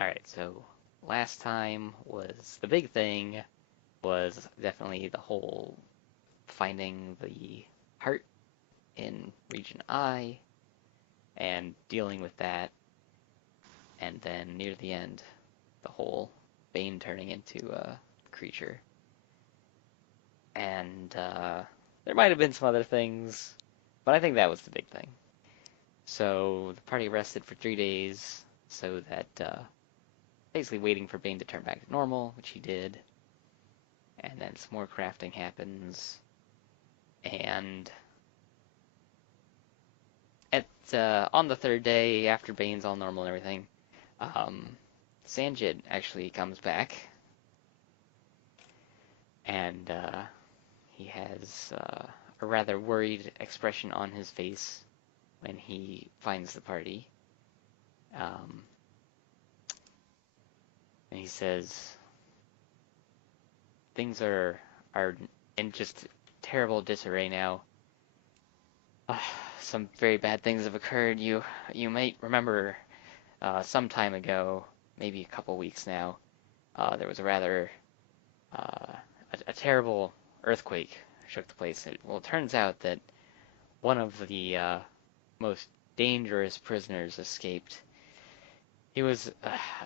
Alright, so last time was the big thing was definitely the whole finding the heart in Region I and dealing with that, and then near the end, the whole Bane turning into a creature. And there might have been some other things, but I think that was the big thing. So the party rested for 3 days so that basically waiting for Bane to turn back to normal, which he did. And then some more crafting happens. And at on the third day, after Bane's all normal and everything, Sanjit actually comes back, and he has a rather worried expression on his face when he finds the party. Um, and he says things are in just terrible disarray now. Some very bad things have occurred. You might remember some time ago, maybe a couple weeks now, there was a rather uh, a terrible earthquake shook the place. It turns out that one of the most dangerous prisoners escaped. He was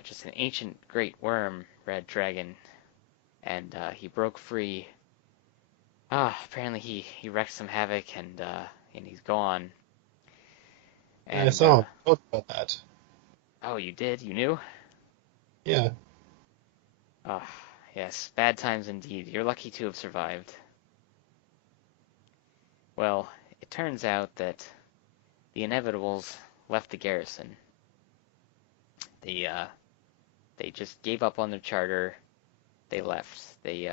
just an ancient great worm, red dragon, and he broke free. Apparently he wreaked some havoc, and he's gone. I And saw talk about that. oh, you did? You knew? Yeah. Ah, yes, bad times indeed. You're lucky to have survived. Well, it turns out that the Inevitables left the garrison. They they just gave up on their charter. They left. They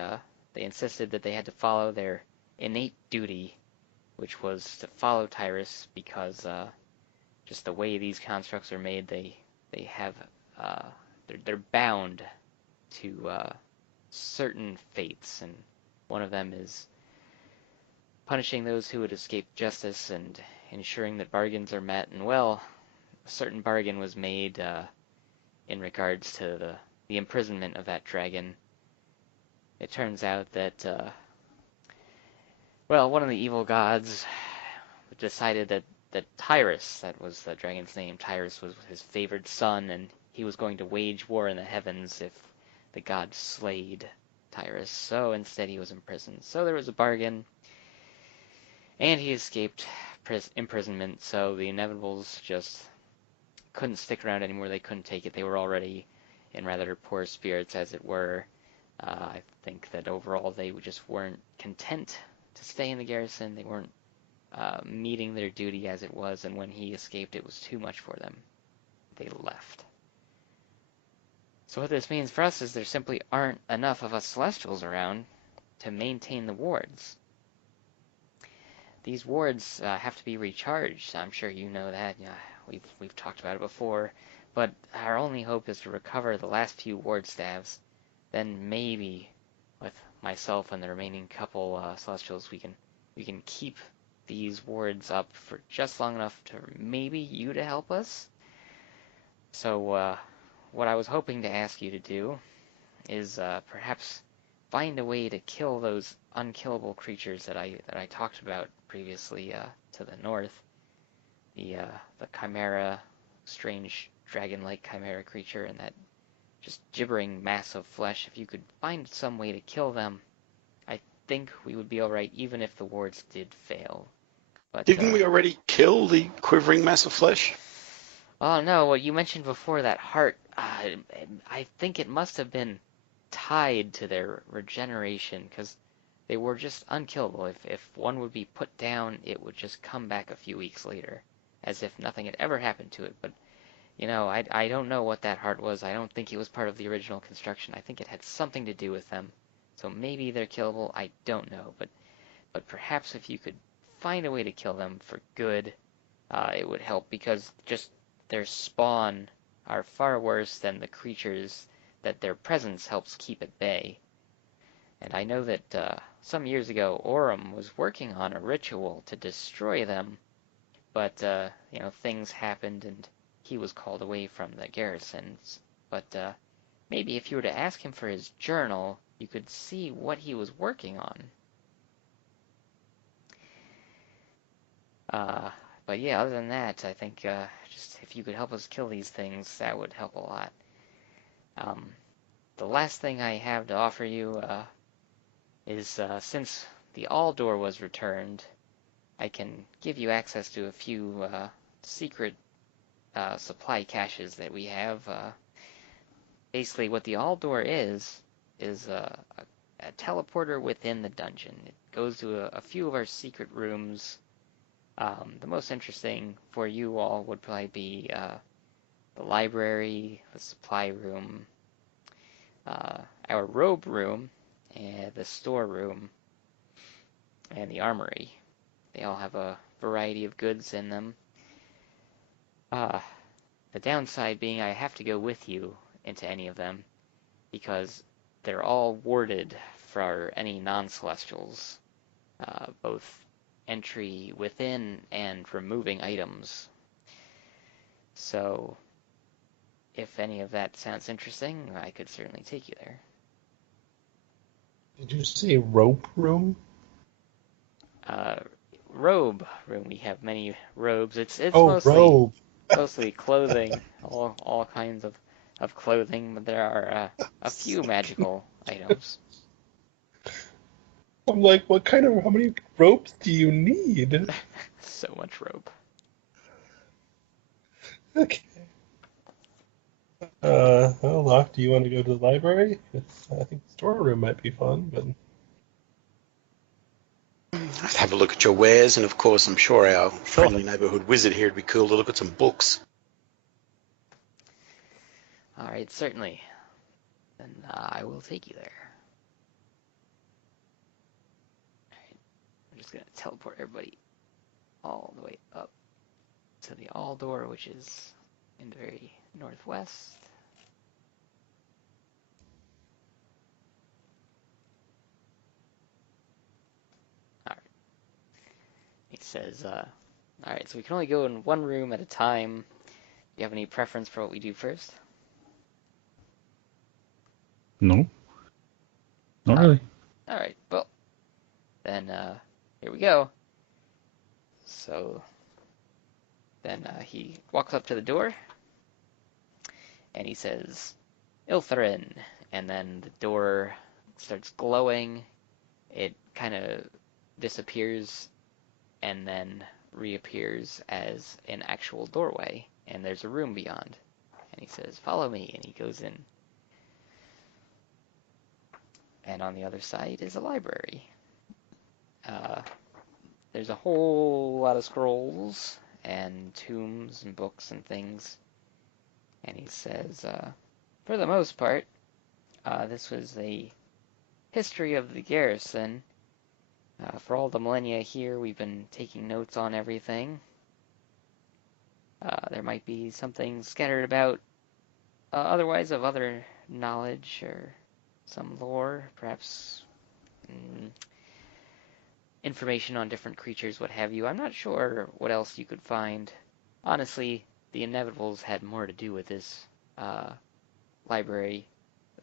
insisted that they had to follow their innate duty, which was to follow Tyrus because just the way these constructs are made, they have uh, they're bound to certain fates, and one of them is punishing those who would escape justice and ensuring that bargains are met. And well, a certain bargain was made in regards to the imprisonment of that dragon. It turns out that, well, one of the evil gods decided that Tyrus, that was the dragon's name, Tyrus was his favored son, and he was going to wage war in the heavens if the god slayed Tyrus. So instead he was imprisoned. So there was a bargain, and he escaped imprisonment. So the Inevitables just couldn't stick around anymore. They couldn't take it. They were already in rather poor spirits, as it were. I think that overall they just weren't content to stay in the garrison. They weren't meeting their duty as it was, and when he escaped, it was too much for them. They left. So what this means for us is there simply aren't enough of us Celestials around to maintain the wards. These wards have to be recharged. I'm sure you know that. Yeah, we've talked about it before. But our only hope is to recover the last few ward staffs. Then maybe, with myself and the remaining couple Celestials, we can keep these wards up for just long enough for maybe you to help us. So what I was hoping to ask you to do is perhaps find a way to kill those unkillable creatures that I talked about previously to the north. The chimera, strange dragon-like chimera creature, and that just gibbering mass of flesh. If you could find some way to kill them, I think we would be all right, even if the wards did fail. But Didn't we already kill the quivering mass of flesh? oh no, what you mentioned before, that heart, I think it must have been tied to their regeneration, because they were just unkillable. If one would be put down, it would just come back a few weeks later, as if nothing had ever happened to it. But, I don't know what that heart was. I don't think it was part of the original construction. I think it had something to do with them. So maybe they're killable, I don't know. But perhaps if you could find a way to kill them for good, it would help, because just their spawn are far worse than the creatures that their presence helps keep at bay. And I know that some years ago Orem was working on a ritual to destroy them, but things happened and he was called away from the garrisons. but maybe if you were to ask him for his journal, you could see what he was working on. But yeah, other than that, I think just if you could help us kill these things, that would help a lot. The last thing I have to offer you is since the all door was returned, I can give you access to a few secret supply caches that we have. Basically, what the all door is a teleporter within the dungeon. It goes to a few of our secret rooms. The most interesting for you all would probably be the library, the supply room, our robe room, and the storeroom, and the armory. They all have a variety of goods in them. The downside being I have to go with you into any of them because they're all warded for any non-celestials, both entry within and removing items. So if any of that sounds interesting, I could certainly take you there. Did you say rope room? Robe room. We have many robes. It's Oh, robe. mostly clothing, all kinds of clothing, but there are a few magical items. I'm like, how many ropes do you need? So much robe. Okay. Well, Locke, do you want to go to the library? I think the storeroom might be fun, but Let's have a look at your wares, and of course, I'm sure our friendly neighbourhood wizard here would be cool to look at some books. All right, certainly. Then I will take you there. All right, I'm just gonna teleport everybody all the way up to the all door, which is in the very northwest. All right. He says, all right, so we can only go in one room at a time. Do you have any preference for what we do first? No, not really. All right, well, then here we go. So then he walks up to the door and he says, Iltherin, and then the door starts glowing. It kind of disappears and then reappears as an actual doorway, and there's a room beyond. And he says, follow me, and he goes in. And on the other side is a library. There's a whole lot of scrolls and tombs and books and things. And he says, for the most part, this was a history of the garrison. For all the millennia here, we've been taking notes on everything. There might be something scattered about otherwise of other knowledge or some lore, perhaps information on different creatures, what have you. I'm not sure what else you could find. Honestly, the Inevitables had more to do with this library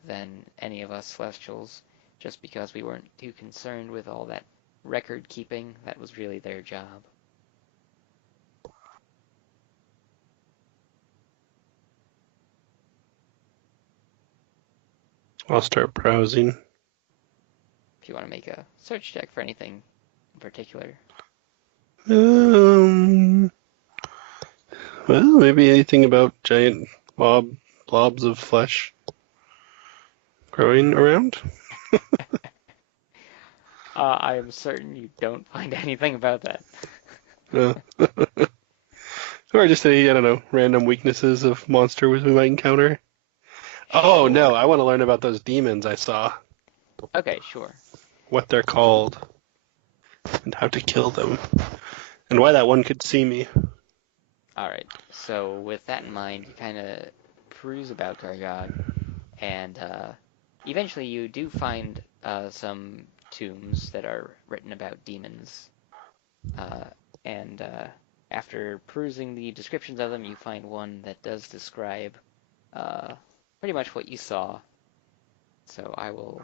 than any of us Celestials, just because we weren't too concerned with all that record keeping. That was really their job. I'll start browsing. If you want to make a search check for anything in particular. Well, maybe anything about giant blobs of flesh growing around. I am certain you don't find anything about that. Or just any, I don't know, random weaknesses of monsters we might encounter. Oh, no, I want to learn about those demons I saw. Okay, sure. What they're called. And how to kill them. And why that one could see me. Alright, so with that in mind, you kind of peruse about Gargog, and eventually you do find some tombs that are written about demons. And after perusing the descriptions of them, you find one that does describe pretty much what you saw. So I will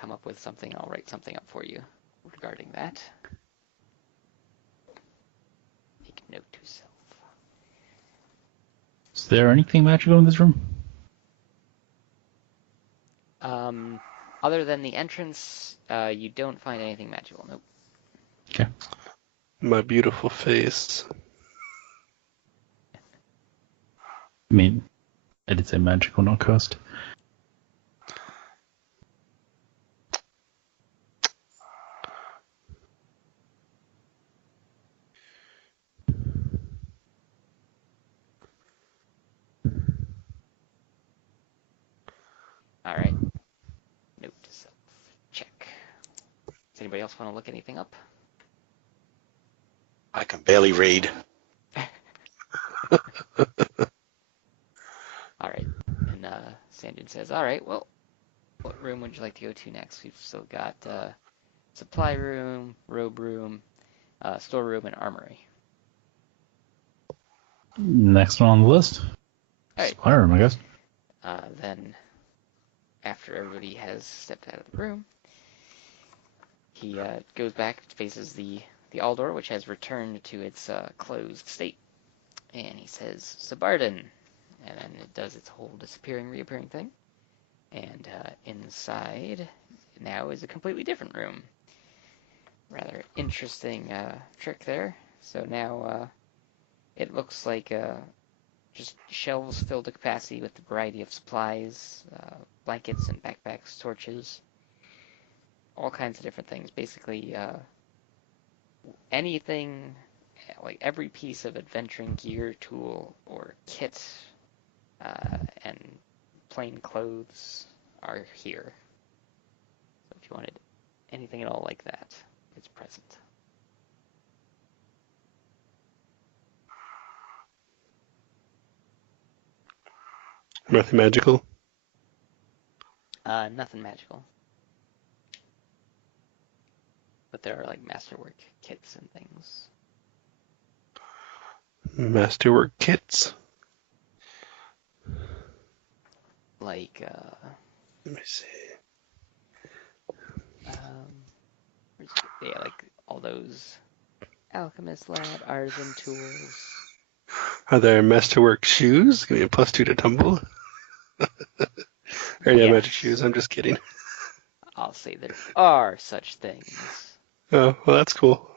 come up with something. I'll write something up for you regarding that. Make note to self. Is there anything magical in this room? Other than the entrance, you don't find anything magical. Nope. Okay. My beautiful face. I mean, I did say magical, not cursed. All right. Note to self. Check. Does anybody else want to look anything up? I can barely read. All right. And Sandin says, all right, well, what room would you like to go to next? We've still got supply room, robe room, storeroom, and armory. Next one on the list. All right. Supply room, I guess. Then, after everybody has stepped out of the room, he goes back, faces the Aldor, which has returned to its closed state, and he says, Sabardin, and then it does its whole disappearing, reappearing thing, and inside now is a completely different room. Rather interesting trick there. So now it looks like just shelves filled to capacity with a variety of supplies, blankets and backpacks, torches, all kinds of different things. Basically, anything, like every piece of adventuring gear, tool, or kit, and plain clothes are here. So if you wanted anything at all like that, it's present. Nothing magical. Nothing magical. But there are like masterwork kits and things. Masterwork kits. Like, Let me see. yeah, like all those alchemist lab, artisan tools. Are there masterwork shoes? Give me a +2 to tumble. Or yeah, magic shoes. I'm just kidding. I'll say there are such things, Oh, well, that's cool.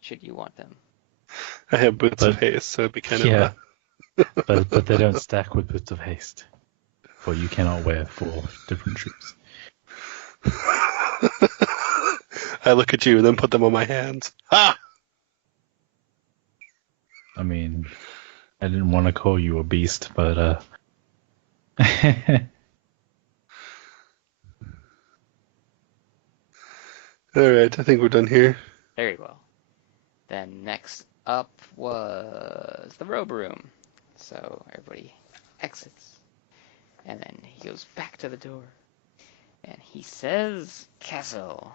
should you want them. I have boots of haste, so it'd be kind Yeah. of But they don't stack with boots of haste, for you cannot wear 4 different shoes. I look at you and then put them on my hands. Ah! I mean, I didn't want to call you a beast, but Alright, I think we're done here. Very well. Then next up was the robe room. So everybody exits. And then he goes back to the door. And he says, Castle.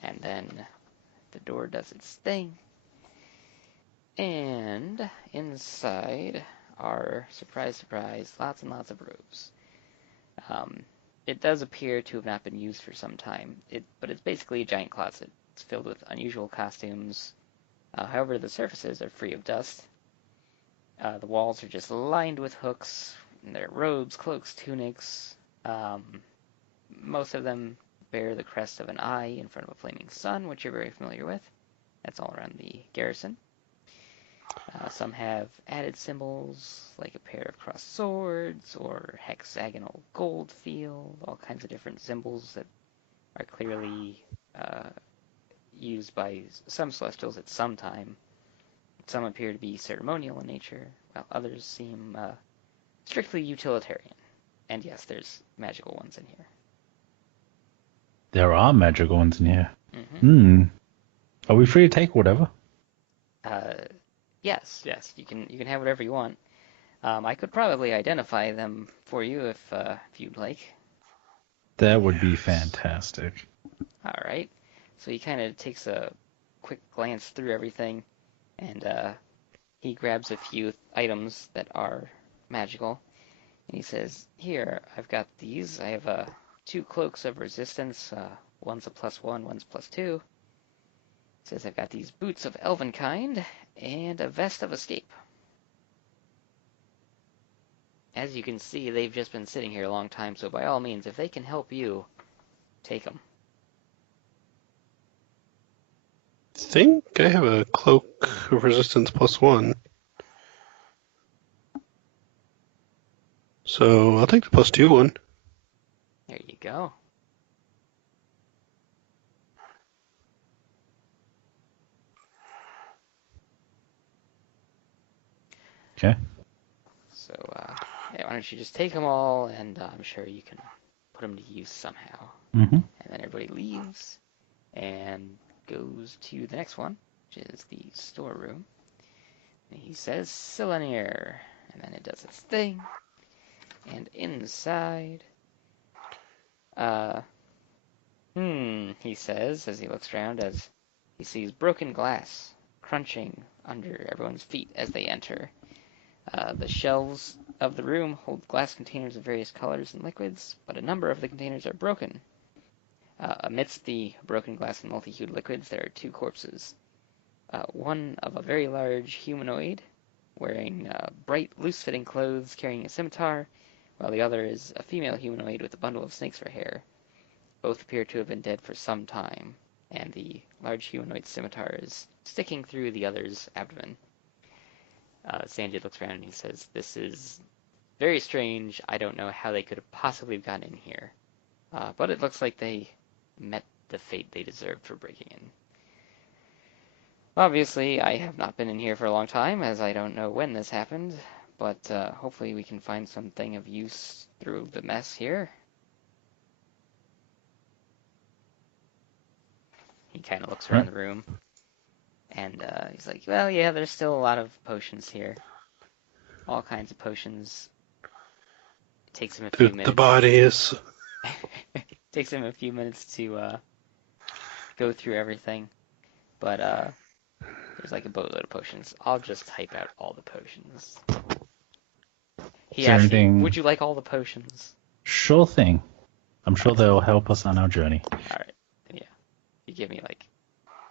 And then the door does its thing. And inside are, surprise, surprise, lots and lots of robes. It does appear to have not been used for some time, but it's basically a giant closet. It's filled with unusual costumes. However, the surfaces are free of dust. The walls are just lined with hooks. And they're robes, cloaks, tunics. Most of them bear the crest of an eye in front of a flaming sun, which you're very familiar with. That's all around the garrison. Some have added symbols, like a pair of crossed swords, or hexagonal gold field, all kinds of different symbols that are clearly used by some celestials at some time. Some appear to be ceremonial in nature, while others seem strictly utilitarian. And yes, there's magical ones in here. there are magical ones in here. Mm-hmm. Are we free to take whatever? Yes, you can have whatever you want. I could probably identify them for you if you'd like. That would be fantastic. All right. So he kind of takes a quick glance through everything, and he grabs a few items that are magical. And he says, "Here, I've got these. I have 2 cloaks of resistance. One's a +1, one's +2. Says I've got these boots of elven kind and a vest of escape." As you can see, they've just been sitting here a long time, so by all means, if they can help you, take them. I think I have a cloak of resistance +1. So I'll take the +2 one. There you go. Okay. So, yeah, why don't you just take them all, and I'm sure you can put them to use somehow. Mm-hmm. And then everybody leaves and goes to the next one, which is the storeroom. And he says, "Cylinder," and then it does its thing. And inside, he says, as he looks around, as he sees broken glass crunching under everyone's feet as they enter. The shelves of the room hold glass containers of various colors and liquids, but a number of the containers are broken. Amidst the broken glass and multi-hued liquids, there are 2 corpses. One of a very large humanoid, wearing bright, loose-fitting clothes, carrying a scimitar, while the other is a female humanoid with a bundle of snakes for hair. Both appear to have been dead for some time, and the large humanoid scimitar is sticking through the other's abdomen. Sanjay looks around and he says, "This is very strange. I don't know how they could have possibly gotten in here. But it looks like they met the fate they deserved for breaking in. Obviously, I have not been in here for a long time, as I don't know when this happened, but hopefully we can find something of use through the mess here." He kind of looks around the room, and he's like, "Well, yeah, there's still a lot of potions here. All kinds of potions." It takes him a few minutes. The body is... Takes him a few minutes to go through everything, but there's like a boatload of potions. I'll just type out all the potions. He asked me, "Would you like all the potions?" Sure thing. I'm sure they'll help us on our journey. Alright, yeah. If you give me like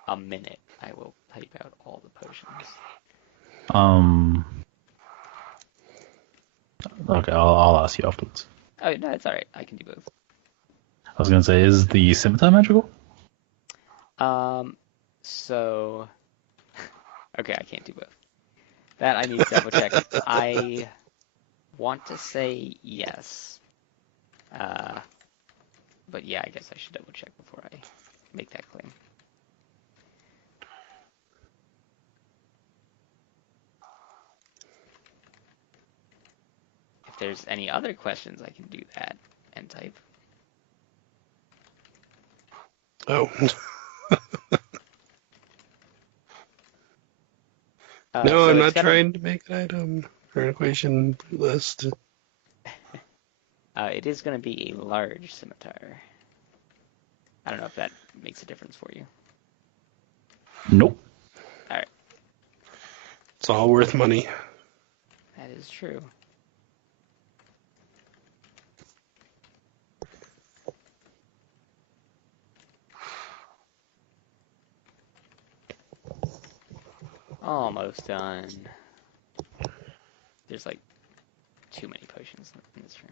a minute, I will type out all the potions. Okay, I'll ask you afterwards. Oh, no, it's alright. I can do both. I was gonna say, is the scimitar magical? So... Okay, I can't do both. That I need to double check. I want to say yes. But yeah, I guess I should double check before I make that claim. If there's any other questions, I can do that and type. Oh. No, So I'm it's not trying to make an item or an equation list. It is going to be a large scimitar. I don't know if that makes a difference for you. Nope. Alright. It's all worth money. That is true. Almost done. There's like too many potions in this room.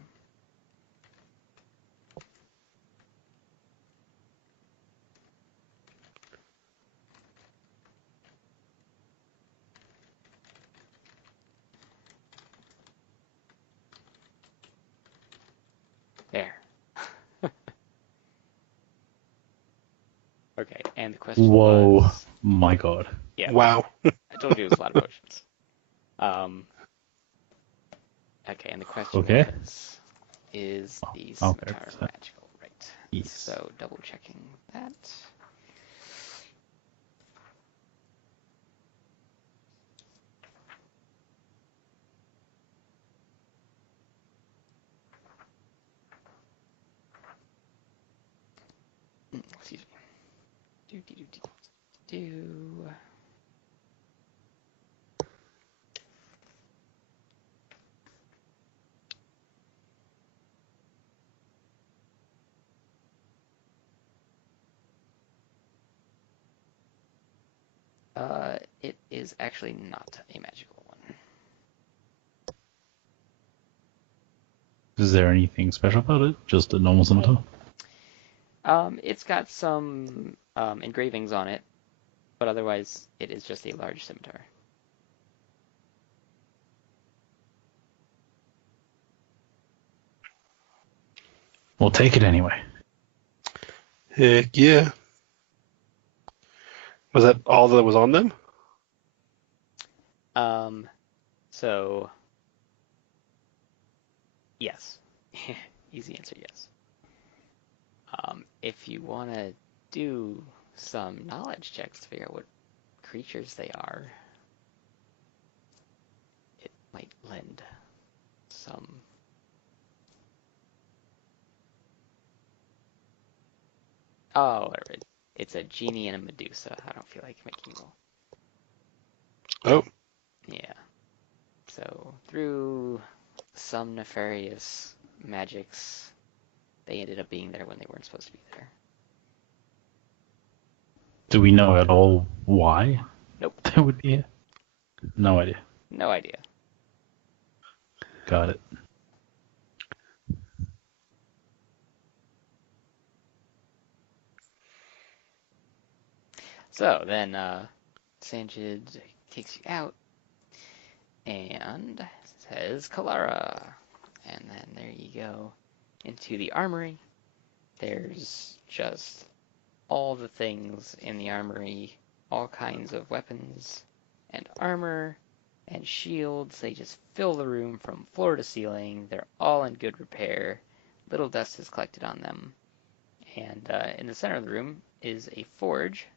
There. Okay, and the question Whoa. was... My god. Yeah. Wow. I told you it was a lot of potions. Okay, and the question was, is the scimitar magical? Right. Yes. So, double checking that. Excuse me. Do. It is actually not a magical one. Is there anything special about it? Just a normal scimitar? It's got some engravings on it, but otherwise it is just a large scimitar. We'll take it anyway. Heck yeah. Was that all that was on them? So yes. Easy answer, yes. If you want to do some knowledge checks to figure out what creatures they are, it might lend some. Oh, whatever. It's a genie and a Medusa. I don't feel like making roll. Oh, Yeah. So through some nefarious magics, they ended up being there when they weren't supposed to be there. Do we know at all why Nope. they would be here? No idea. No idea. Got it. So then Sanjid takes you out and says Kalara. And then there you go into the armory. There's just all the things in the armory, all kinds of weapons and armor and shields. They just fill the room from floor to ceiling. They're all in good repair. Little dust is collected on them. And in the center of the room is a forge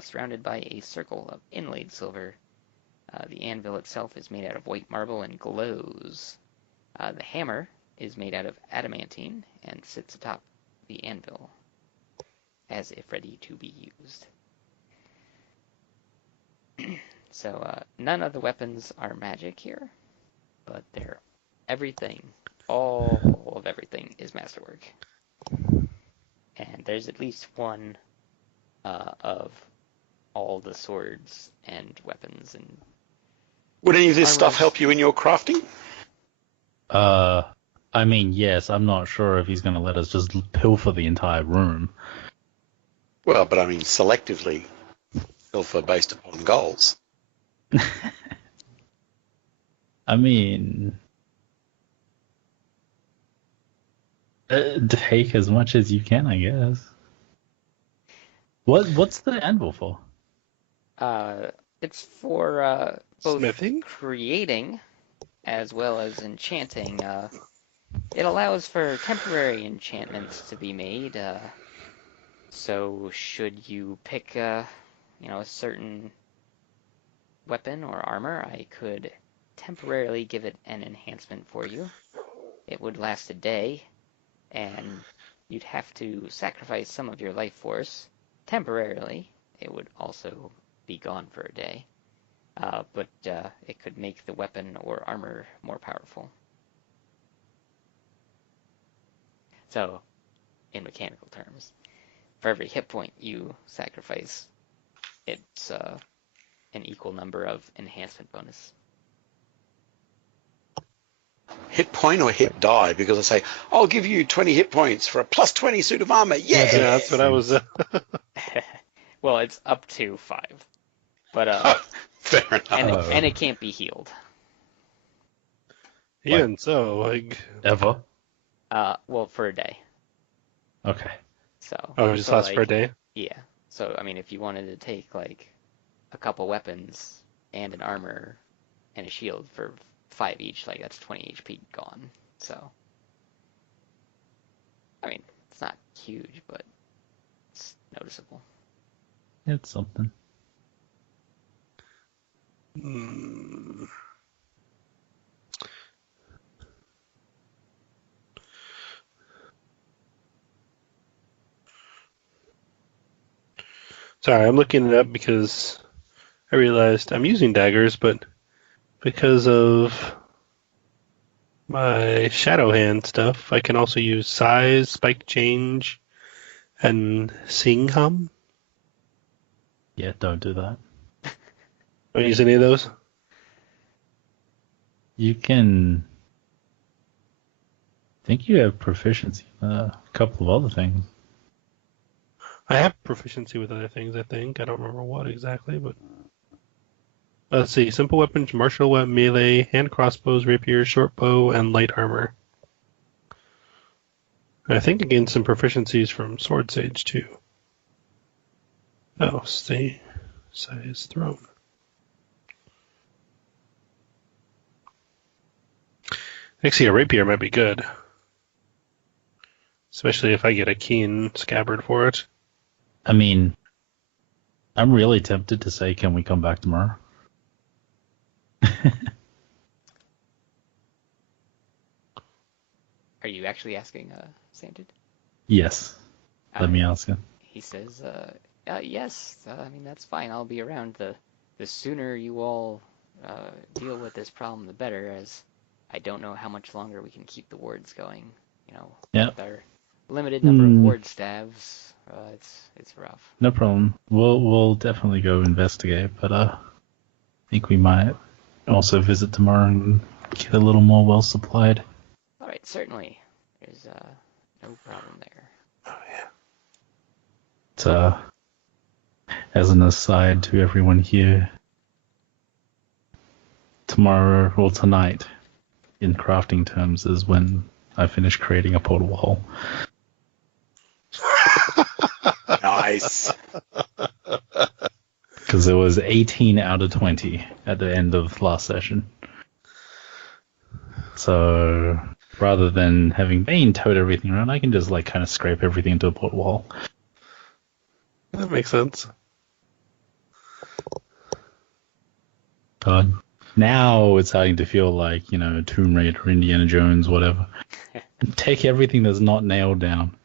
surrounded by a circle of inlaid silver. The anvil itself is made out of white marble and glows. The hammer is made out of adamantine and sits atop the anvil, as if ready to be used. So none of the weapons are magic here, but they're everything, all of everything is masterwork. And there's at least one of all the swords and weapons and Would any of this armors. stuff help you in your crafting? I mean, yes, I'm not sure if he's going to let us just pilfer the entire room. Well, but I mean selectively, alpha based upon goals. I mean, take as much as you can, I guess. What's the anvil for? It's for both smithing? creating as well as enchanting. It allows for temporary enchantments to be made. So should you pick a certain weapon or armor, I could temporarily give it an enhancement for you. It would last a day, and you'd have to sacrifice some of your life force temporarily. It would also be gone for a day, but it could make the weapon or armor more powerful. So, in mechanical terms, for every hit point you sacrifice, it's an equal number of enhancement bonus. Hit point or hit die? Because I say, I'll give you 20 hit points for a plus 20 suit of armor. Yeah! Yeah, that's what I was. Well, it's up to 5, but Fair enough. and it can't be healed. Even so, like. Ever? Well, for a day. Okay. So. Oh, it just lasts for a day? Yeah. So, I mean, if you wanted to take, like, a couple weapons and an armor and a shield for 5 each, like, that's 20 HP gone. So. I mean, it's not huge, but it's noticeable. It's something. Hmm. Sorry, I'm looking it up because I realized I'm using daggers, but because of my shadow hand stuff, I can also use size, spike change, and sing hum. Yeah, don't do that. Don't use any of those? You can. I think you have proficiency in a couple of other things. I have proficiency with other things, I think. I don't remember what exactly, but... Let's see. Simple weapons, martial weapon, melee, hand crossbows, rapier, short bow, and light armor. I think again some proficiencies from Sword Sage too. Oh, stay size throne. Actually, a rapier might be good, especially if I get a keen scabbard for it. I mean, I'm really tempted to say, can we come back tomorrow? Are you actually asking, Sanded? Yes. Let me ask him. He says, yes. I mean, that's fine. I'll be around. The sooner you all deal with this problem, the better, as I don't know how much longer we can keep the wards going. You know, Yeah. with our limited number of ward staffs, it's rough. No problem. We'll definitely go investigate, but I think we might also visit tomorrow and get a little more well supplied. All right, certainly. There's no problem there. Oh yeah. It's, as an aside to everyone here, tomorrow or tonight, in crafting terms, is when I finish creating a portable hole. Nice. Because it was 18 out of 20 at the end of last session. So rather than having Bane tote everything around, I can just like kind of scrape everything into a portable hole. That makes sense. Now it's starting to feel like, Tomb Raider, Indiana Jones, whatever. Take everything that's not nailed down.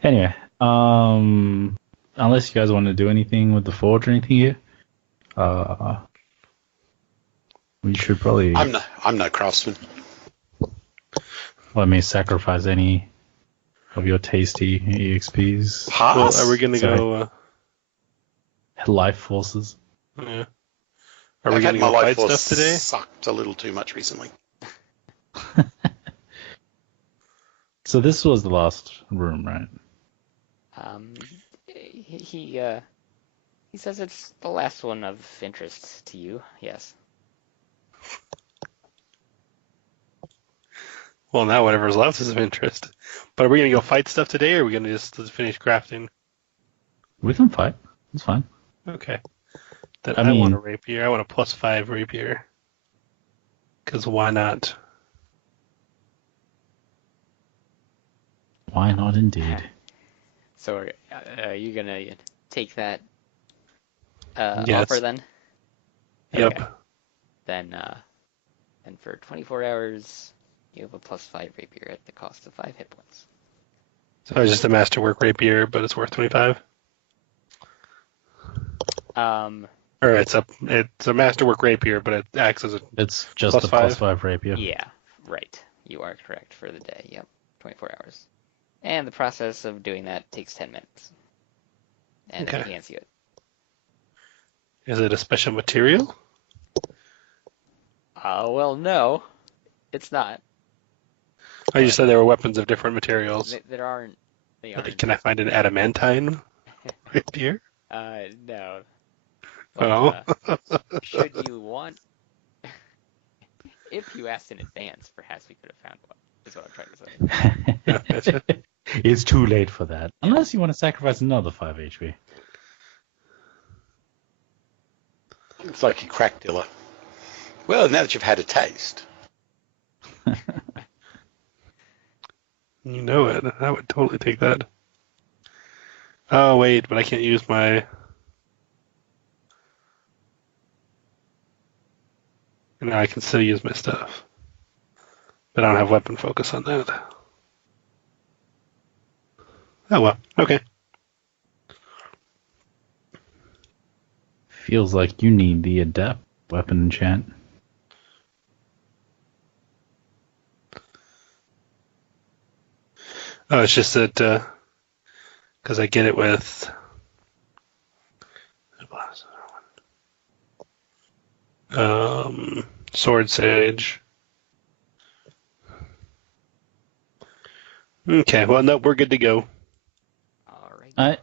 Anyway, unless you guys want to do anything with the forge or anything here, we should probably I'm no craftsman. let me sacrifice any of your tasty EXPs. Well, Pass. are we gonna go? Life forces. Yeah. Are we I've had gonna my go life fight force stuff today? sucked a little too much recently. So this was the last room, right? He says it's the last one of interest to you. Yes. Well, now whatever's left is of interest. But are we gonna go fight stuff today, or are we gonna just finish crafting? We can fight. It's fine. Okay. Then I I want mean- a rapier. I want a +5 rapier. Because why not? Why not, indeed? So are you gonna take that Yes. offer then? Yep. Okay. Then for 24 hours, you have a +5 rapier at the cost of 5 hit points. So it's just a masterwork rapier, but it's worth 25. Or it's a masterwork rapier, but it acts as a It's just a +5? +5 rapier. Yeah, right. You are correct for the day. Yep, 24 hours. And the process of doing that takes 10 minutes. And then you Okay. can't see it. Is it a special material? Well, no, it's not. I just said there were weapons of different materials. There aren't. They Like, aren't. can I find an adamantine rapier? No. Oh. Should you want, if you asked in advance, perhaps we could have found one. Is what I'm trying to say. Yeah, gotcha. It's too late for that. Unless you want to sacrifice another 5 HP. It's like a crack dealer. Well, now that you've had a taste. You know it. I would totally take that. Oh, wait, but I can't use my... No, I can still use my stuff. But I don't have weapon focus on that. Oh, well. Okay. Feels like you need the adept weapon enchant. Oh, it's just that Because I get it with Sword Sage. Okay, well, no, we're good to go. Alright. I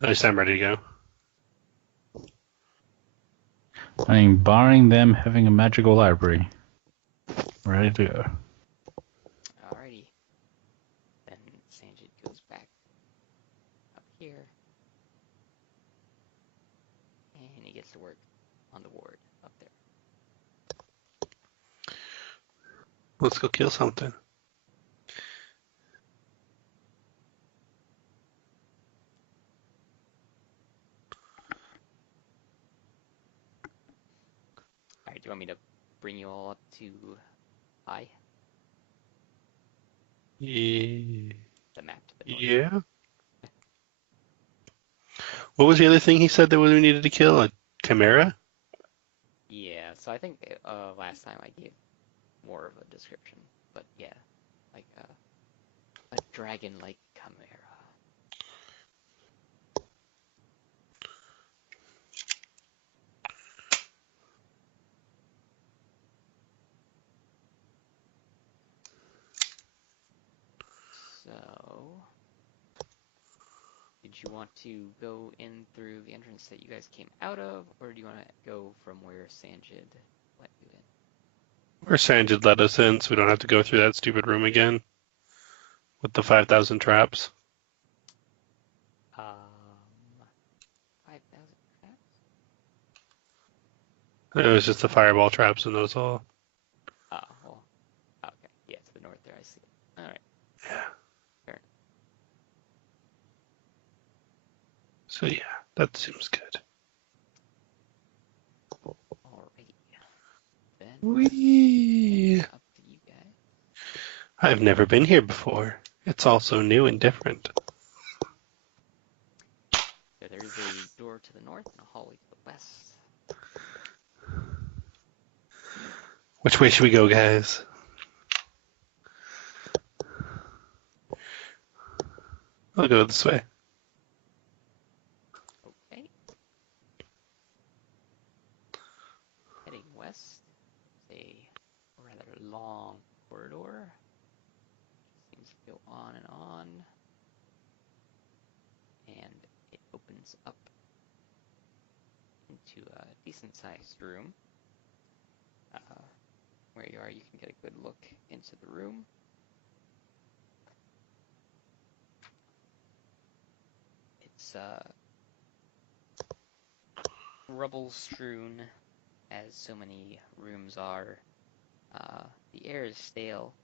At least I'm ready to go. mean, barring them having a magical library, ready to go. Alrighty. Then Sanjit goes back up here. And he gets to work on the ward up there. Let's go kill something. Alright, do you want me to bring you all up to I? Yeah. The map to the north. Yeah. What was the other thing he said that we needed to kill? A chimera? Yeah, so I think last time I gave more of a description. But yeah, like a dragon-like chimera. So, did you want to go in through the entrance that you guys came out of, or do you want to go from where Sanjid let you in? Where Sanjid let us in, so we don't have to go through that stupid room again with the 5,000 traps. 5,000 traps? It was just the fireball traps and those all. Ah, well, okay. Yeah, to the north there, I see it. Alright, Yeah. fair So yeah, that seems good. enough. Alrighty. Then, Whee! up to you guys. I've never been here before. It's all so new and different. So there's a door to the north and a hallway to the west. Which way should we go, guys? I'll go this way. Okay. Heading west, a rather long corridor. Seems to go on and on. And it opens up into a decent sized room. Where you are, you can get a good look into the room. It's rubble strewn, as so many rooms are. The air is stale,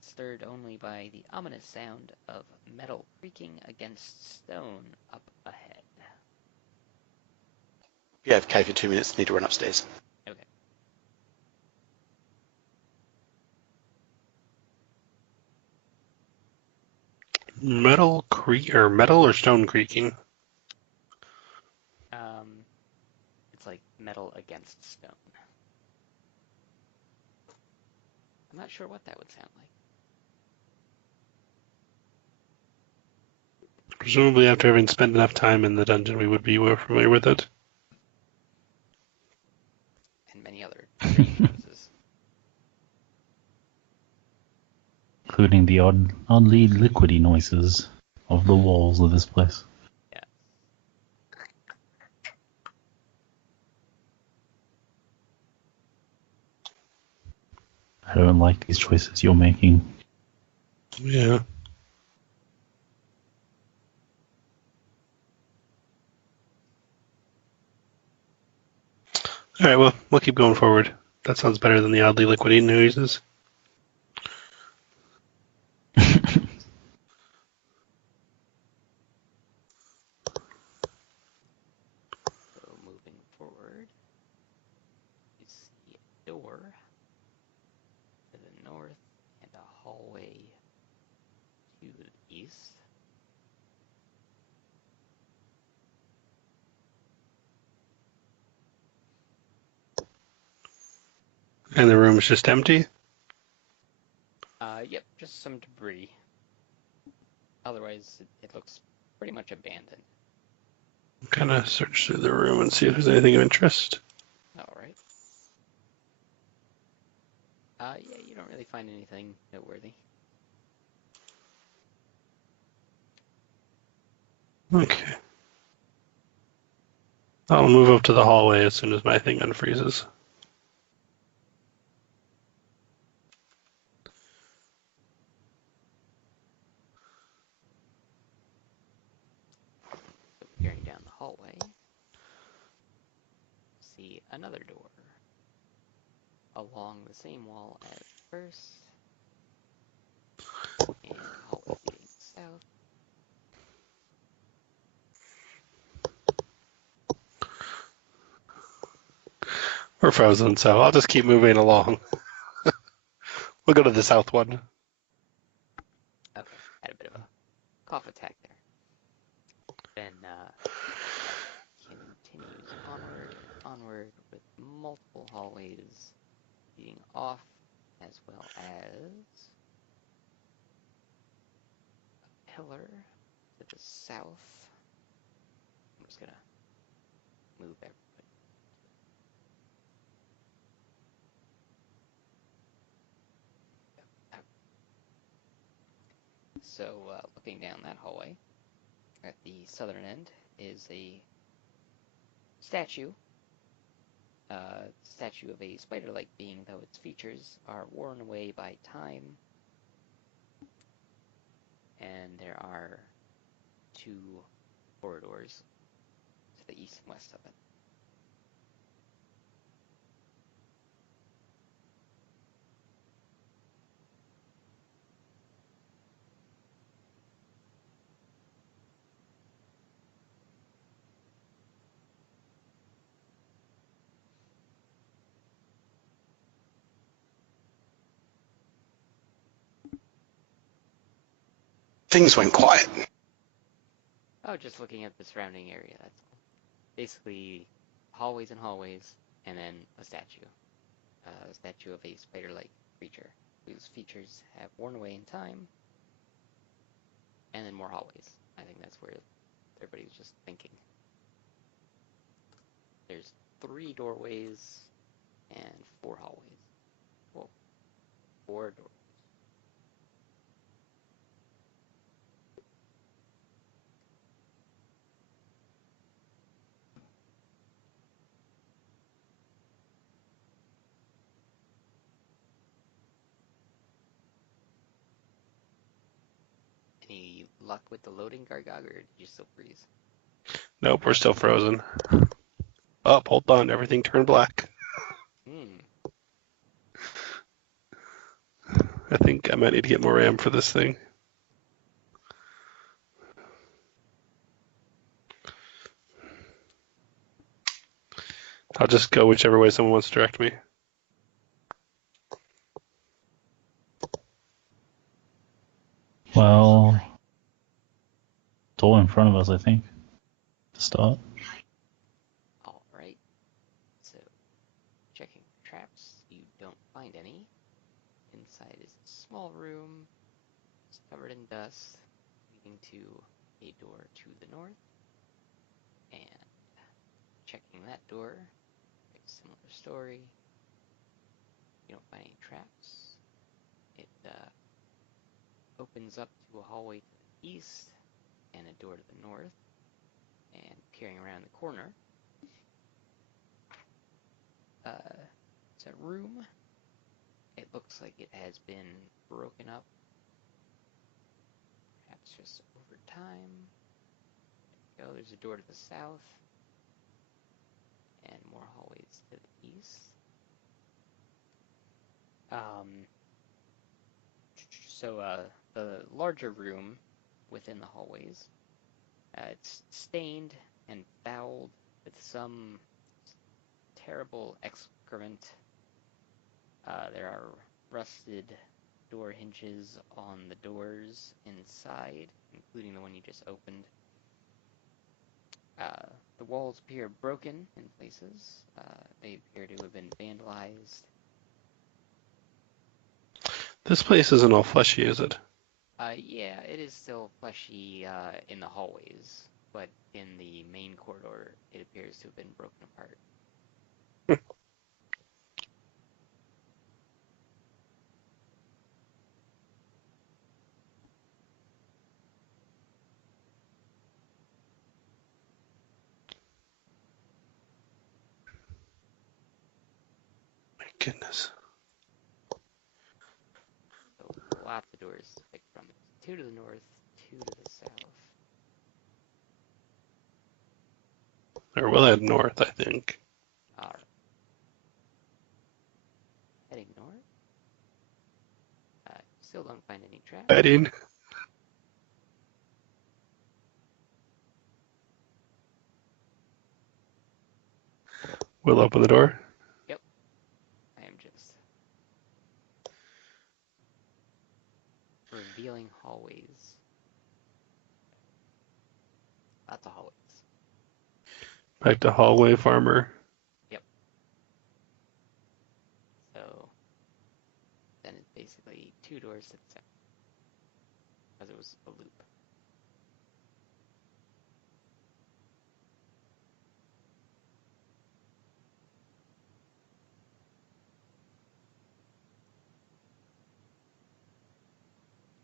stirred only by the ominous sound of metal creaking against stone up ahead. Yeah, okay, for 2 minutes. Need to run upstairs. Okay. Metal or stone creaking? It's like metal against stone. I'm not sure what that would sound like. Presumably after having spent enough time in the dungeon, we would be more familiar with it. And many other strange noises. Including the oddly liquidy noises of the walls of this place. Yeah. I don't like these choices you're making. Yeah. All right, well, we'll keep going forward. That sounds better than the oddly liquidy noises. So moving forward, you see a door to the north and a hallway to the east. And the room's just empty? Yep, Yep, just some debris. Otherwise, it looks pretty much abandoned. Kind of search through the room and see if there's anything of interest. All right. Yeah, you don't really find anything noteworthy. Okay. I'll move up to the hallway as soon as my thing unfreezes. So peering down the hallway, see another door along the same wall as first, and hallway leading south. We're frozen, so I'll just keep moving along. We'll go to the south one. Okay, had a bit of a cough attack there. Then continues onward and onward with multiple hallways leading off, as well as a pillar to the south. I'm just gonna move everybody. So, looking down that hallway, at the southern end is a statue. Statue of a spider-like being, though its features are worn away by time. And there are two corridors to the east and west of it. Things went quiet. Oh, just looking at the surrounding area, that's all. Basically, hallways and hallways, and then a statue. A statue of a spider-like creature, whose features have worn away in time, and then more hallways. I think that's where everybody was just thinking. There's 3 doorways and 4 hallways. Well, 4 doorways. Any luck with the loading, Gargog, or did you still freeze? Nope, we're still frozen. Oh, hold on, everything turned black. I think I might need to get more RAM for this thing. I'll just go whichever way someone wants to direct me. Well, door in front of us, I think, to start. Alright. So, checking traps, you don't find any. Inside is a small room. It's covered in dust, leading to a door to the north. And checking that door, very similar story. You don't find any traps. It opens up to a hallway to the east and a door to the north. And peering around the corner, it's a room. It looks like it has been broken up, perhaps just over time. There we go, there's a door to the south, and more hallways to the east. So the larger room within the hallways, it's stained and fouled with some terrible excrement. There are rusted door hinges on the doors inside, including the one you just opened. The walls appear broken in places. They appear to have been vandalized. This place isn't all fleshy, is it? Yeah, it is still fleshy in the hallways, but in the main corridor, it appears to have been broken apart. My goodness. So lots of doors to pick from. Two to the north, two to the south. Or we'll head north, I think. Alright. Heading north. Still don't find any traps. Heading. We'll open the door. Yep. I am just revealing hallways. Lots of hallways. Back to hallway farmer. Yep. So then it's basically two doors to the south. Because it was a loop.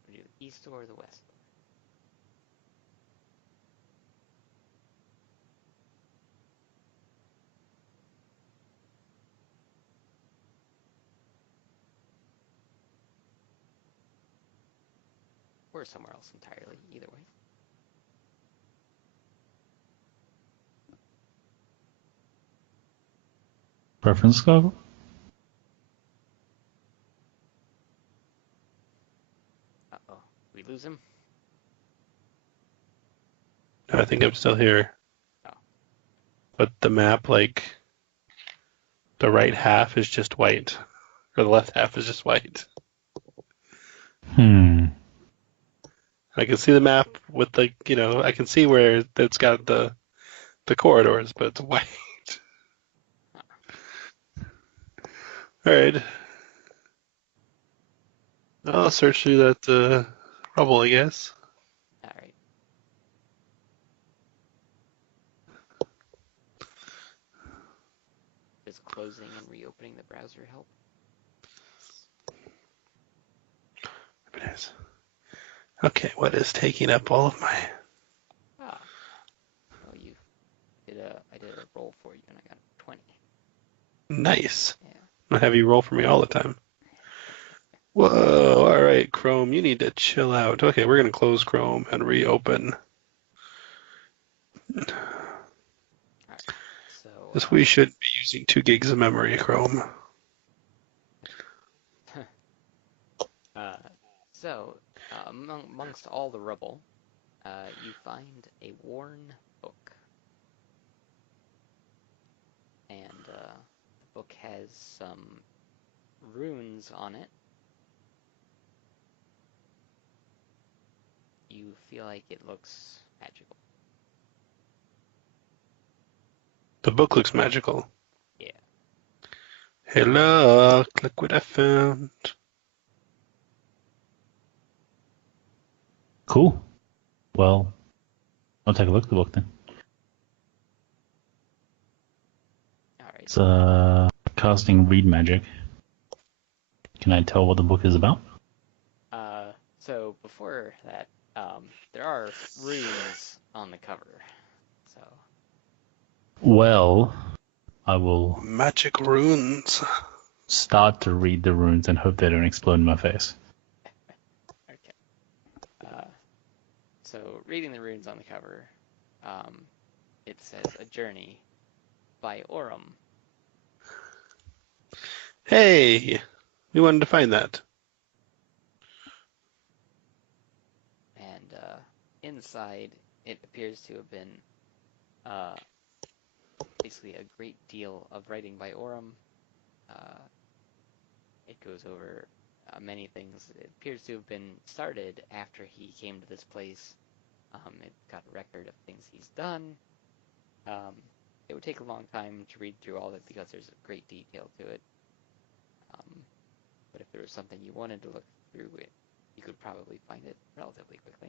We do the east door or the west door? Or somewhere else entirely, either way. Preference, Goggle? Uh-oh. We lose him? I think I'm still here. Oh. But the map, like, the right half is just white. Or the left half is just white. I can see the map with, like, I can see where it's got the corridors, but it's white. All right. I'll search through that rubble, I guess. Alright. Does closing and reopening the browser help? It is. Okay, what is taking up all of my... Ah. Well, I did a roll for you and I got a 20. Nice. Yeah. I'll have you roll for me all the time. Whoa, all right, Chrome, you need to chill out. Okay, we're going to close Chrome and reopen. Alright. So, Because we should be using 2 gigs of memory, Chrome. so amongst all the rubble, you find a worn book. And the book has some runes on it. You feel like it looks magical. The book looks magical. Yeah. Hey, look what I found. Cool. Well, I'll take a look at the book then. Alright. It's casting read magic. Can I tell what the book is about? So before that, there are runes on the cover. So Well, I will Magic runes. start to read the runes and hope they don't explode in my face. okay. So reading the runes on the cover, it says a journey by Aurum. Hey, we wanted to find that. And inside, it appears to have been basically a great deal of writing by Aurum. It goes over many things. It appears to have been started after he came to this place. It's got a record of things he's done. It would take a long time to read through all of it because there's a great detail to it. But if there was something you wanted to look through it, you could probably find it relatively quickly.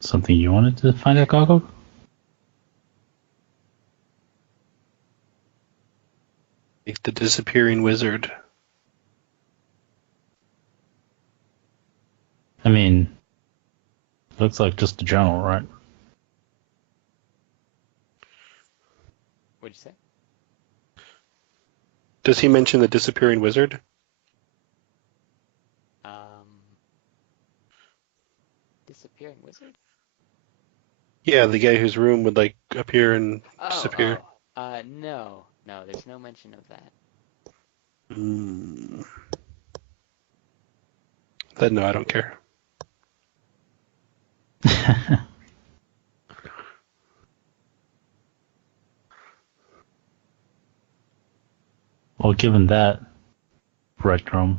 Something you wanted to find out, Gargle? Like the disappearing wizard. I mean, looks like just a journal, right? What'd you say? Does he mention the disappearing wizard? Disappearing wizard? Yeah, the guy whose room would like appear and disappear. No, there's no mention of that. Then no, I don't care. Well, given that, breadcrumb,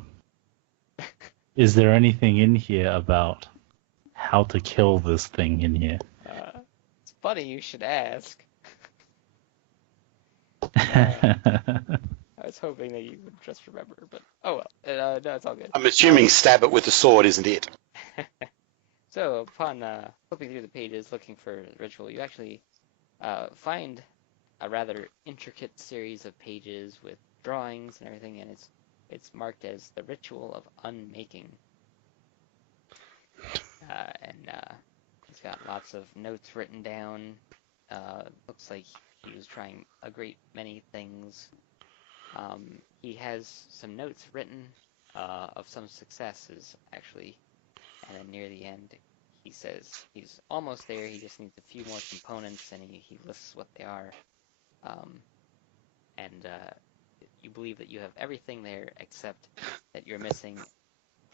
is there anything in here about how to kill this thing in here? It's funny you should ask. I was hoping that you would just remember, but oh well. No, it's all good. I'm assuming stab it with a sword isn't it. So upon flipping through the pages looking for the ritual, you actually find a rather intricate series of pages with drawings and everything, and it's marked as the ritual of unmaking. And he's got lots of notes written down. Looks like he was trying a great many things. He has some notes written of some successes, actually, and then near the end, he says he's almost there, he just needs a few more components, and he lists what they are. And you believe that you have everything there, except that you're missing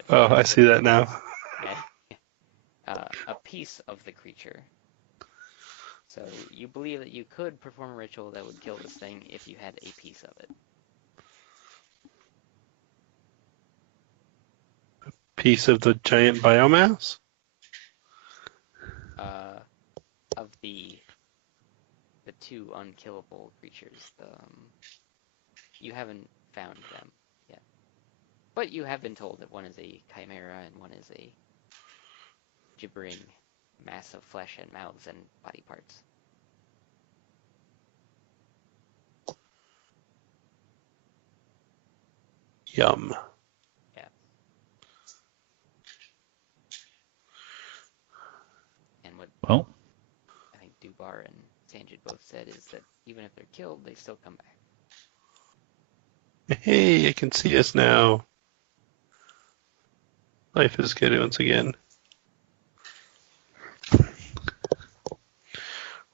Oh, I see that now. a piece of the creature. So you believe that you could perform a ritual that would kill this thing if you had a piece of it. Piece of the giant biomass? Of the two unkillable creatures. You haven't found them yet. But you have been told that one is a chimera and one is a gibbering mass of flesh and mouths and body parts. Yum. Yeah. And what Well, I think Dubar and Sanjit both said is that even if they're killed, they still come back. Hey, I can see us now. Life is good once again.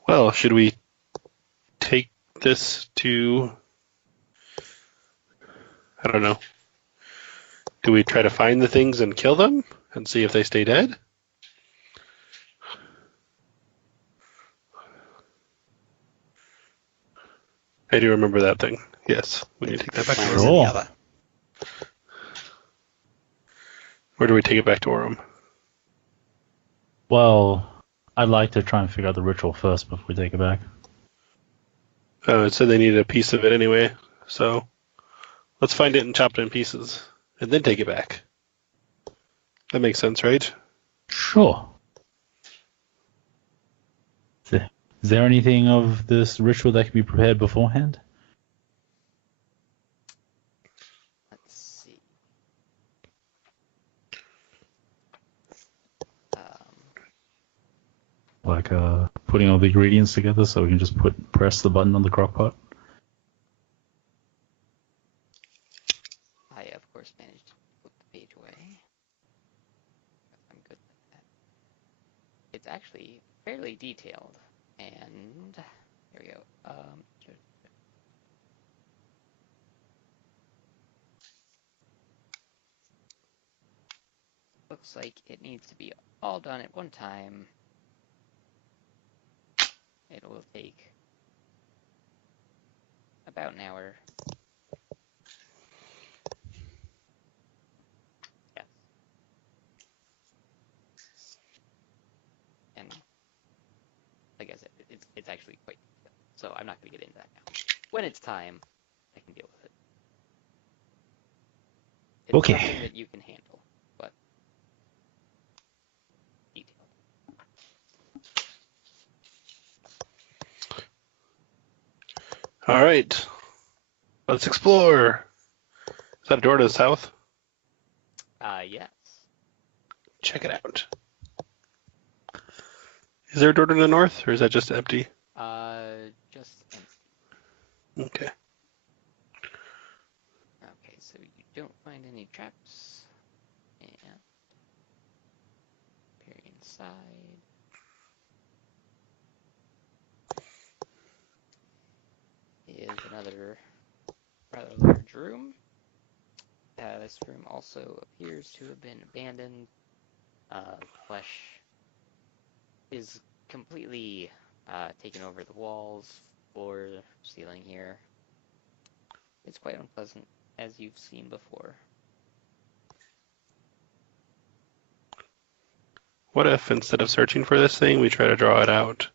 Well, should we take this to... I don't know. Do we try to find the things and kill them and see if they stay dead? I do remember that thing. Yes, we need to take that back to our Plans room. in the Sure. other. Or do we take it back to our room? Well, I'd like to try and figure out the ritual first before we take it back. It said they needed a piece of it anyway, so let's find it and chop it in pieces, and then take it back. That makes sense, right? Sure. Is there anything of this ritual that can be prepared beforehand? Let's see. Like putting all the ingredients together so we can just press the button on the crock pot? I, of course, managed to flip the page away. I'm good with that. It's actually fairly detailed, and here we go. Looks like it needs to be all done at one time. It will take about an hour. Yes. And like I said, it's actually quite detailed. So I'm not going to get into that now. when it's time, I can deal with it. It's Okay. something that you can handle, but detailed. All right. Let's explore. Is that a door to the south? Yes. Check it out. Is there a door to the north, or is that just empty? Just empty. Okay. Okay, so you don't find any traps, and peer inside. Is another rather large room. This room also appears to have been abandoned. Flesh is completely taken over the walls, floor, ceiling here. It's quite unpleasant, as you've seen before. What if, instead of searching for this thing, we try to draw it out?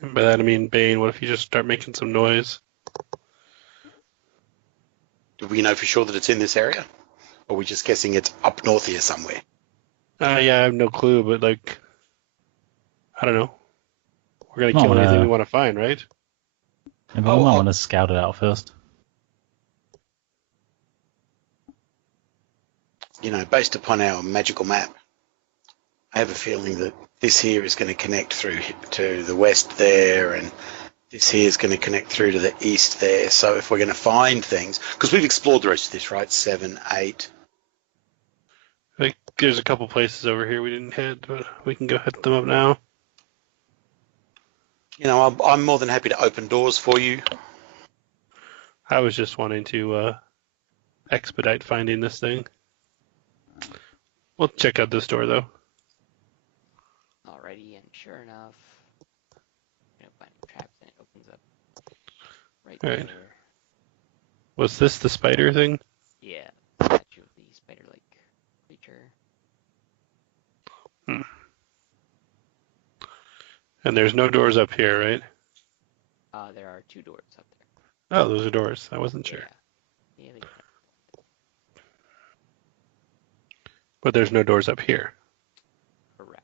And by that I mean, Bane, what if you just start making some noise? Do we know for sure that it's in this area? Or are we just guessing it's up north here somewhere? Yeah, I have no clue, but like, I don't know. We're gonna No, kill anything we uh, want to find, right? Yeah, but Oh, we might oh. want to scout it out first. You know, based upon our magical map, I have a feeling that this here is going to connect through to the west there, and this here is going to connect through to the east there. So if we're going to find things, because we've explored the rest of this, right? 7, 8. Like, there's a couple places over here we didn't hit, but we can go hit them up now. You know, I'm more than happy to open doors for you. I was just wanting to expedite finding this thing. We'll check out this door, though. Alrighty, and sure enough, you don't find any traps, and it opens up right All right. there. Was this the spider thing? Yeah, statue of the spider-like creature. And there's no doors up here, right? There are 2 doors up there. Oh, those are doors. I wasn't sure. Yeah, they But there's no doors up here. correct.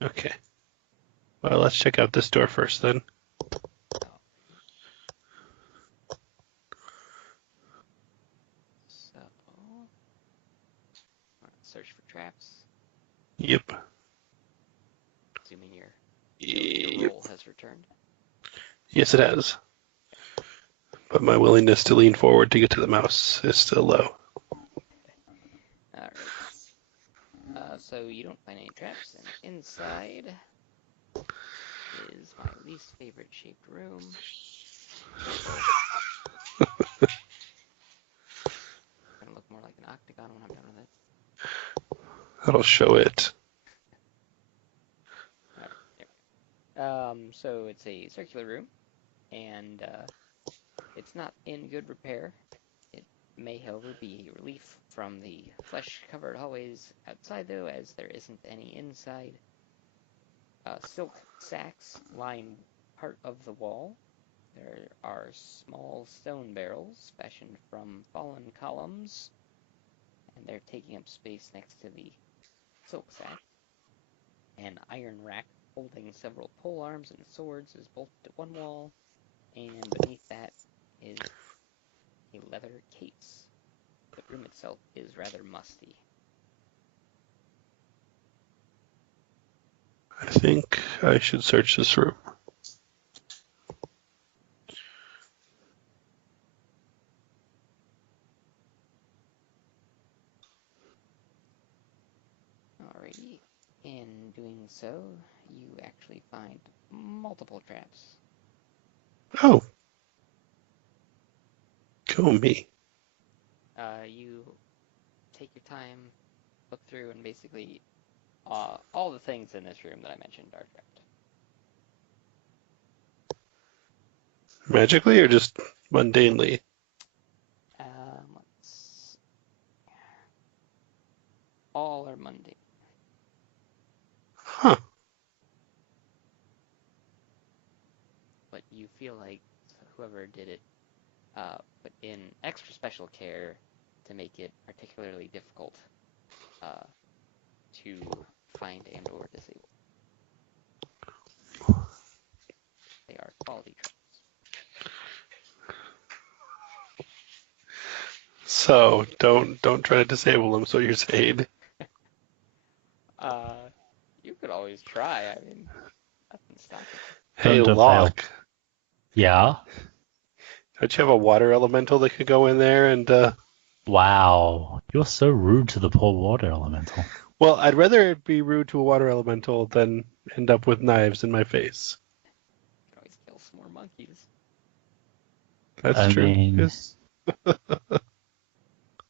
Okay. Well, let's check out this door first, then. So, search for traps. Yep. Assuming your roll has returned. Yes, it has. But my willingness to lean forward to get to the mouse is still low. Alright. So you don't find any traps, and inside is my least favorite shaped room. It's gonna look more like an octagon when I'm done with it. That'll show it. Alright, there we go. So it's a circular room, and it's not in good repair. It may, however, be a relief from the flesh-covered hallways outside, though, as there isn't any inside. Silk sacks line part of the wall. There are small stone barrels fashioned from fallen columns, and they're taking up space next to the silk sack. An iron rack holding several pole arms and swords is bolted to one wall, and beneath that is a leather case. The room itself is rather musty. I think I should search this room. Alrighty. In doing so, you actually find multiple traps. Oh. Go me. You take your time, look through, and basically all the things in this room that I mentioned are trapped. Magically or just mundanely? Let's... All are mundane. feel like whoever did it put in extra special care to make it particularly difficult to find and or disable. They are quality traps. So don't try to disable them. So you're saying? You could always try. I mean, nothing's stopping you. Hey, Don't fail. Locke, Yeah? don't you have a water elemental that could go in there and? Wow. You're so rude to the poor water elemental. Well, I'd rather be rude to a water elemental than end up with knives in my face. You can always kill some more monkeys. That's I true. mean- Yes.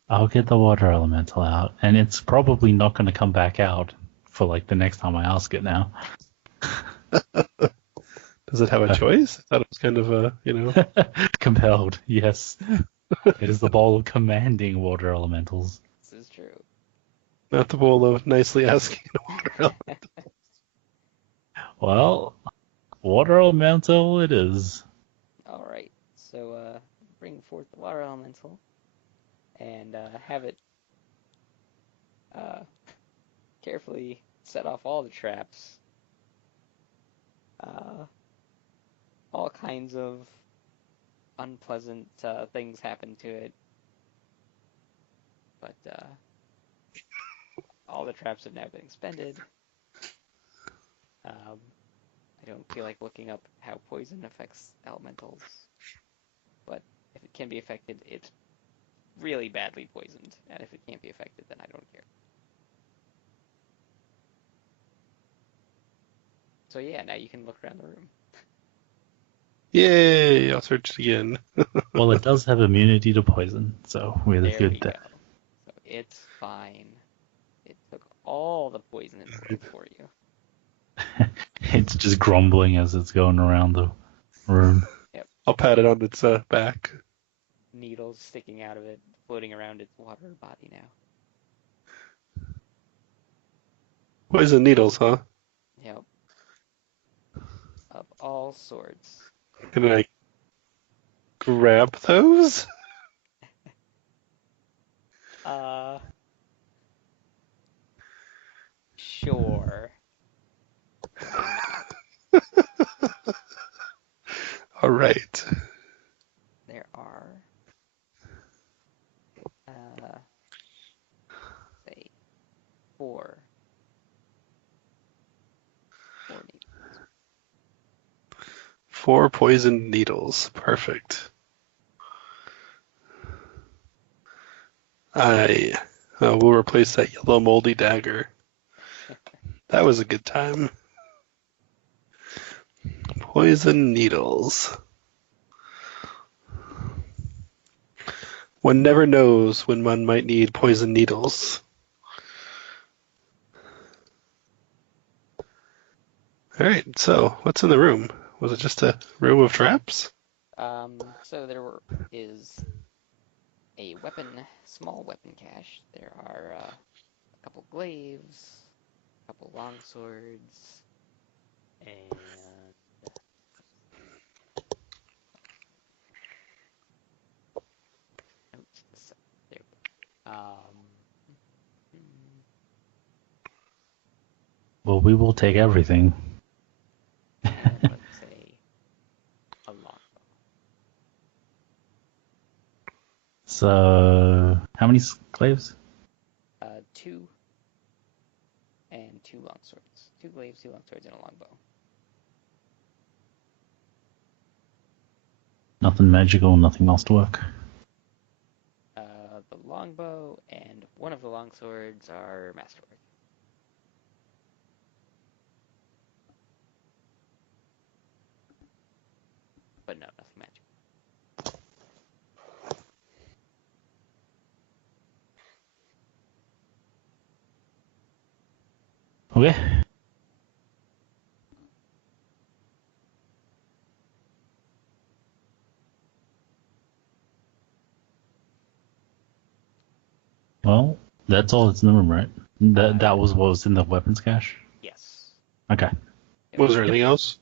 I'll get the water elemental out, and it's probably not going to come back out for like the next time I ask it now. Does it have a choice? I thought it was kind of a, Compelled, yes. It is the bowl of commanding water elementals. This is true. not the bowl of nicely asking a water elemental. Well, water elemental it is. All right. So bring forth the water elemental and have it carefully set off all the traps. All kinds of unpleasant things happen to it, but all the traps have now been expended. I don't feel like looking up how poison affects elementals, but if it can be affected, it's really badly poisoned, and if it can't be affected, then I don't care. So yeah, now you can look around the room. Yay! I'll search it again. Well, it does have immunity to poison, so we're There good we go. there. So it's fine. It took all the poison in the world for you. It's just grumbling as it's going around the room. I'll pat it on its back. Needles sticking out of it, floating around its water body now. Poison needles, huh? Yep. Of all sorts. Can I grab those? Sure. All right. There are, say, four needles. 4 poison needles. Perfect. I will replace that yellow moldy dagger. That was a good time. Poison needles. One never knows when one might need poison needles. All right, so what's in the room? Was it just a room of traps? So there is a small weapon cache. There are a couple glaives, a couple long swords, and so there. Well, we will take everything. Let's say a longbow. So, how many glaives? 2 and 2 long swords. 2 glaives, 2 long swords, and a longbow. Nothing magical, nothing else to work. The longbow and one of the long swords are masterwork. But no, nothing magic. Okay. Well, that's all that's in the room, right? That was what was in the weapons cache? Yes. Okay. Was there anything else?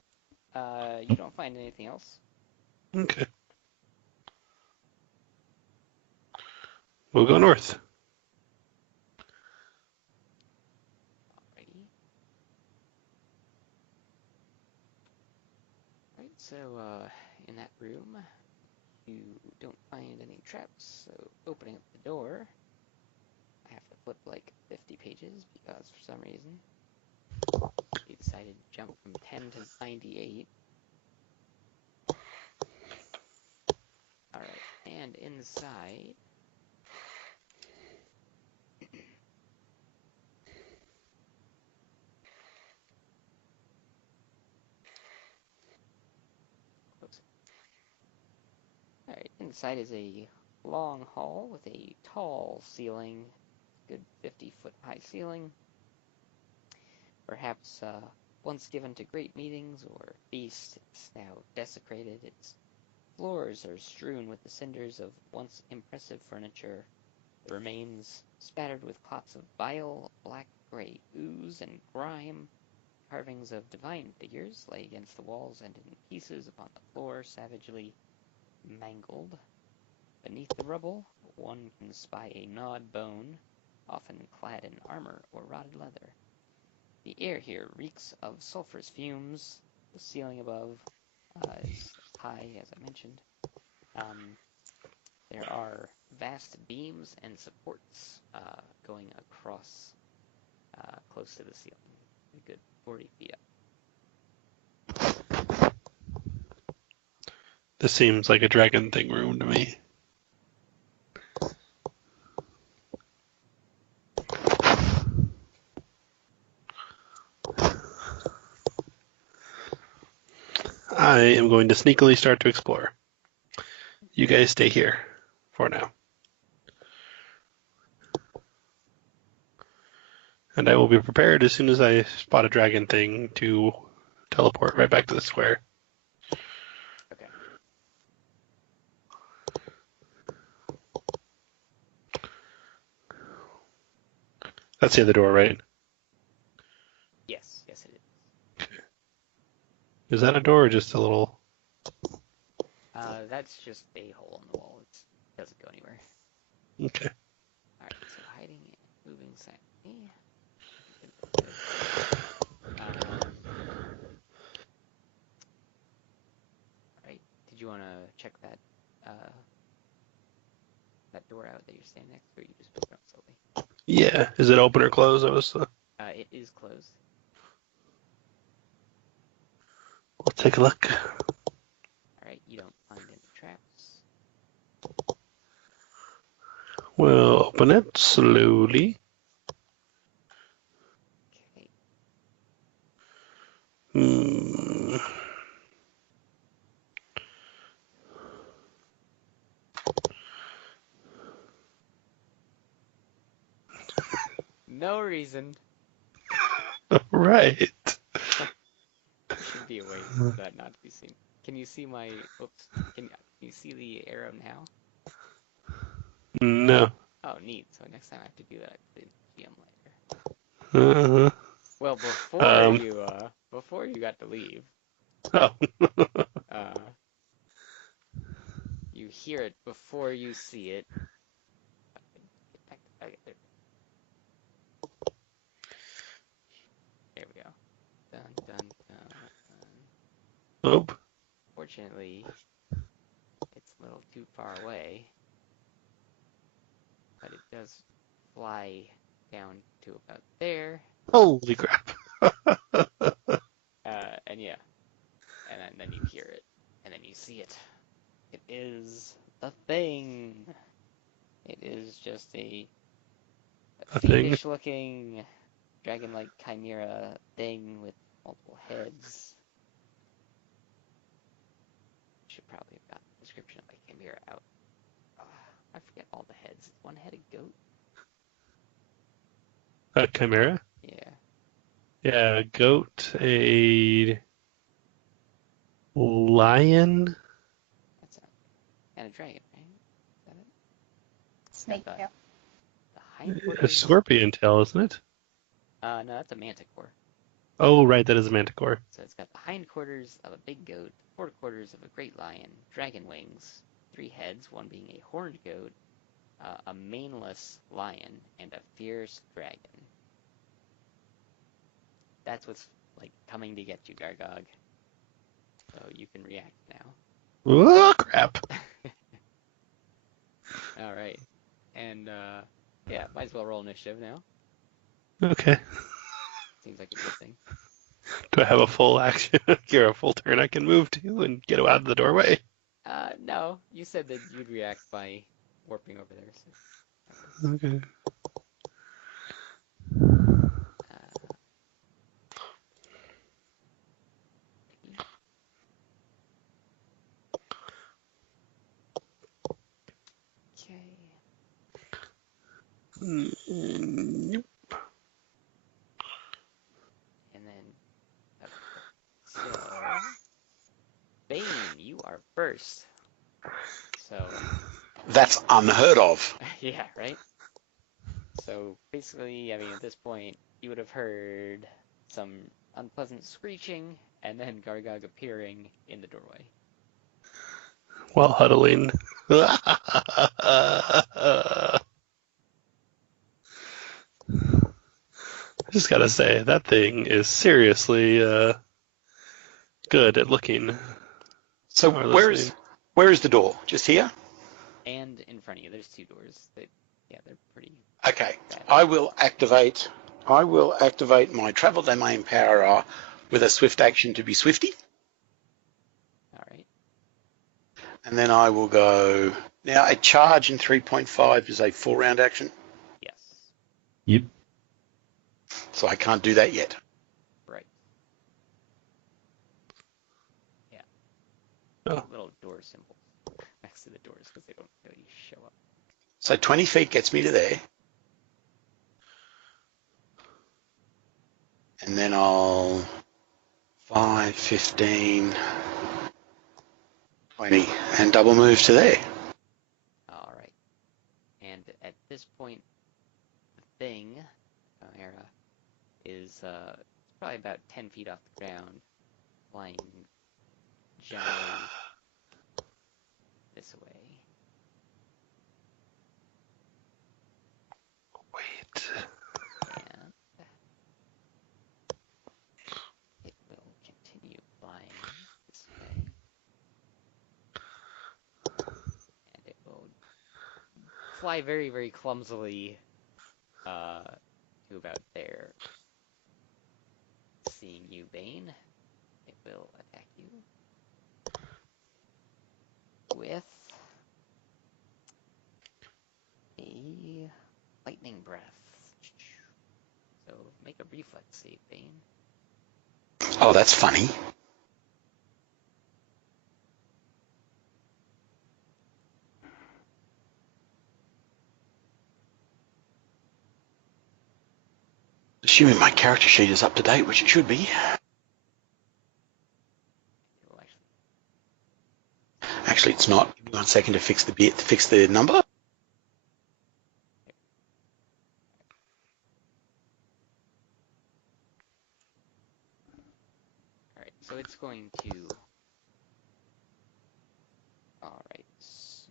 You don't find anything else. Okay. We'll go north. Alrighty. Right, so in that room, you don't find any traps, so opening up the door, I have to flip like 50 pages because for some reason he decided to jump from 10 to 98. Alright, and inside, alright, inside is a long hall with a tall ceiling, good 50-foot high ceiling. Perhaps once given to great meetings or feasts, it's now desecrated. Its floors are strewn with the cinders of once impressive furniture, the remains spattered with clots of vile black-gray ooze and grime. Carvings of divine figures lay against the walls and in pieces upon the floor, savagely mangled. Beneath the rubble, one can spy a gnawed bone, often clad in armor or rotted leather. The air here reeks of sulphurous fumes. The ceiling above is high, as I mentioned. There are vast beams and supports going across close to the ceiling, a good 40 feet up. This seems like a dragon thing room to me. I am going to sneakily start to explore. You guys stay here for now. And I will be prepared as soon as I spot a dragon thing to teleport right back to the square. Okay. That's the other door, right? Yes, yes it is. Is that a door or just a little... That's just a hole in the wall. It doesn't go anywhere. Okay. Alright, so hiding and moving silently. Good. Alright, did you want to check that that door out that you're standing next to, or you just pick it up slowly? Yeah. Is it open or closed? It is closed. We'll take a look. Alright, you don't find any traps. We'll open it slowly. Okay. No reason. Right. Should be a way for that not to be seen. Can you see my... Oops. Can you see the arrow now? No. Oh, neat. So next time I have to do that, I put it in GM later. Uh-huh. Well, before you got to leave, Oh. you hear it before you see it. Get back to, okay, there we go. Dun, dun, dun. Oh. Fortunately, it's a little too far away, but it does fly down to about there. Holy crap. And yeah, and then you hear it, and then you see it. It is the thing. It is just a A thing? fiendish-looking dragon-like chimera thing with multiple heads. Should probably have got the description of a chimera out. I forget all the heads. Is one-headed goat? A chimera? Yeah. Yeah, a goat, a lion. That's not. And a dragon, right? Is that it? Snake the, tail. the hindquarters. A scorpion tail, isn't it? No, that's a manticore. Oh, right, that is a manticore. So it's got the hindquarters of a big goat, forequarters of a great lion, dragon wings, 3 heads, one being a horned goat, a maneless lion, and a fierce dragon. That's what's like coming to get you, Gargog. So you can react now. Oh, crap. All right, and yeah, might as well roll initiative now. Okay. Seems like a good thing. Do I have a full action or a full turn I can move to and get out of the doorway? No, you said that you'd react by warping over there. So. Okay. Okay. Yep. And then, okay. So, Bane, you are first. So, That's unheard of. yeah, right? So, basically, I mean, at this point, you would have heard some unpleasant screeching and then Gargog appearing in the doorway. While huddling. I just gotta say, that thing is seriously good at looking So or where listening. is the door? Just here? And in front of you, there's 2 doors. Yeah, they're pretty Okay. bad. I will activate my travel domain power with a swift action to be swifty. All right. And then I will go. Now, a charge in 3.5 is a 4-round action, Yes. Yep. so I can't do that yet. Right. Yeah. Oh. Little door symbols next to the doors because they don't really show up. So 20 feet gets me to there. And then I'll 5, 15, 20, and double move to there. All right. And at this point, the thing, Chimera, is probably about 10 feet off the ground, flying generally this way. Wait. And it will continue flying this way. And it will fly very, very clumsily to about there. Seeing you, Bane, it will attack you with a lightning breath. So make a reflex save, Bane. Oh, that's funny. Assuming my character sheet is up to date, which it should be. It will actually. Actually, it's not. Give me 1 second to fix the number. All right, so it's going to. All right, so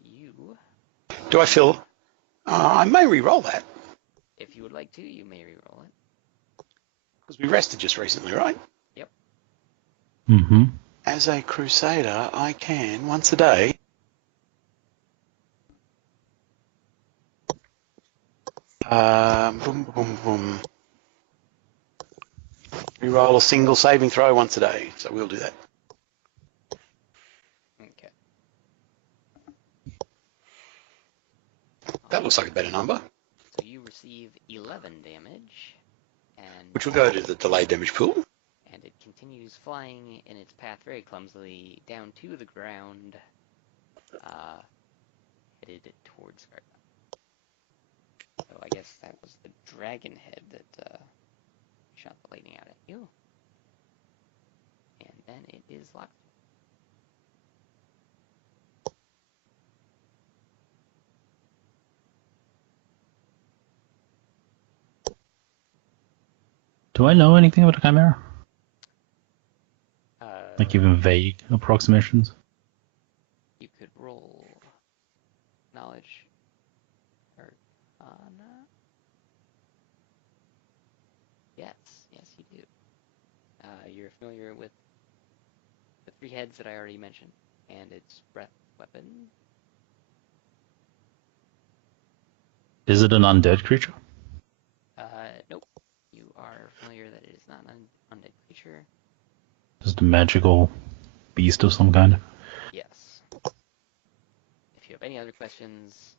you, Do I feel? I may re-roll that if you would like to, you may reroll it. because we rested just recently, right? Yep. Mm-hmm. As a crusader, I can once a day. Boom, boom, boom. Reroll a single saving throw once a day, so we'll do that. Okay. That looks like a better number, So you receive 11 damage, and which will go to the delayed damage pool. and it continues flying in its path very clumsily down to the ground, headed towards Garda. So I guess that was the dragon head that shot the lightning out at you. And then it is locked. Do I know anything about a chimera? Uh, Like even vague approximations? you could roll knowledge or yes, you do. You're familiar with the three heads that I already mentioned, and its breath weapon. Is it an undead creature? Nope. You are familiar that it is not an undead creature. Just a magical beast of some kind? Yes. If you have any other questions,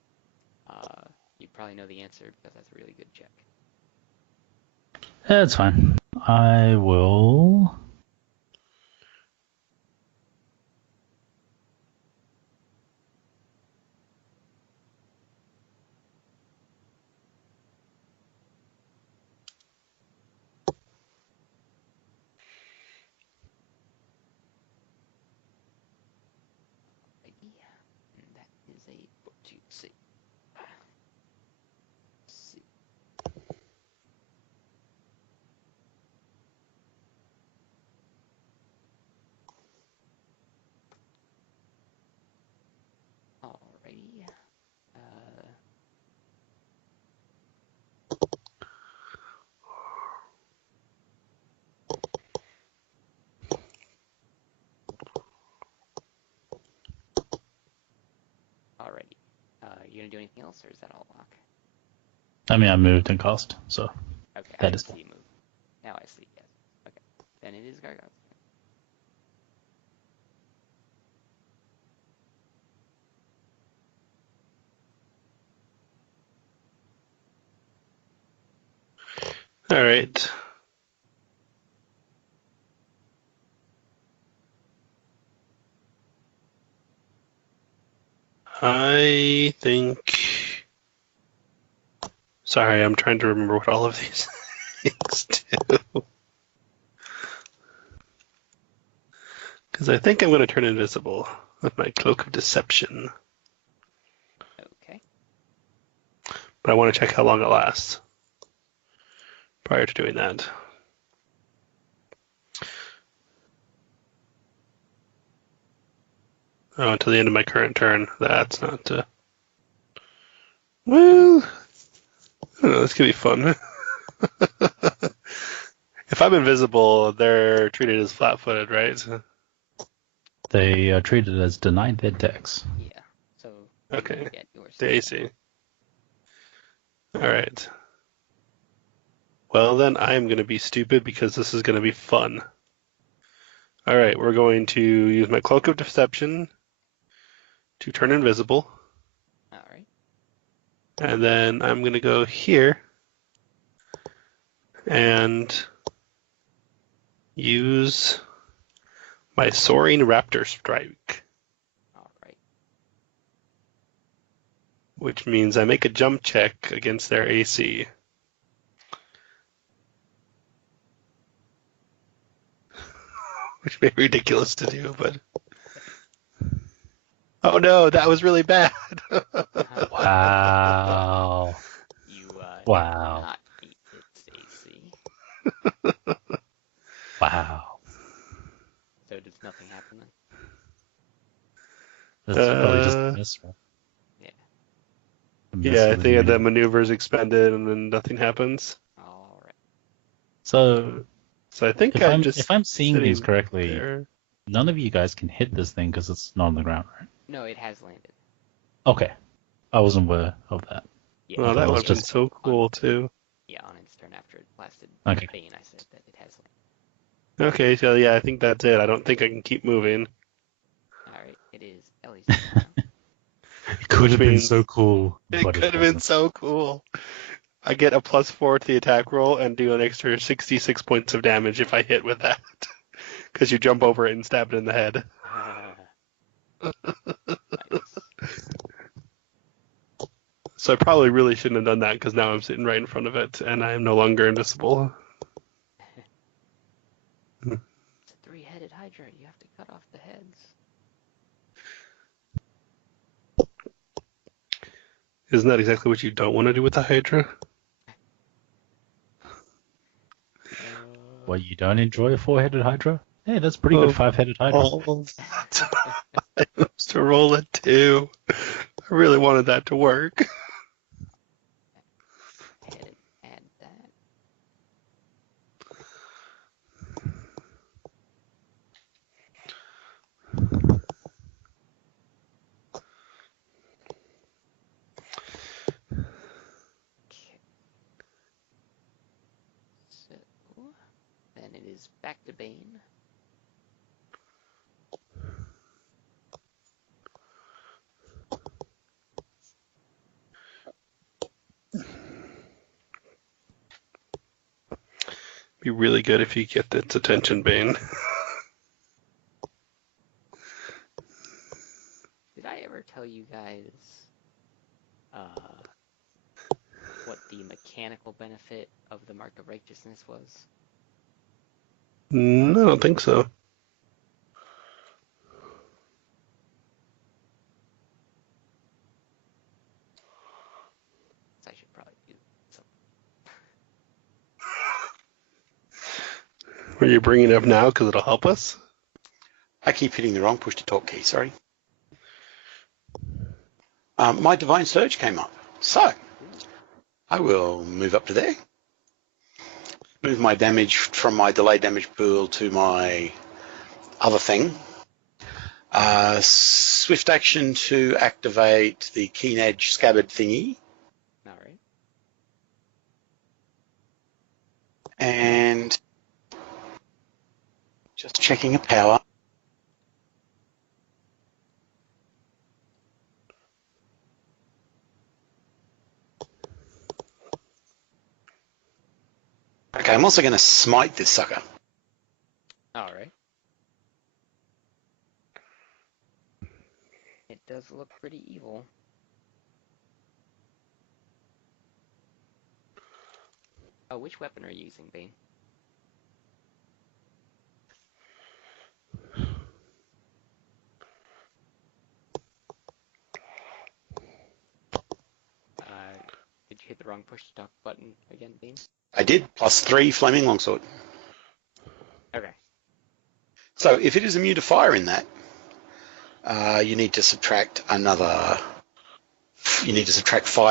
you probably know the answer because that's a really good check. That's fine. I will. Alrighty. And that is a 14. See. See. Alrighty. Alrighty. You gonna do anything else, or is that all lock? I mean, I moved in cost, so Okay, I that didn't is. see you move. Now I see, yes. Okay. Then it is Gargoyle's All right. I think. Sorry, I'm trying to remember what all of these things do. Because I think I'm going to turn invisible with my cloak of deception, Okay. but I want to check how long it lasts prior to doing that. Oh, until the end of my current turn. That's not. Well, I don't know. This could be fun. If I'm invisible, they're treated as flat-footed, right? They are treated as denied their decks. Yeah. So Okay. you get yours. The AC. All right. Well, then I'm going to be stupid because this is going to be fun. All right, we're going to use my cloak of deception to turn invisible. Alright. And then I'm going to go here and use my soaring raptor strike, Alright. which means I make a jump check against their AC. Which may be ridiculous to do, but oh no, that was really bad. Wow. You Wow. not meet its AC. Wow. So does nothing happen then? That's probably just a Uh, miss, right? Yeah. A miss yeah, I with a think the negative. maneuver's expended and then nothing happens. Alright. So So I think if I'm I'm just seeing these sitting correctly, there. none of you guys can hit this thing because it's not on the ground, right? No, it has landed. Okay. I wasn't aware of that. Yeah. Oh, I thought that it would was have been just so cool too. Yeah, on its turn after it blasted okay. Bane, I said that it has landed. Okay, so yeah, I think that's it. I don't think I can keep moving. Alright, it is Ellie's turn now. It could Which have been means so cool, it but could it have been wasn't. so cool. I get a +4 to the attack roll and do an extra 66 points of damage if I hit with that. Because you jump over it and stab it in the head. Nice. So I probably really shouldn't have done that because now I'm sitting right in front of it and I am no longer invisible. It's a three-headed Hydra. You have to cut off the heads. Isn't that exactly what you don't want to do with the Hydra? What, you don't enjoy a four-headed Hydra? Hey, that's pretty good Oh, five-headed Hydra. all that items to roll a 2. I really wanted that to work. Add that. Okay. So then it is back to Bane. Be really good if you get its attention, Bane. Did I ever tell you guys what the mechanical benefit of the Mark of Righteousness was? No, I don't think so. So I should probably do some. Are you bringing it up now because it'll help us? I keep hitting the wrong push to talk key, sorry. My Divine Surge came up. So, I will move up to there. Move my damage from my delay damage pool to my other thing. Swift action to activate the Keen Edge Scabbard thingy. All right. And just checking a power. Okay, I'm also going to smite this sucker. All right. It does look pretty evil. Oh, which weapon are you using, Bane? Did you hit the wrong push to talk button again, Bane? I did, +3 Flaming Longsword. Okay. So if it is immune to fire in that, you need to subtract 5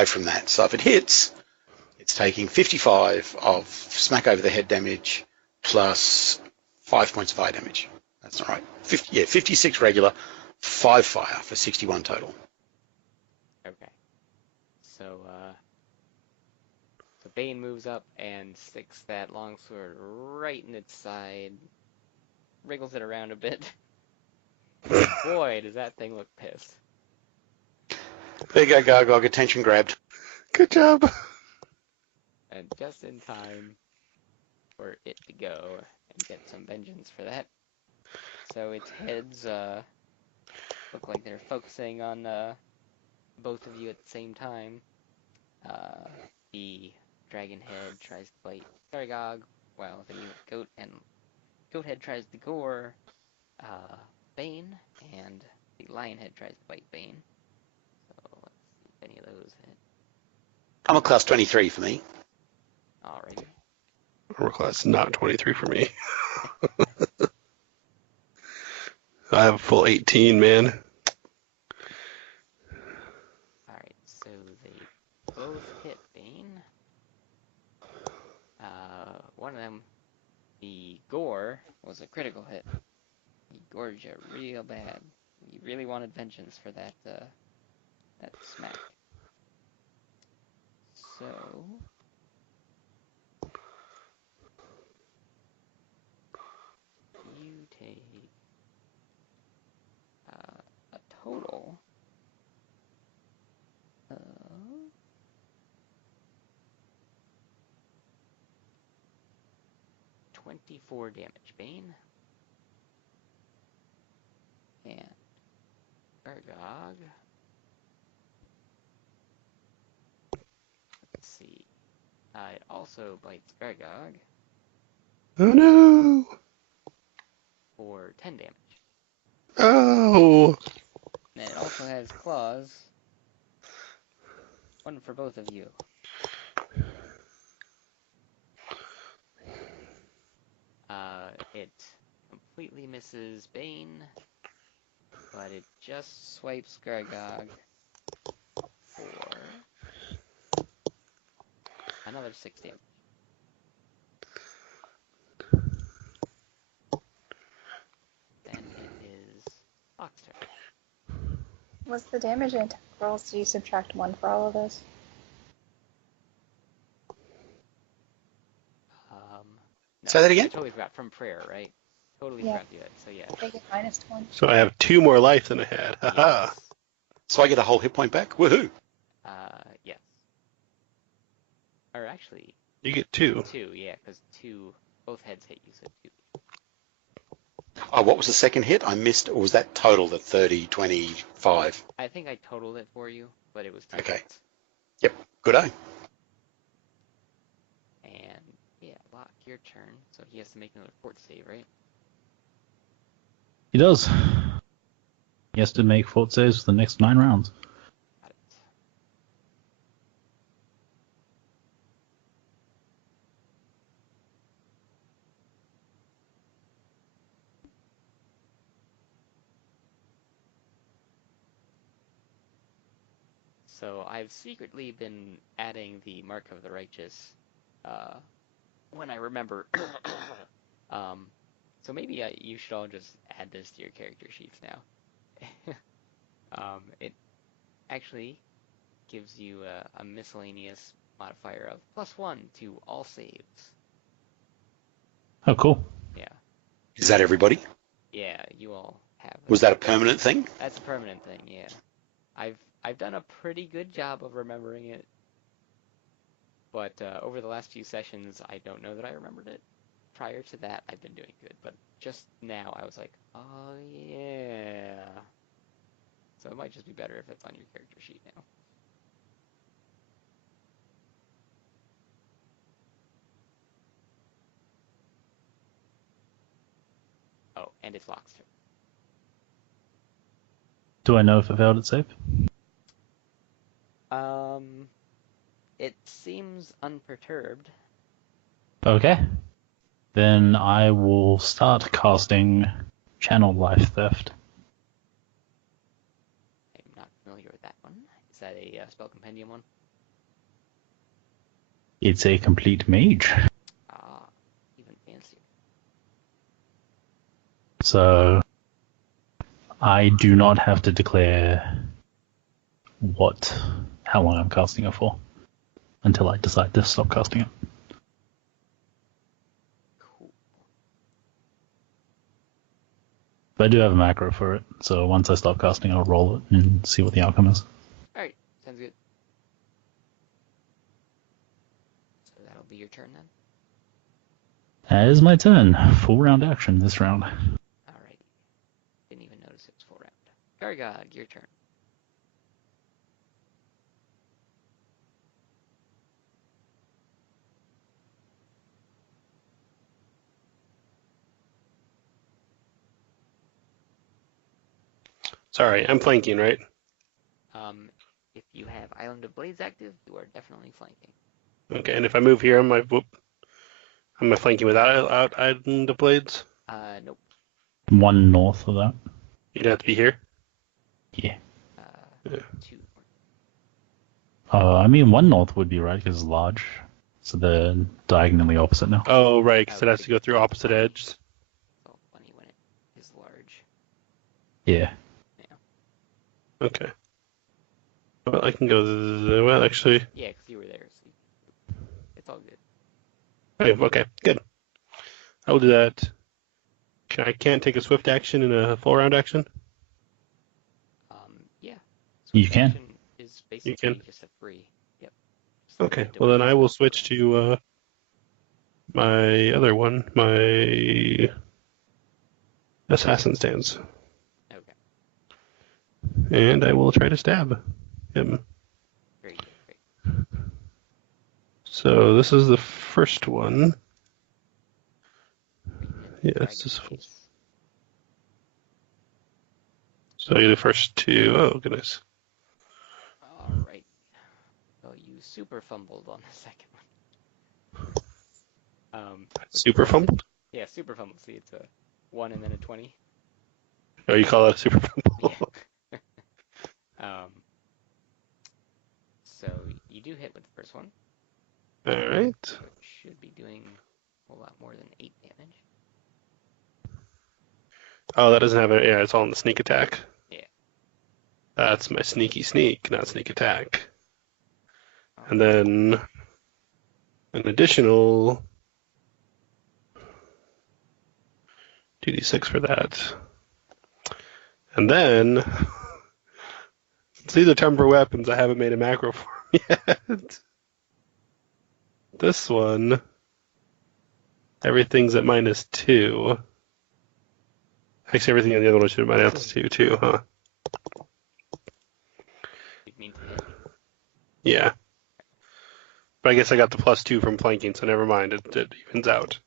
from that. So if it hits, it's taking 55 of smack over the head damage plus 5 points of fire damage. That's not right. 56 regular, 5 fire for 61 total. Okay. So, so Bane moves up and sticks that longsword right in its side, wriggles it around a bit. Boy, does that thing look pissed. There you go, Gargog, attention grabbed. Good job. And just in time for it to go and get some vengeance for that. So its heads look like they're focusing on both of you at the same time. The dragon head tries to bite Sargog, while the goat head tries to gore Bane, and the lion head tries to bite Bane. So let's see if any of those hit. I'm a class 23 for me. Alrighty. Armor class not 23 for me. I have a full 18, man. Alright, so they both hit Bane. One of them, the gore, was a critical hit. He gored you real bad. You really wanted vengeance for that smack. So you take a total of 24 damage, Bane. And Argog. Let's see. It also bites Argog Oh no! for 10 damage. Oh! And it also has claws. One for both of you. It completely misses Bane, but it just swipes Gargog for another 6 damage. Then it is Fox turn. What's the damage in attack rolls? Do you subtract 1 for all of those? No, Say that I again? totally forgot. From prayer, right? Totally Yeah. forgot to do that. So yeah. Take it -1. So I have 2 more life than I had. Haha. Yes. So I get a whole hit point back? Woohoo! Yes. Or actually, You get 2. 2, yeah, because 2, both heads hit you, so 2. Oh, what was the second hit? I missed, or was that total, the 30, 25? I think I totaled it for you, but it was 2 Okay. hits. Yep, good-o. And, yeah, Locke, your turn. So he has to make another fort save, right? He does. He has to make fort saves for the next 9 rounds. Got it. So I've secretly been adding the Mark of the Righteous when I remember. So maybe you should all just add this to your character sheets now. It actually gives you a miscellaneous modifier of +1 to all saves. Oh, cool. Yeah, Is that everybody? yeah, you all have. Was that a permanent thing? That's a permanent thing. Yeah, I've done a pretty good job of remembering it, but over the last few sessions, I don't know that I remembered it. Prior to that, I've been doing good, but just now I was like, oh yeah. So it might just be better if it's on your character sheet now. Oh, and it's Locke's turn. Do I know if it failed its save? It seems unperturbed. Okay. Then I will start casting Channel Life Theft. I'm not familiar with that one. Is that a spell compendium one? It's a complete mage. Ah, even fancier. So I do not have to declare how long I'm casting it for until I decide to stop casting it. Cool. But I do have a macro for it, so once I stop casting, I'll roll it and see what the outcome is. Alright, sounds good. So that'll be your turn then? That is my turn. Full round action this round. Alrighty. Didn't even notice it was full round. Gargog, your turn. Sorry, I'm flanking, right? If you have Island of Blades active, you are definitely flanking. Okay, and if I move here, am I flanking without Island of Blades? Nope. One north of that. You'd have to be here. Yeah. Yeah. 2. I mean, one north would be right because it's large. So they're diagonally opposite now. Oh, right, because it has to go through opposite edges. It's all funny when it is large. Yeah. Okay. Well, I can go. Well, actually. Yeah, because you were there, so it's all good. Okay, good. I will do that. I can't take a swift action in a full round action. Yeah. You can. Action is basically just a free. Yep. Just Okay, the well then I will spell. switch to my other one, my assassin stance, Okay. and I will try to stab him. Very good. Great. So this is the first one. Yes, this is. So you're the first two. Oh goodness. All right. Well, you super fumbled on the second one. Super fumbled. Yeah, super fumble. See, it's a 1 and then a 20. Oh, you call that a super fumble? Yeah. So you do hit with the first one. All right. Should be doing a whole lot more than 8 damage. Oh, that doesn't have a. Yeah, it's all in the sneak attack. Yeah. That's my sneaky sneak, not sneak attack. Oh, And then an additional 2d6 for that. And then, see the temper weapons, I haven't made a macro for yet. This one, everything's at -2. Actually, everything in the other one should have -2 too, huh? you mean to hit? Yeah. But I guess I got the +2 from flanking, so never mind. It evens out.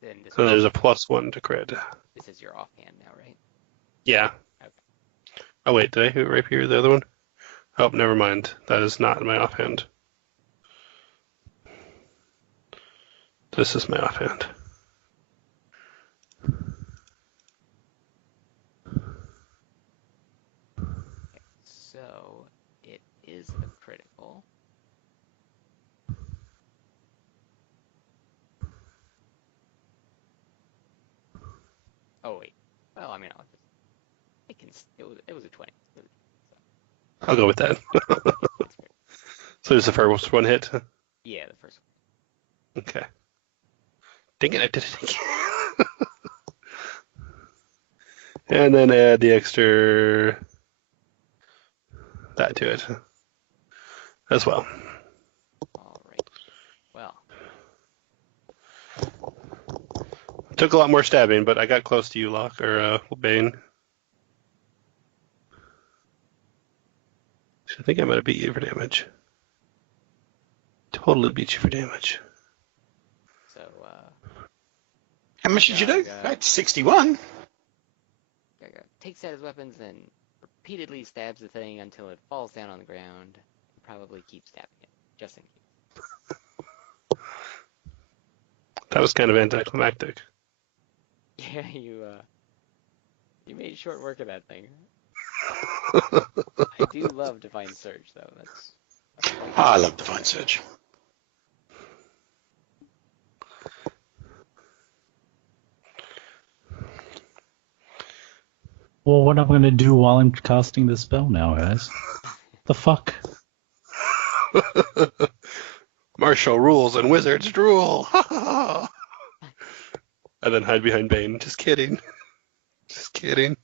Then this, So there's a +1 to crit. this is your offhand now, right? Yeah. Okay. Oh wait, did I hit rapier the other one? Oh, never mind. That is not my offhand. This is my offhand. So it is a critical. Oh wait. Well, I mean, it can. It was a 20. I'll go with that. So there's the first one hit. Yeah, the first Okay. Dang it, I did it again. And then add the extra that to it as well. one. All right. Well, Took a lot more stabbing, but I got close to you, Locke, or Bane. I think I might have beat you for damage. Totally beat you for damage. so How much did you do? Yeah, Right, 61. Gaga takes out his weapons and repeatedly stabs the thing until it falls down on the ground. Probably keep stabbing it, just in case. That was kind of anticlimactic. Yeah, you made short work of that thing. I do love Divine Surge, though. That's Oh, I love Divine Surge. Well, what am I going to do while I'm casting the spell now, guys? The fuck? Martial rules and wizards drool. And then hide behind Bane. Just kidding. Just kidding.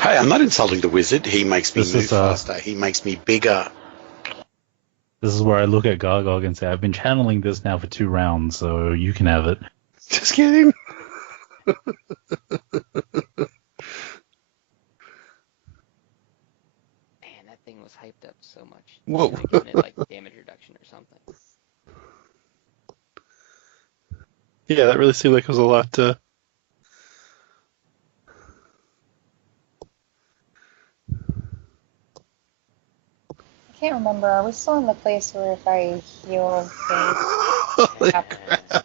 Hey, I'm not insulting the wizard. He makes me This move is, faster. He makes me bigger. This is where I look at Gargog and say, I've been channeling this now for 2 rounds, so you can have it. Just kidding. man, that thing was hyped up so much. Whoa. Should have given it like damage reduction or something. Yeah, that really seemed like it was a lot. I can't remember. Are we still in the place where if I heal things? Holy crap.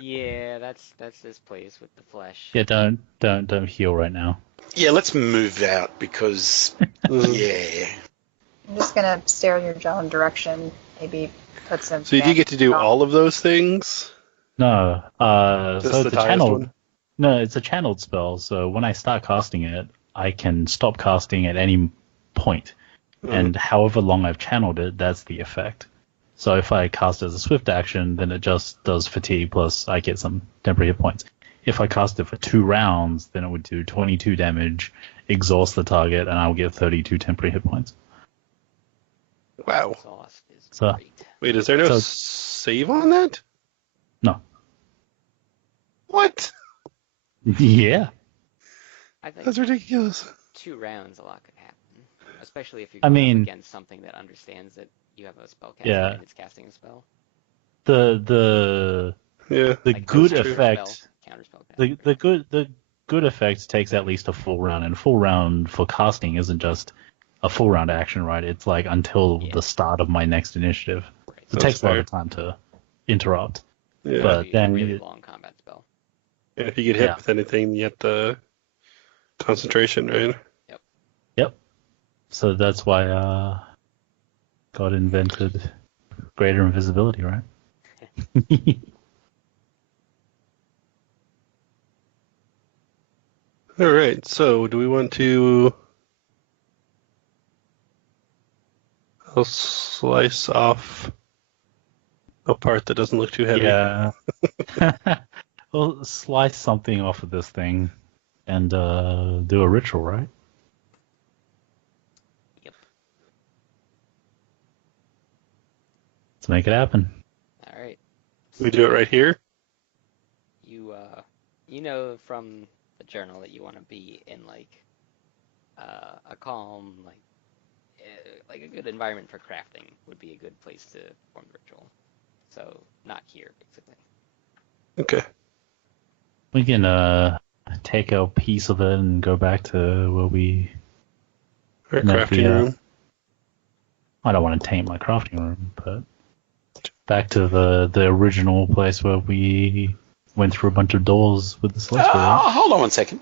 Yeah, that's this place with the flesh. Yeah, don't heal right now. Yeah, let's move out because, yeah. I'm just gonna stare in your general direction. Maybe put some. So you do get to do on. all of those things? No, Just so the it's a highest channeled. one? No, it's a channeled spell. So when I start casting it, I can stop casting at any point, and however long I've channeled it, that's the effect. So if I cast it as a swift action, then it just does fatigue plus I get some temporary hit points. If I cast it for 2 rounds, then it would do 22 damage, exhaust the target, and I will get 32 temporary hit points. Wow. Exhaust is So- great. Wait, is there no So- save on that? No. What? Yeah. I think That's ridiculous. 2 rounds a lot could happen, especially if you're I going mean- up against something that understands that you have a spell caster Yeah. and it's casting a spell. The Yeah. Like good counter effect. spell, counter spell The good effect takes at least a full round, and full round for casting isn't just a full round action, right? It's like until Yeah. the start of my next initiative. Right. It That's takes a lot fair. of time to interrupt. Yeah. But Be a then really long combat spell. And if you get hit Yeah. with anything, you get the concentration, right? Yep. So that's why God invented greater invisibility, right? All right. So, do we want to? I'll slice off a part that doesn't look too heavy. Yeah. Well, slice something off of this thing and do a ritual, right? Yep. Let's make it happen. All right. We do it right here. You know from the journal that you want to be in like a calm, like a good environment for crafting would be a good place to perform the ritual. So not here, basically. Okay. We can take a piece of it and go back to where we Our met crafting room. I don't want to taint my crafting room, but back to the original place where we went through a bunch of doors with the celestial. Right? Hold on one second.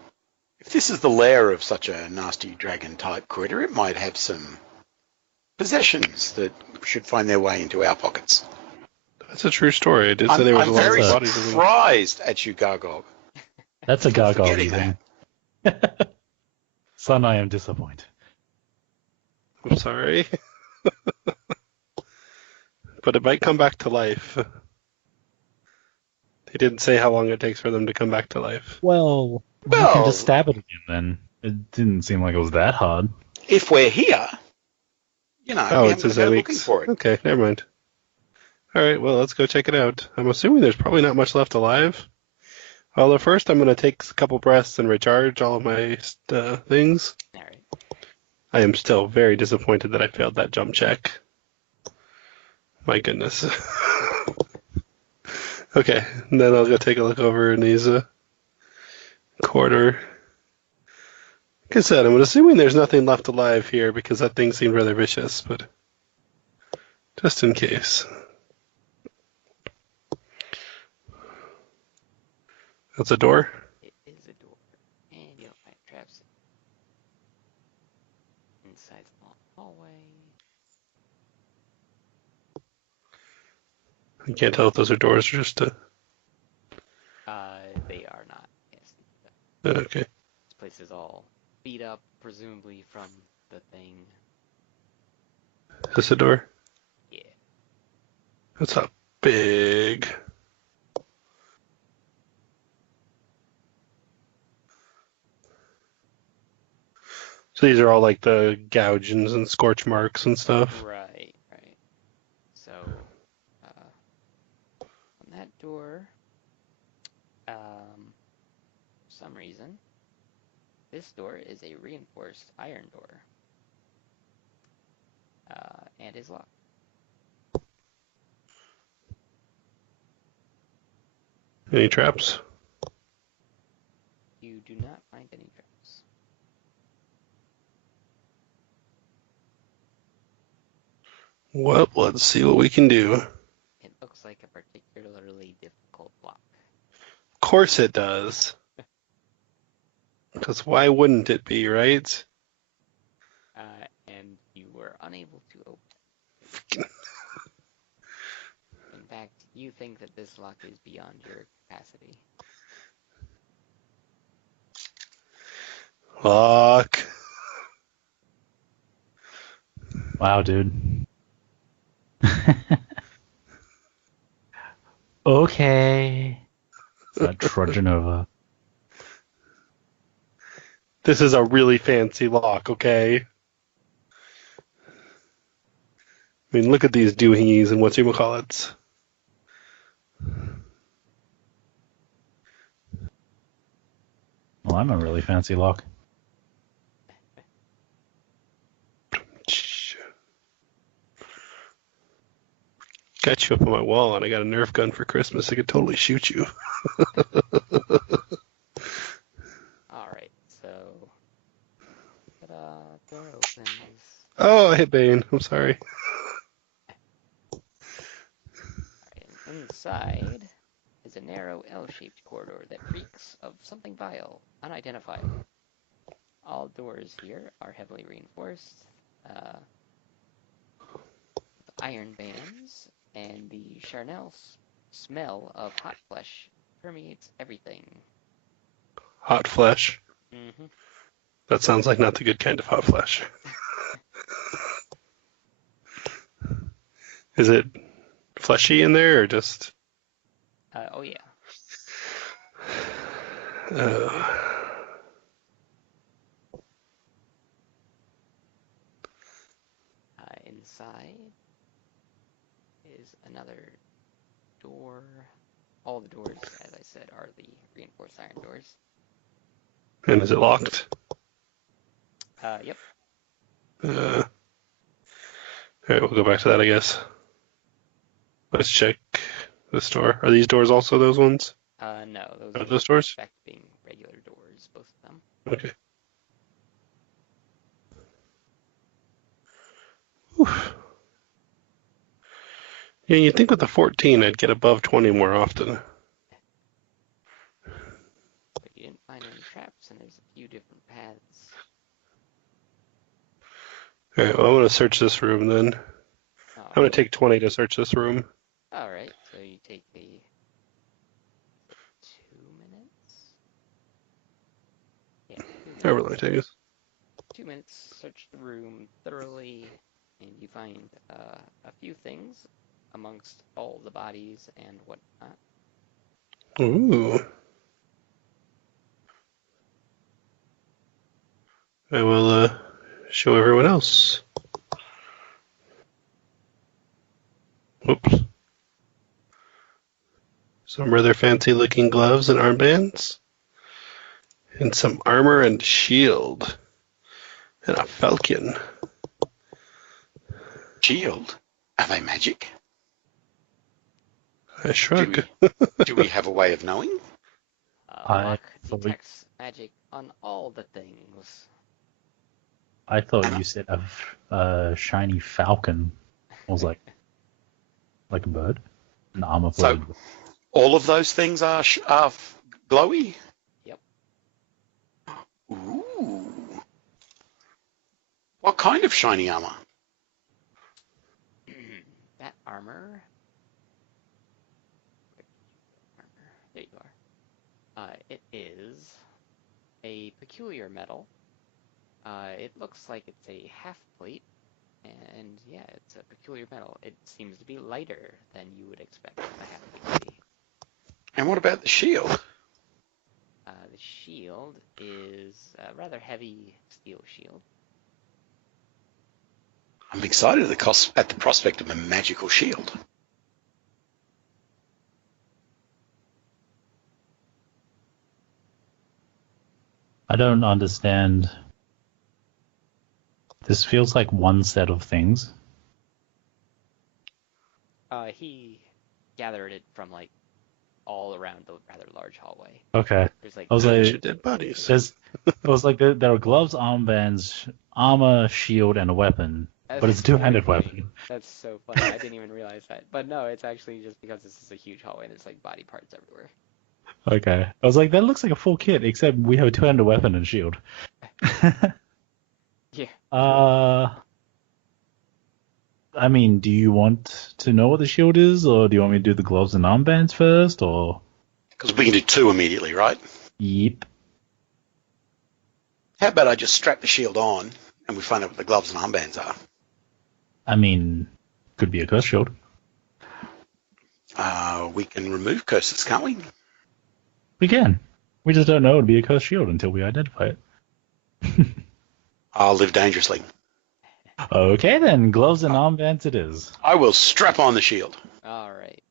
If this is the lair of such a nasty dragon-type critter, it might have some possessions that should find their way into our pockets. That's a true story. I did say there was I'm a lot very of bodies. surprised at you, Gargog. That's a for gargoyle forgetting thing. Son, I am disappointed. I'm sorry. But it might come back to life. They didn't say how long it takes for them to come back to life. Well, we can just stab it again then. It didn't seem like it was that hard. If we're here, we Oh, haven't it says got to go 8 looking weeks. for it. Okay, never mind. All right, well, let's go check it out. I'm assuming there's probably not much left alive. Although first I'm going to take a couple breaths and recharge all of my things. All right. I am still very disappointed that I failed that jump check. My goodness. Okay, and then I'll go take a look over in these quarter. Like I said, I'm assuming there's nothing left alive here because that thing seemed rather vicious, but just in case. That's a door. It is a door, and you'll find traps inside the hallway. You can't tell if those are doors or just They are not. Yes. okay. This place is all beat up, presumably from the thing. Is this a door? Yeah. That's a big. So these are all like the gouges and scorch marks and stuff. Right. So, on that door, for some reason, this door is a reinforced iron door, and is locked. Any traps? You do not find any traps. Well, let's see what we can do. It looks like a particularly difficult lock. Of course it does. Because why wouldn't it be, right? And you were unable to open it. In fact, you think that this lock is beyond your capacity. Fuck. Wow, dude. Okay. Start trudging over. This is a really fancy lock, okay? I mean, look at these doohingies and whatchamacallits. Well, I'm a really fancy lock. Got you up on my wall, and I got a Nerf gun for Christmas. I could totally shoot you. Alright, so... door opens. Oh, I hit Bane. I'm sorry. Alright, inside, a narrow L-shaped corridor that reeks of something vile, unidentifiable. All doors here are heavily reinforced with iron bands, and the charnel smell of hot flesh permeates everything. Hot flesh. Mm-hmm. That sounds like not the good kind of hot flesh. Is it fleshy in there or just? Oh yeah. Inside is another door. All the doors, as I said, are the reinforced iron doors. And is it locked? Yep. All right, we'll go back to that, I guess. Let's check this door. Are these doors also those ones? No, those Are are those doors? back to being regular doors, both of them. Okay. Whew. Yeah, you'd think with the 14 I'd get above 20 more often. But you didn't find any traps, and there's a few different paths. All right, well, I'm going to search this room then. I'm going to take 20 to search this room. All right, so you take the 2 minutes. Yeah, 2 minutes. However long it takes. 2 minutes. Search the room thoroughly, and you find a few things amongst all the bodies and whatnot. Ooh. I will show everyone else. Oops. Some rather fancy looking gloves and armbands. And some armor and shield. And a falcon. Shield? Are they magic? I shrug. Do we have a way of knowing? Locke detects magic on all the things. I thought you said a shiny falcon. I was like a bird, an armor-plated. So all of those things are glowy? Yep. Ooh. What kind of shiny armor? That armor. There you are. It is a peculiar metal. It looks like it's a half plate, and yeah, it's a peculiar metal. It seems to be lighter than you would expect a half plate to be. And what about the shield? The shield is a rather heavy steel shield. I'm excited at the prospect of a magical shield. I don't understand. This feels like one set of things. He gathered it from like all around the rather large hallway. Okay. There's like I was like, Dead bodies. it was like there are gloves, armbands, armor, shield, and a weapon. But it's a two-handed weapon. That's so funny. I didn't even realize that. But no, it's actually just because this is a huge hallway and there's like body parts everywhere. Okay. I was like, that looks like a full kit, except we have a two-handed weapon and shield. Yeah. I mean, do you want to know what the shield is, or do you want me to do the gloves and armbands first, or? Because we can do two immediately, right? Yep. How about I just strap the shield on and we find out what the gloves and armbands are? I mean, could be a curse shield. We can remove curses, can't we? We can. We just don't know it would be a curse shield until we identify it. I'll live dangerously. Okay then, gloves and armbands it is. I will strap on the shield. All right.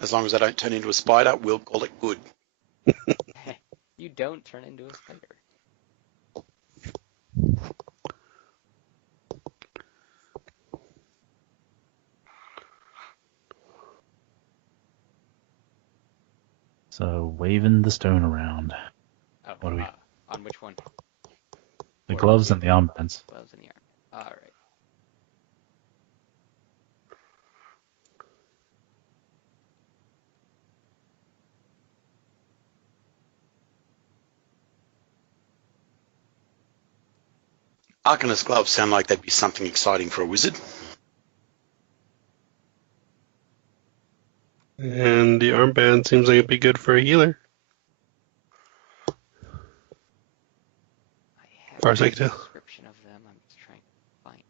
As long as I don't turn into a spider, we'll call it good. You don't turn into a spider. So, waving the stone around. Oh, What do we? on which one? The gloves and the armbands. Gloves and the arm. All right. Arcanist gloves sound like they'd be something exciting for a wizard. And the armband seems like it'd be good for a healer. I have Far as I a can tell. description of them. I'm just trying to find it.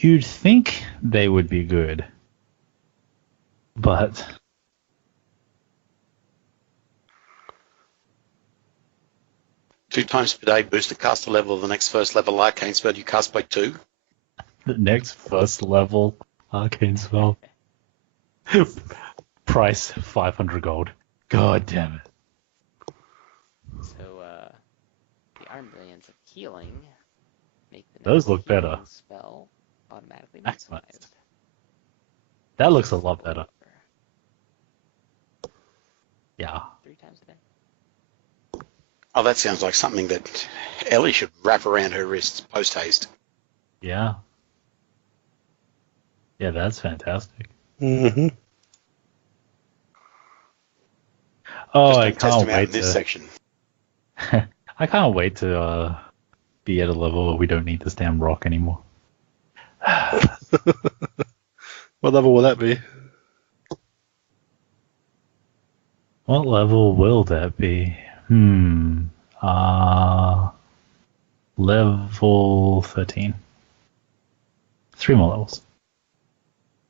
You'd think they would be good, but 2 times per day, boost the caster level of the next first level arcane spell you cast by 2. the next first level arcane spell price 500 gold. God damn it. So, the armbands of healing make the Those next look better. healing spell automatically Excellent. maximized. That looks a lot better. Yeah. 3 times a day. Oh, that sounds like something that Ellie should wrap around her wrists post-haste. Yeah. Yeah, that's fantastic. Mm-hmm. Oh, Just I don't test can't them out in wait this to. section. I can't wait to be at a level where we don't need this damn rock anymore. What level will that be? What level will that be? Level 13. 3 more levels.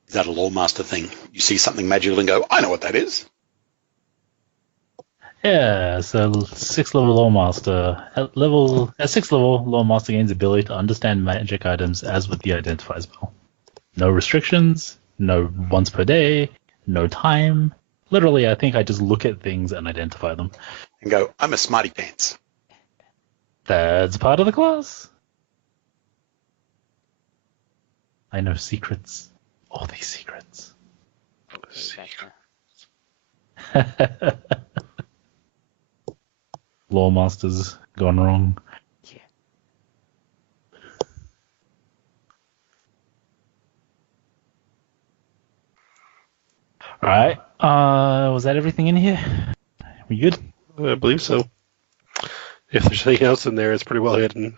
Is that a Lawmaster thing? You see something magical and go, I know what that is. Yeah, so 6th level Lawmaster. At 6th level, Lawmaster gains the ability to understand magic items as with the Identify spell. No restrictions, no once per day, no time. Literally, I think I just look at things and identify them. And go, I'm a smarty pants. That's part of the class. I know secrets. All these secrets. Okay, gotcha. Lawmaster's gone wrong. Yeah. Alright. Was that everything in here? We good? I believe so. If there's anything else in there, it's pretty well hidden.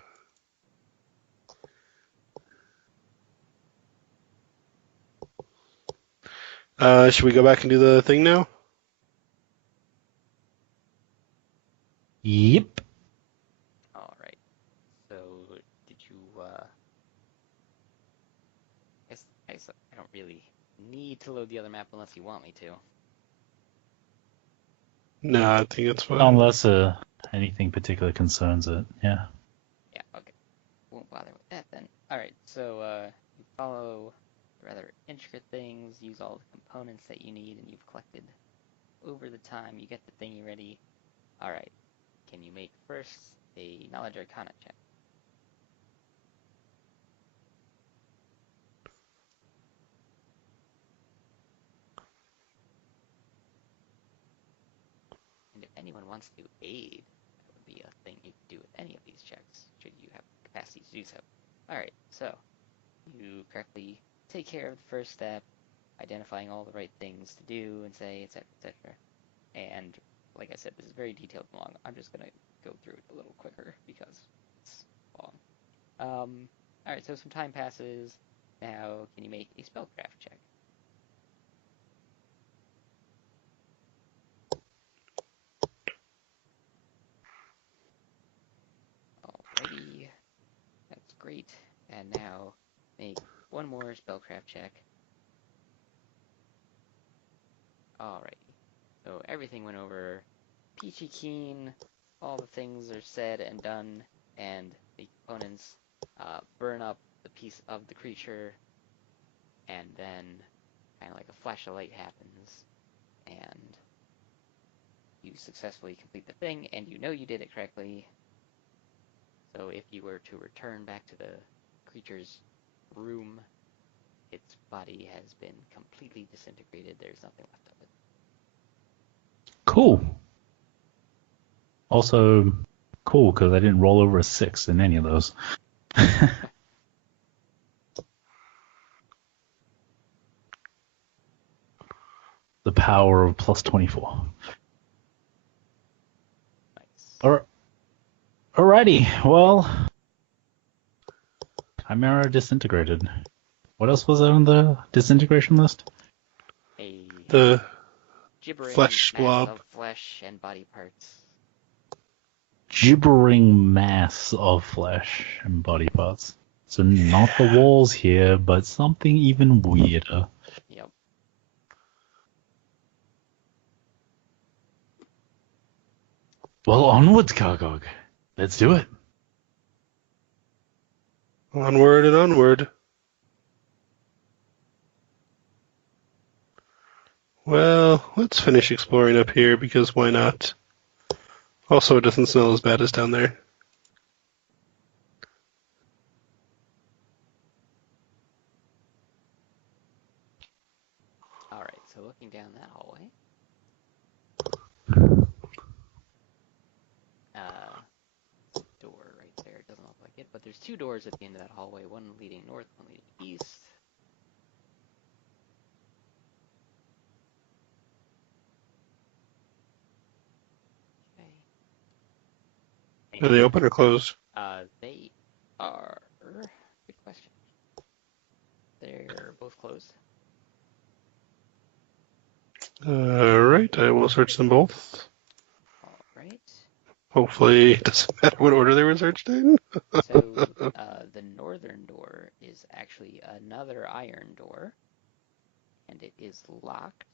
Should we go back and do the thing now? Yep. All right. So, did you, I guess I don't really need to load the other map unless you want me to. No, I think it's fine. Unless anything particular concerns it. Yeah. Yeah, okay. Won't bother with that then. Alright, so, you follow rather intricate things, use all the components that you need and you've collected over the time, you get the thingy ready. Alright, can you make first a Knowledge Arcana check? And if anyone wants to aid, that would be a thing you could do with any of these checks, should you have capacity to do so. Alright, so, you correctly take care of the first step, identifying all the right things to do and say, etc., etc. And like I said, this is very detailed and long. I'm just gonna go through it a little quicker because it's long. All right, so some time passes. Now, can you make a spellcraft check? Alrighty, that's great. And now, make one more spellcraft check. Alrighty, so everything went over peachy keen. All the things are said and done, and the components burn up the piece of the creature, and then kind of like a flash of light happens, and you successfully complete the thing, and you know you did it correctly. So if you were to return back to the creature's room, its body has been completely disintegrated. There's nothing left of it. Cool. Also, cool because I didn't roll over a 6 in any of those. The power of plus 24. Nice. Or, alrighty, well, Chimera disintegrated. What else was on the disintegration list? A The gibbering flesh mass blob. of flesh and body parts. Gibbering mass of flesh and body parts. So not the walls here, but something even weirder. Yep. Well, onwards, Kargog. Let's do it. Onward and onward. Well, let's finish exploring up here because why not? Also, it doesn't smell as bad as down there. Alright, so looking down that hallway. Door right there. It doesn't look like it, but there's two doors at the end of that hallway. One leading north, one leading east. Okay. Are they open or closed? They are... Good question. They're both closed. Alright, I will search them both. Alright. Hopefully, it doesn't matter what order they were searched in. So, the northern door is actually another iron door, and it is locked.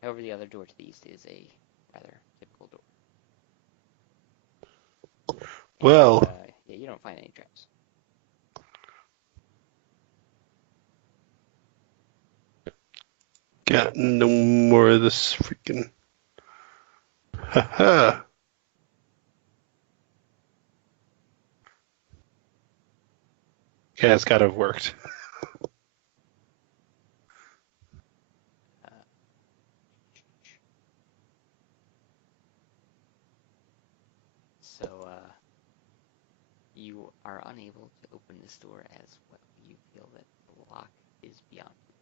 However, the other door to the east is a rather typical door. Well, yeah, you don't find any traps. got no more of this freaking. Haha. Yeah, it's gotta have worked. So, you are unable to open this door as well. You feel that the lock is beyond you.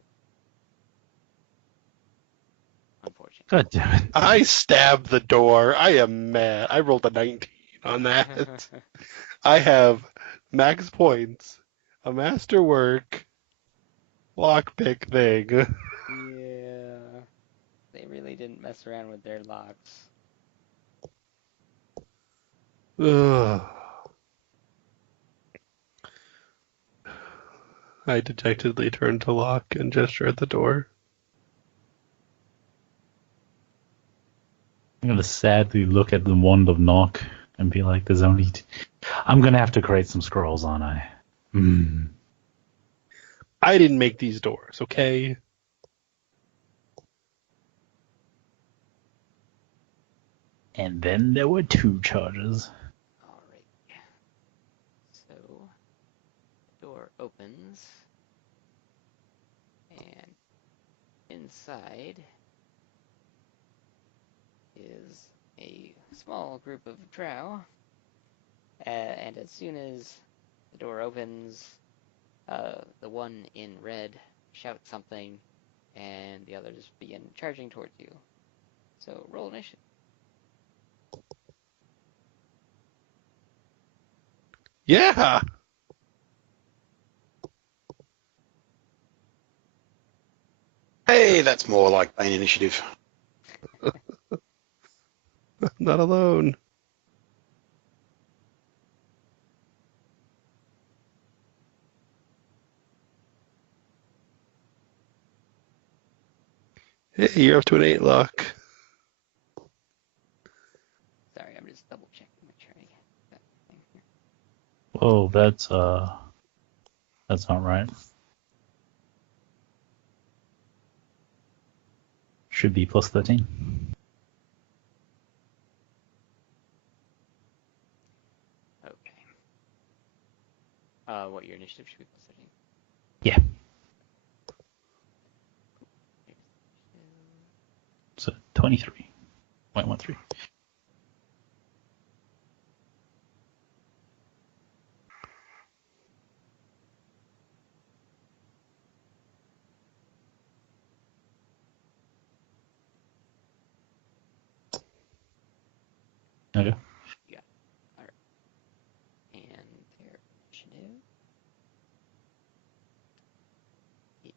Unfortunately. God damn it. I stabbed the door. I am mad. I rolled a 19 on that. I have max points, a masterwork, lockpick thing. Yeah. They really didn't mess around with their locks. Ugh. I dejectedly turned to lock and gesture at the door. I'm gonna sadly look at the wand of knock and be like, "There's only." I'm gonna have to create some scrolls, aren't I? I didn't make these doors, okay? And then there were two charges. Alright. So, the door opens, and inside is a small group of drow. And as soon as the door opens, the one in red shouts something, and the others begin charging towards you. So roll initiative. Yeah! Hey, that's more like Bane Initiative. Not alone. Hey, you're up to an 8 lock. Sorry, I'm just double checking, make sure I get that thing here. Whoa, that's not right. Should be plus 13. Okay. What your initiative should be plus 13? Yeah. So 23.13. Okay. Yeah. All right. And their initiative is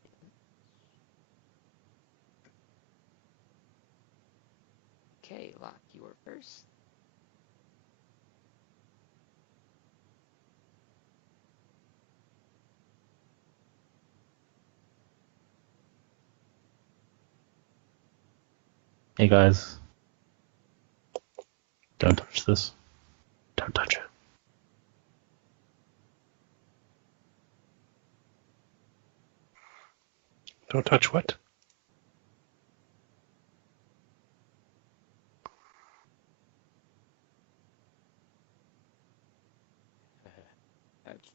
okay. Lock, you are first. Hey guys, don't touch this. Don't touch it. Don't touch what? That's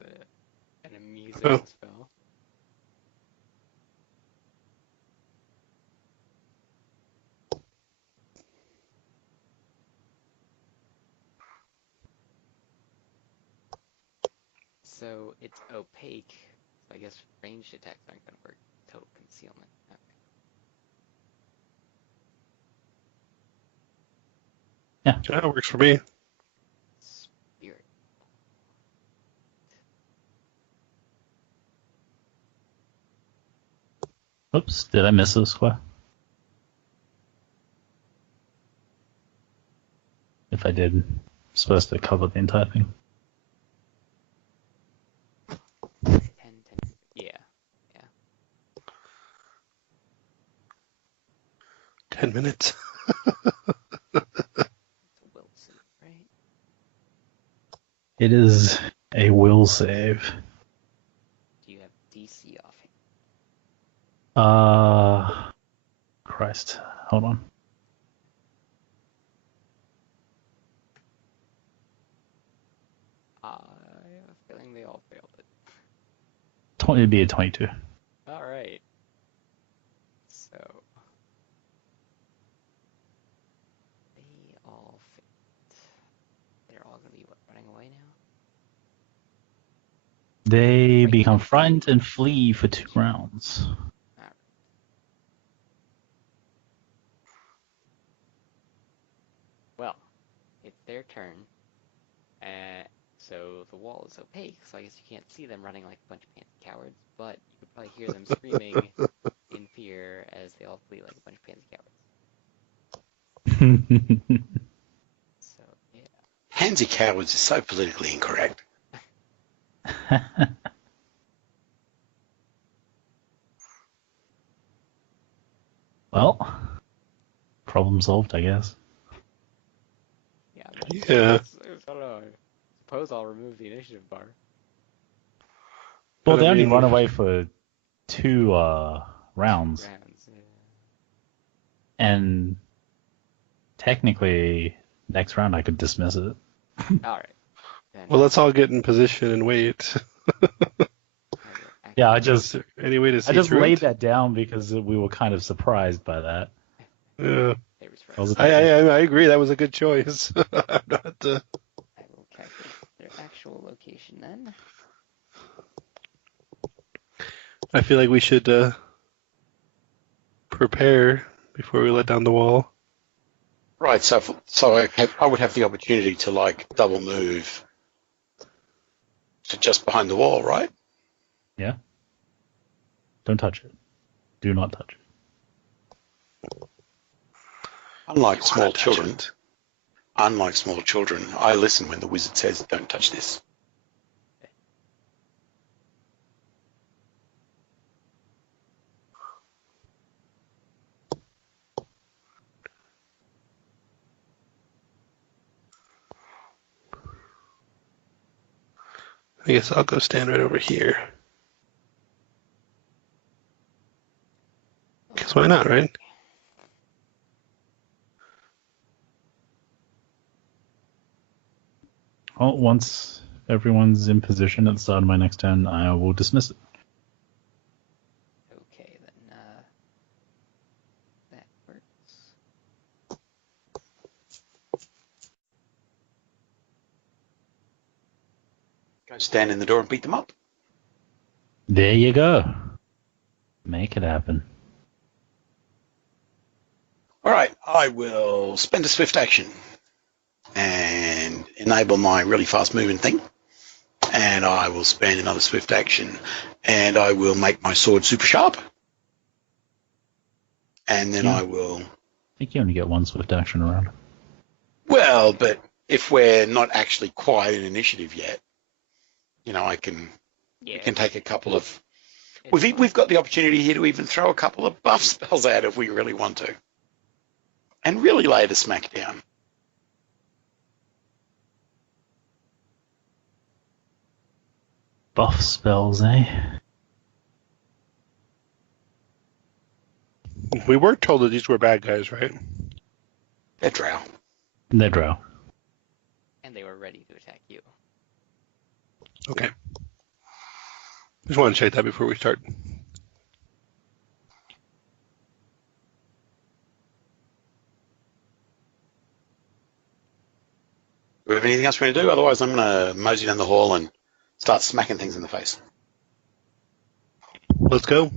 an amusing Oh. spell. So it's opaque. So I guess ranged attacks aren't going to work. Total concealment. Okay. Yeah, it works for me. Spirit. Oops, did I miss a square? If I did, I'm supposed to cover the entire thing. 10, 10. Yeah. 10 minutes. It's a will save, right? It is a will save. Do you have DC off? Christ, hold on. I have a feeling they all failed it. It'd be a 22. All right. So they all failed. They're all going to be running away now. They Right, become and frightened flee. and flee for 2 rounds. Alright. Well, it's their turn. So the wall is opaque, so I guess you can't see them running like a bunch of pansy cowards, but you could probably hear them screaming in fear as they all flee like a bunch of pansy cowards. So, yeah. Pansy cowards is so politically incorrect. Well, problem solved, I guess. Yeah, Yeah. I don't know. I suppose I'll remove the initiative bar. Well, But I they only mean- run away for 2 rounds, Rounds. Yeah. and technically, next round I could dismiss it. Alright. Then Well, let's all get in position and wait. I will Yeah, I Is just there any way to see just through laid it? that down because we were kind of surprised by that. Yeah. They was I was right. I agree. That was a good choice. I'm not, I will calculate their actual location then. I feel like we should prepare before we let down the wall. Right, so I would have the opportunity to like double move to just behind the wall, right? Yeah. Don't touch it. Do not touch it. Unlike You small wanna touch children, it. I listen when the wizard says, "Don't touch this." I guess I'll go stand right over here. Because why not, right? Well, once everyone's in position at the start of my next turn, I will dismiss it. Okay, then that works. Go stand in the door and beat them up. There you go. Make it happen. All right, I will spend a swift action and enable my really fast moving thing, and I will spend another swift action, and I will make my sword super sharp, and then Yeah. I will. I think you only get one swift action around. Well, but if we're not actually quite in initiative yet, I can. Yeah, We can take a couple of. it's fine. We've got the opportunity here to even throw a couple of buff spells out if we really want to, and really lay the smack down. Buff spells, eh? We were told that these were bad guys, right? They're drow. They're drow. And they were ready to attack you. Okay. Just want to check that before we start. Do we have anything else we want to do? Otherwise, I'm going to mosey down the hall and start smacking things in the face. Let's go.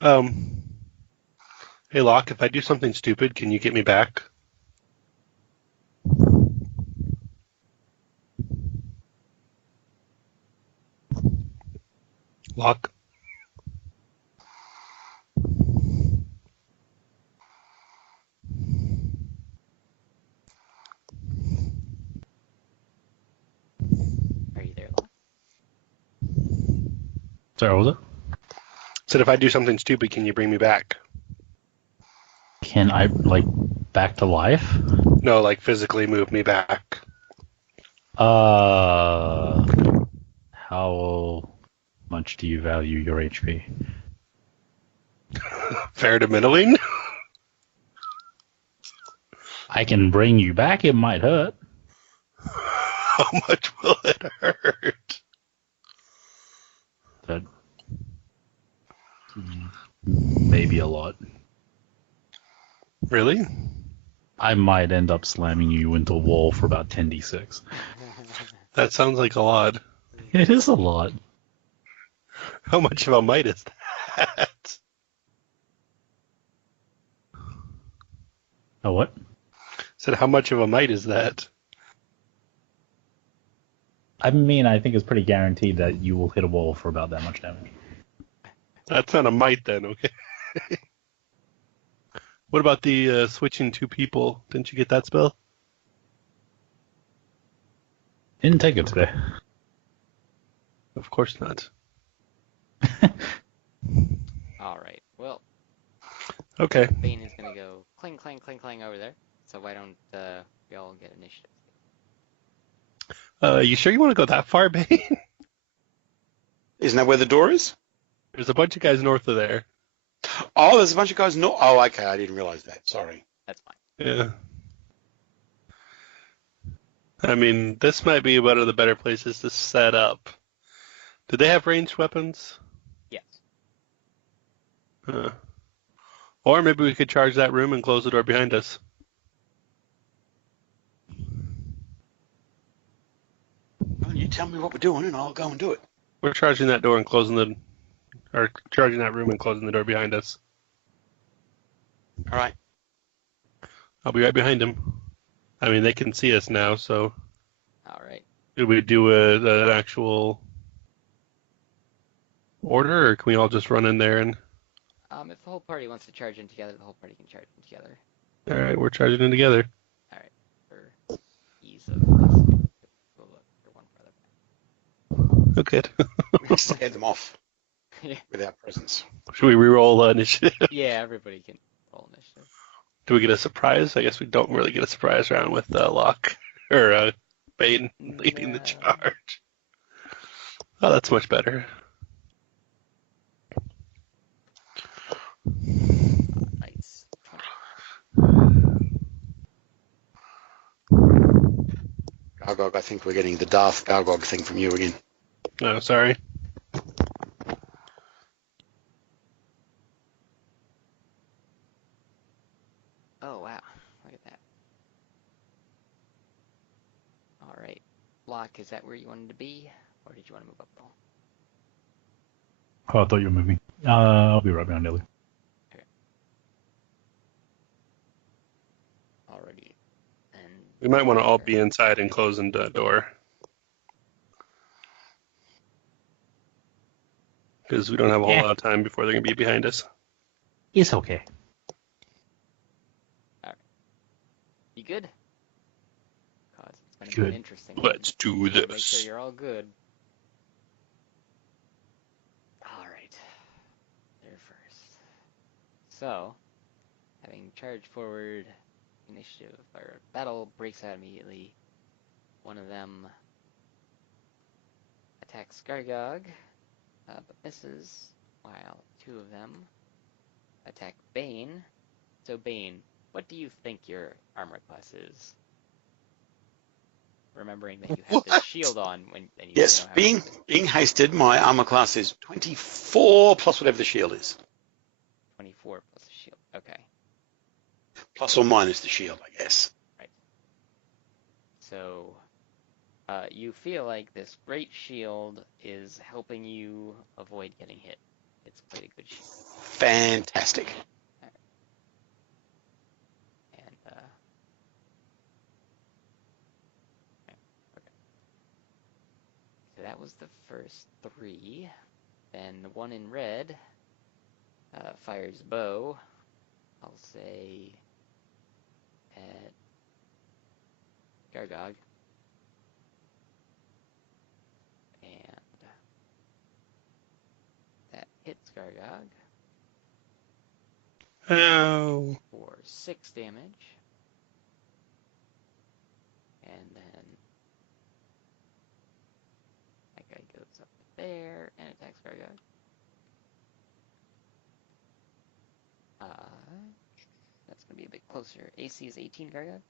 Hey, Locke, if I do something stupid, can you get me back? Locke? Are you there, Locke? Sorry, what was it? Said if I do something stupid, can you bring me back? Can I, back to life? No, like physically move me back. How much do you value your HP? Fair to middling? I can bring you back, it might hurt. How much will it hurt? But maybe a lot. Really? I might end up slamming you into a wall for about 10d6. That sounds like a lot. It is a lot. How much of a might is that? Oh, what? Said how much of a might is that? I mean, I think it's pretty guaranteed that you will hit a wall for about that much damage. That's not a might then, okay? What about the switching two people? Didn't you get that spell? Didn't take it today. Of course not. All right. Well, Okay. Bane is gonna go clang, clang, clang, clang over there. So why don't we all get initiative? You sure you want to go that far, Bane? Isn't that where the door is? There's a bunch of guys north of there. Oh, there's a bunch of guys. No. Oh, okay. I didn't realize that. Sorry. That's fine. Yeah. I mean, this might be one of the better places to set up. Do they have ranged weapons? Yes. Or maybe we could charge that room and close the door behind us. Well, you tell me what we're doing, and I'll go and do it. We're charging that door and charging that room and closing the door behind us. All right. I'll be right behind him. I mean, they can see us now, so All right. did we do an actual order, or can we all just run in there and... If the whole party wants to charge in together, the whole party can charge in together. All right, we're charging in together. All right. For ease of this, we'll look for one further back. Oh, good. Just head them off Yeah. without presence. Should we re-roll initiative? Yeah, everybody can roll initiative. Do we get a surprise? I guess we don't really get a surprise round with Locke or Bane leading the No. charge. Oh, that's much better. Nice. Gargog, I think we're getting the Darth Gargog thing from you again. Oh, sorry. Oh, wow. Look at that. All right. Locke, is that where you wanted to be? Or did you want to move up at all? Oh, I thought you were moving. I'll be right behind Ellie. Alrighty. And We might want to all be inside and closing the door. Because we don't have a whole Yeah. lot of time before they're going to be behind us. It's okay. You good? Cause it's gonna be Good. an interesting one. Let's do Make sure this. you're all good. Alright. There first. So, having charged forward, initiative or battle breaks out immediately. One of them attacks Gargog, but misses, while two of them attack Bane. So Bane, what do you think your armor class is? Remembering that you have this What? shield on when and you Yes, don't have being hasted, my armor class is 24 plus whatever the shield is. 24 plus a shield. Okay. Plus or minus the shield, I guess. So, you feel like this great shield is helping you avoid getting hit. It's quite a good shield. Fantastic. And, okay. So that was the first three. Then the one in red fires bow. I'll say at Gargog. And that hits Gargog Oh. for 6 damage. And then that guy goes up there and attacks Gargog. That's going to be a bit closer. AC is 18, Gargog.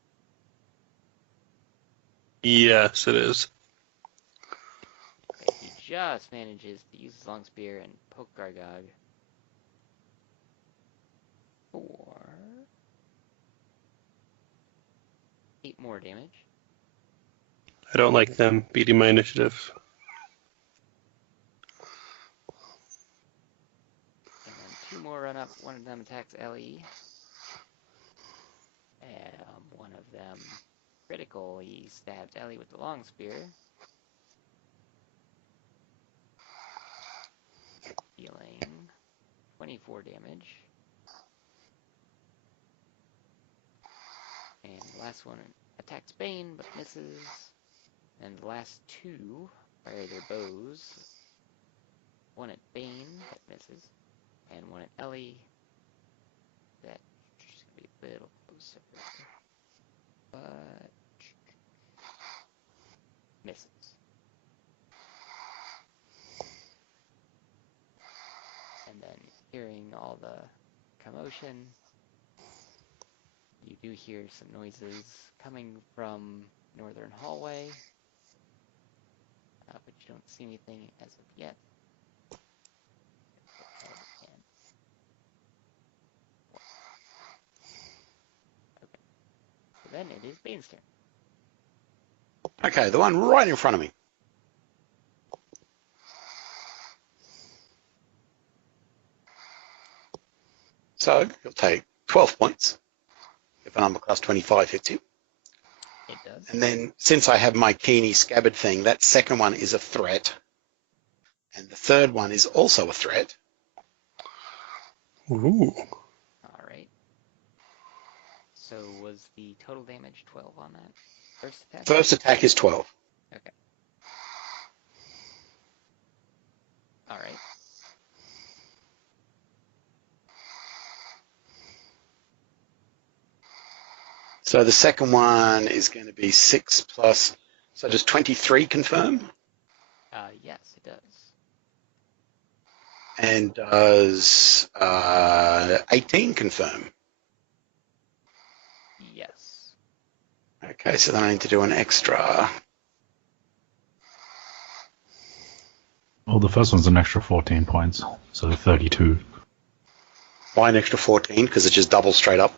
Yes, it is. Okay, he just manages to use his long spear and poke Gargog for 8 more damage. I don't like them beating my initiative. And then 2 more run up. One of them attacks Ellie. And one of them critical. He stabs Ellie with the long spear. Dealing 24 damage. And the last one attacks Bane, but misses. And the last 2 fire their bows. One at Bane, that misses. And one at Ellie. That's going to be a little closer. But misses. And then hearing all the commotion, you do hear some noises coming from northern hallway, but you don't see anything as of yet. Okay. So then it is Bane's turn. Okay, the one right in front of me. So he'll take 12 points if an armor class 25 hits him. It does. And then since I have my Keeney scabbard thing, that second one is a threat. And the third one is also a threat. Ooh. All right. So was the total damage 12 on that first attack? First attack is 12. Okay. All right. So the second one is going to be 6 plus. So does 23 confirm? Yes, it does. And does 18 confirm? Yes. Okay, so then I need to do an extra. Well, the first one's an extra 14 points, so 32. Why an extra 14? Because it just doubles straight up.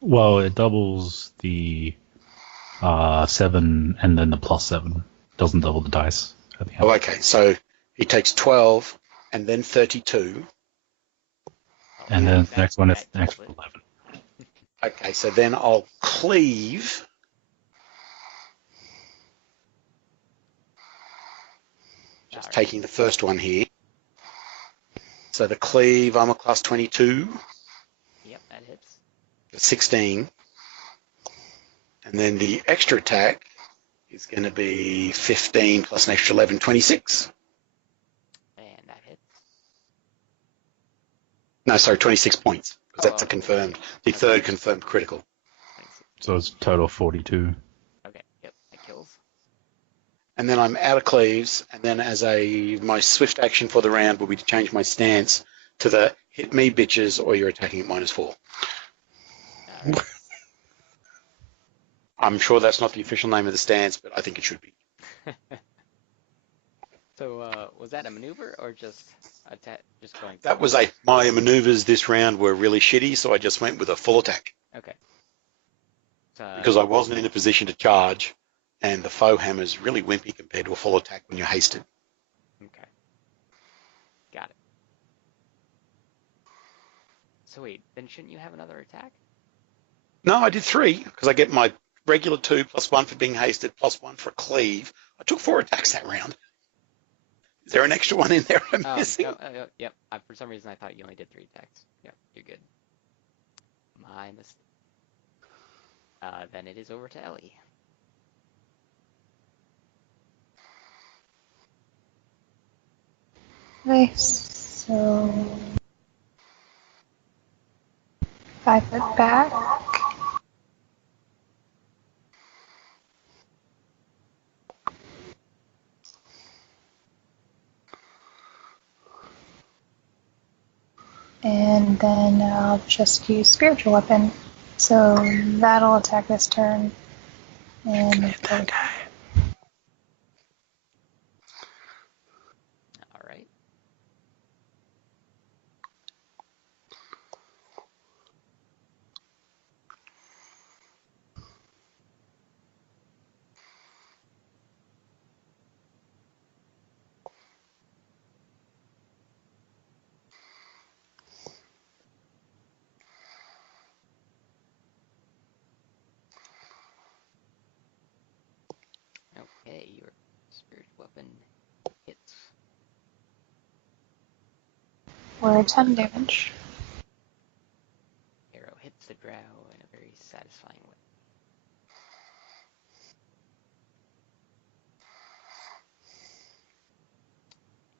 Well, it doubles the 7 and then the plus 7. Doesn't double the dice at the end. Oh, okay. So he takes 12 and then 32. And then the next one is that an extra doubles 11. Okay, so then I'll cleave Just Alright. taking the first one here. So the cleave, armor class 22, Yep, that hits. 16. And then the extra attack is going to be 15 plus an extra 11, 26. And that hits. No, sorry, 26 points. Because that's Oh. a confirmed, the third confirmed critical. 26. So it's total 42. Okay, yep, that kills. And then I'm out of cleaves, and then my swift action for the round will be to change my stance to the hit me bitches or you're attacking at -4. Alright. I'm sure that's not the official name of the stance, but I think it should be. So, was that a maneuver or just going? That was my maneuvers this round were really shitty, so I just went with a full attack. Okay. Because I wasn't in a position to charge, and the foe hammer's really wimpy compared to a full attack when you're hasted. Okay. Got it. So wait, then shouldn't you have another attack? No, I did 3, because I get my regular 2 plus 1 for being hasted, plus 1 for cleave. I took 4 attacks that round. Is there an extra one in there I'm missing? No, yep. For some reason, I thought you only did 3 attacks. Yep, you're good. My mistake. Then it is over to Ellie. Nice. So 5 foot back. And then I'll just use spiritual weapon. So that'll attack this turn. And That guy. All right. Okay, your spirit weapon hits. for 10 damage. Arrow hits the drow in a very satisfying way.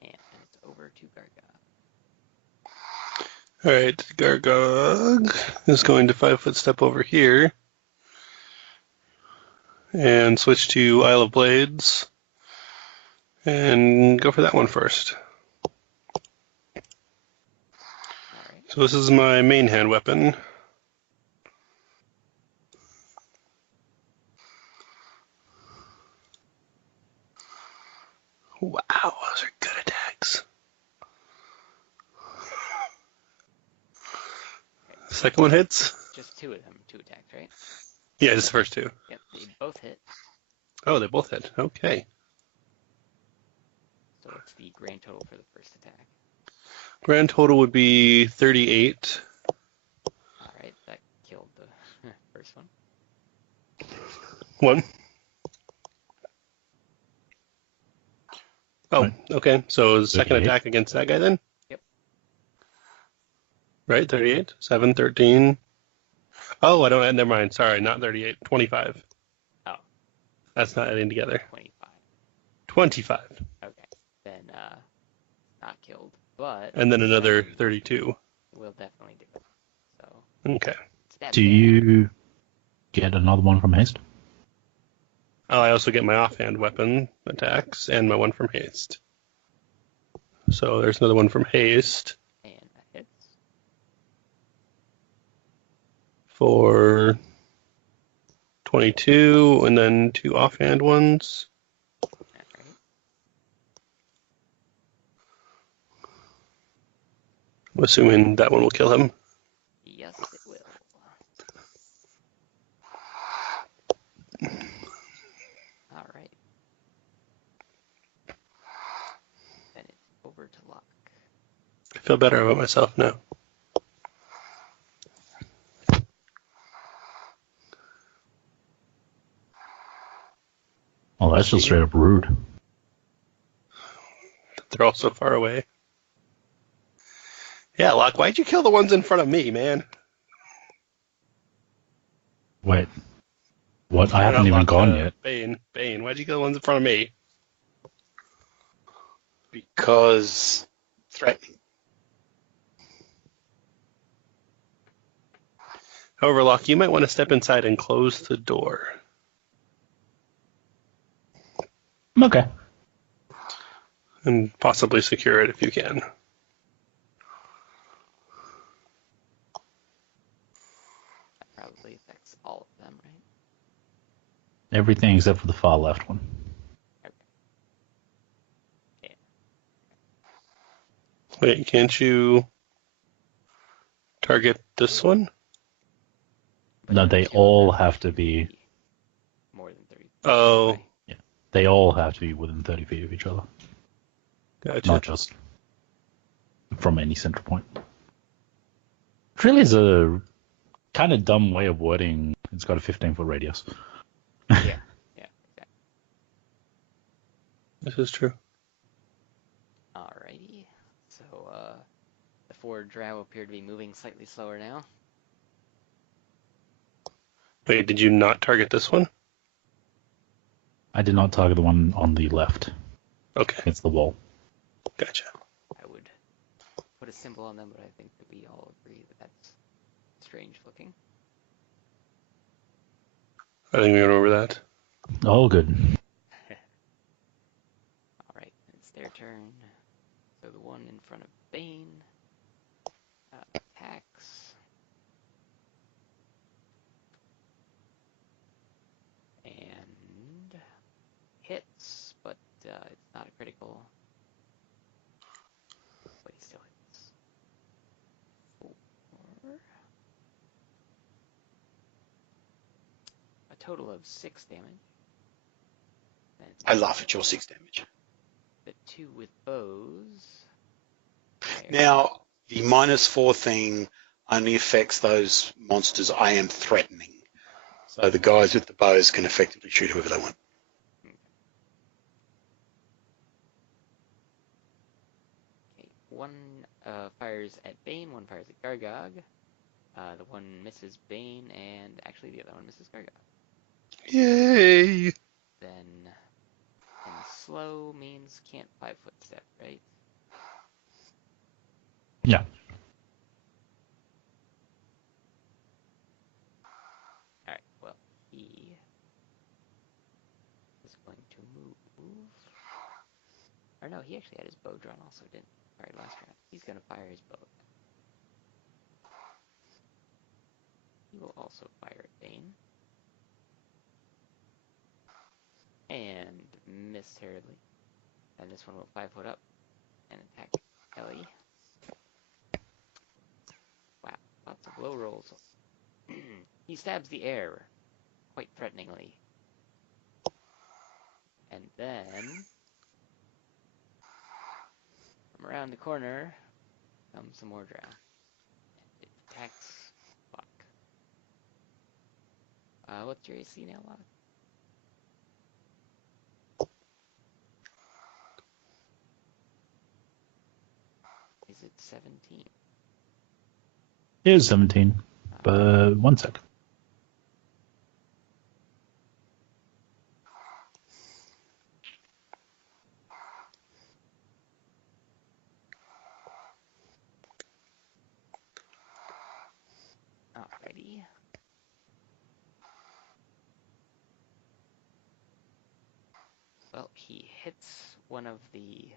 And then it's over to Garga. Alright, Gargog is going to 5-foot step over here and switch to Isle of Blades and go for that one first. Alright. So this is my main hand weapon. Wow, those are good attacks. Second one hits? Just 2 of them, 2 attacks, right? Yeah, just the first 2. Yep, they both hit. Oh, they both hit. Okay. So what's the grand total for the first attack? Grand total would be 38. Alright, that killed the first one. 1. Oh, Right. okay. So second 38. attack against that guy then? Yep. Right, 38. 7, 13. Oh, I don't, never mind. Sorry, not 38. 25. Oh. That's not adding together. 25. 25. Okay. Then, not killed, but... And then another 32. We'll definitely do it. So, Okay. stab Do down. you get another one from haste? Oh, I also get my offhand weapon attacks and my one from haste. So there's another one from haste And that hits. for 22, and then 2 offhand ones. Alright. I'm assuming that one will kill him. Yes, it will. Alright. Then it's over to Locke. I feel better about myself now. Oh, that's just straight up rude. they're all so far away. Yeah, Locke, why'd you kill the ones in front of me, man? Wait, what? I haven't Not even Locke, gone yet. Bane, why'd you kill the ones in front of me? Because threatening. However, Locke, you might want to step inside and close the door. Okay. And possibly secure it if you can. That probably affects all of them, right? Everything except for the far left one. Okay. Yeah. Wait, can't you target this one? But No, they two of all them have to be. more than 30 feet Oh, away. They all have to be within 30 feet of each other, gotcha. not just from any central point. It really is a kind of dumb way of wording. It's got a 15-foot radius. Yeah, exactly. This is true. Alrighty. So, the four drow appear to be moving slightly slower now. Wait, did you not target this one? I did not target the one on the left. Okay, It's the wall. gotcha. I would put a symbol on them, but I think that we all agree that that's strange looking. I think we went over that. Oh, good. Alright, it's their turn. So the one in front of Bane attacks. And hits, but it's not a critical. But he still hits. 4. A total of 6 damage. Then I laugh at your 6 damage. the 2 with bows. Fire. Now, the -4 thing only affects those monsters I am threatening. So the guys with the bows can effectively shoot whoever they want. Okay, one fires at Bane, one fires at Gargog. The one misses Bane, and actually the other one misses Gargog. Yay! Then, and slow means can't 5-foot step, right? Yeah. Alright, well, he is going to move. Or no, he actually had his bow drawn also, didn't he? Alright, last round. He's going to fire his bow. He will also fire at Bane. And miss terribly. And this one will 5-foot up and attack Ellie. Wow, lots of low rolls. He stabs the air quite threateningly. And then, from around the corner, comes some more drow. It attacks Buck. What's your AC now, Locke? Is it 17? Here's 17. But one sec. Alrighty. Well, he hits one of the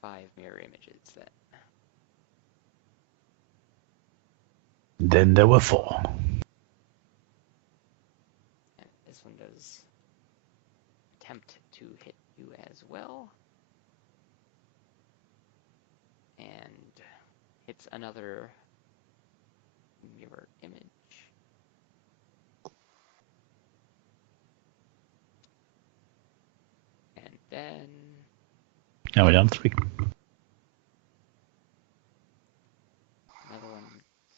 5 mirror images then. Then there were 4. And this one does attempt to hit you as well. And hits another mirror image. And then Now we're down 3. another one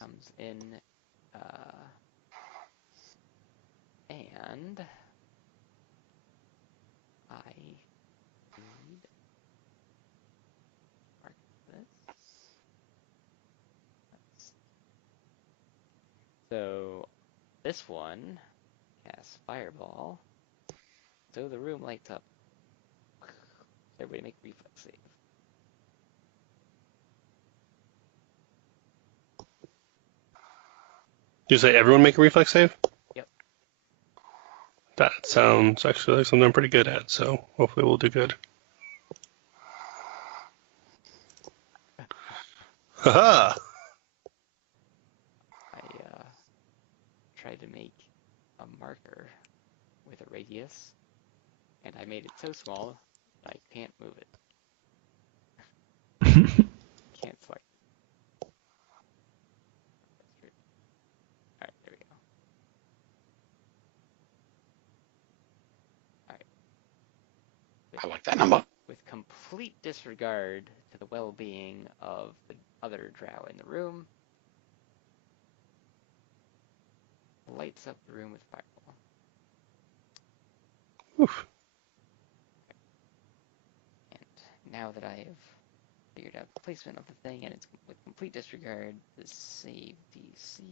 comes in, and I need So this one casts Fireball. So the room lights up. Everybody make a reflex save. You say everyone make a reflex save? Yep. That sounds actually like something I'm pretty good at, so hopefully we'll do good. Haha! I tried to make a marker with a radius, and I made it so small that I can't move it. Can't select it. Alright, there we go. Alright. I like that number. With complete disregard to the well-being of the other drow in the room, lights up the room with fireball. Oof. And now that I have figured out the placement of the thing, and it's with complete disregard, the save DC.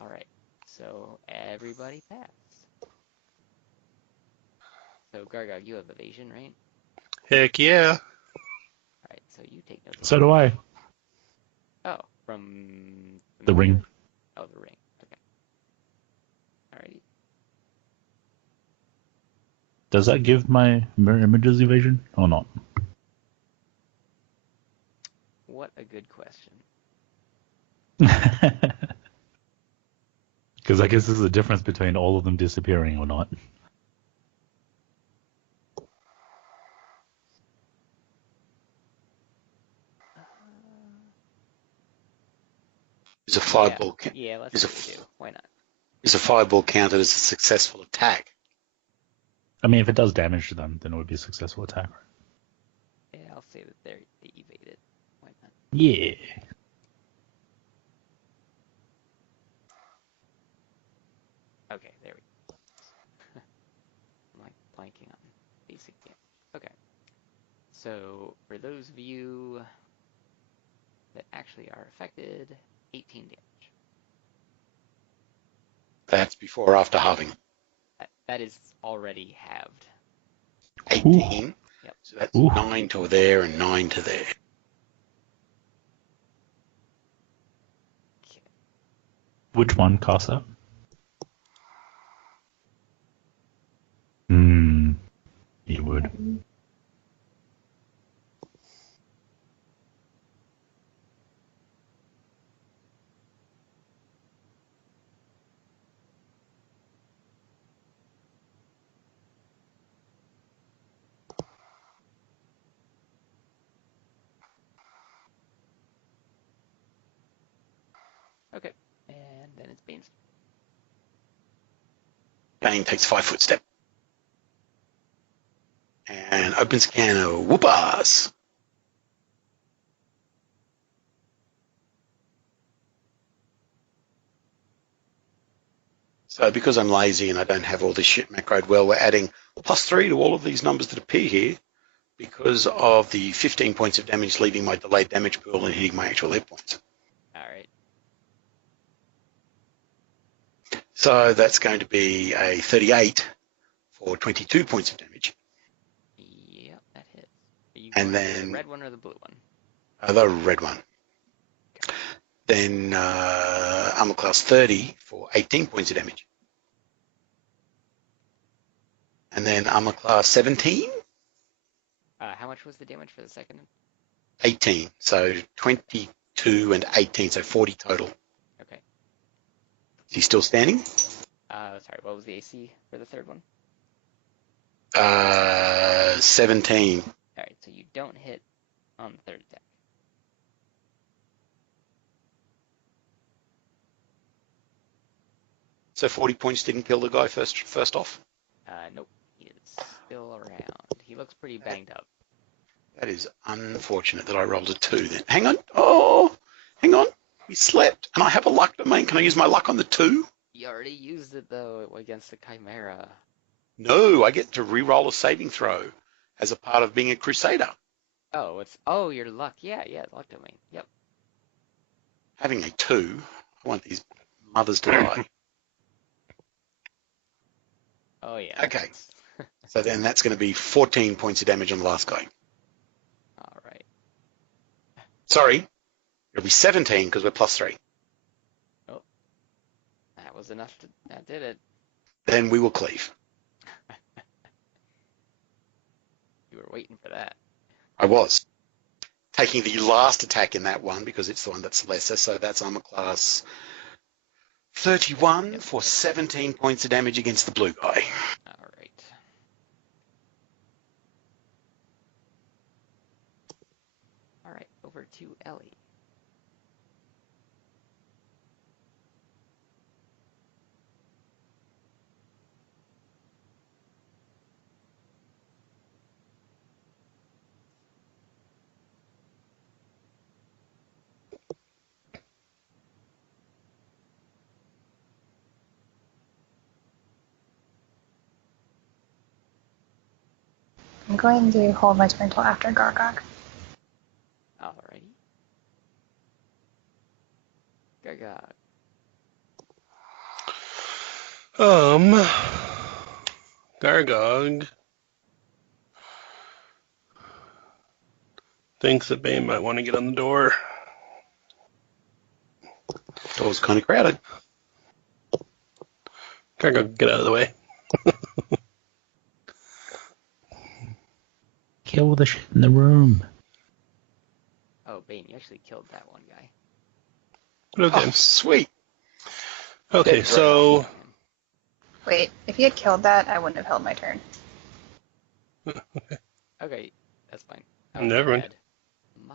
Alright, so everybody passed. So Gargog, you have evasion, right? Heck yeah! Alright, so you take no damage. So do I. Oh, from The ring. Oh, the ring. Okay. Alrighty. Does that give my mirror images evasion or not? What a good question. Because I guess there's a difference between all of them disappearing or not. Is a fireball Yeah, let's is see a what we do. Why not? is a fireball counted as a successful attack? I mean, if it does damage to them, then it would be a successful attack. Yeah, I'll say that they evade it. Why not? Yeah. Okay, there we go. I'm like blanking on basic damage. Okay. So for those of you that actually are affected, 18 damage. That's before or after halving. That is already halved. 18. Yep. So that's Ooh. 9 to there and 9 to there. Okay. Which one costs that? You would. Okay. And then it's Bane's. Bane takes a 5-foot step. And opens a can of whoop-ass. So because I'm lazy and I don't have all this shit macroed well, we're adding +3 to all of these numbers that appear here because of the 15 points of damage leaving my delayed damage pool and hitting my actual hit points. Alright. So that's going to be a 38 for 22 points of damage. Yep, that hits. Are you And going for then- the red one or the blue one? The red one. Then armor class 30 for 18 points of damage. And then armor class 17, How much was the damage for the second? 18. So 22 and 18, so 40 total. Okay. Is he still standing? Sorry, what was the AC for the third one? 17. Alright, so you don't hit on the third attack. So 40 points didn't kill the guy first off? Nope. He is still around. He looks pretty banged up. That is unfortunate that I rolled a 2 then. Hang on. Oh, hang on. We slept. And I have a luck domain. Can I use my luck on the 2? You already used it though against the Chimera. No, I get to re-roll a saving throw as a part of being a Crusader. Oh, your luck. Yeah, luck domain. Yep. Having a 2, I want these mothers to die. Oh yeah. Okay, so then that's going to be 14 points of damage on the last guy. All right. Sorry, it'll be 17 because we're +3. Oh, that was enough to. That did it. Then we will cleave. You were waiting for that. I was taking the last attack in that one because it's the one that's lesser, so that's armor class 31 for 17 points of damage against the blue guy. All right. All right. Over to Ellie. I'm going to hold my turn till after Gargog. Alrighty. Gargog. Gargog thinks that Bane might want to get on the door. Door's kind of crowded. Gargog, get out of the way. Kill the shit in the room. Oh, Bane, you actually killed that one guy. Okay. Oh, sweet. Okay, so Wait, if he had killed that, I wouldn't have held my turn. Okay, that's fine. Oh, Never my mind. bad. My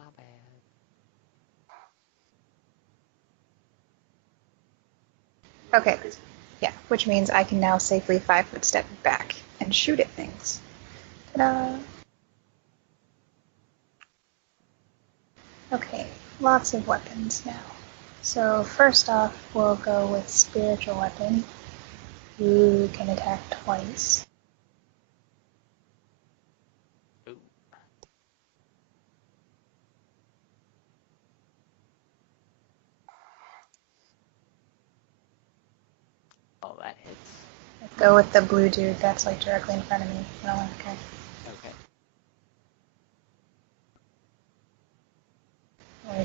bad. Okay, yeah, which means I can now safely 5-foot step back and shoot at things. Ta-da! Okay, lots of weapons now. So first off, we'll go with spiritual weapon, who can attack twice. Ooh. Oh, that hits. Go with the blue dude that's like directly in front of me. Oh, okay. Okay.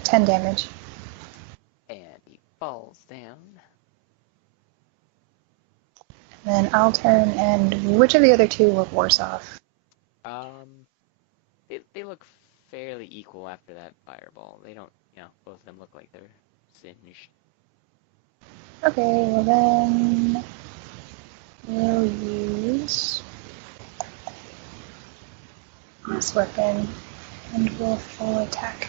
10 damage. And he falls down. Then I'll turn, and which of the other two look worse off? They look fairly equal after that fireball. They don't, both of them look like they're singed. Okay, well then we'll use this weapon, and we'll full attack.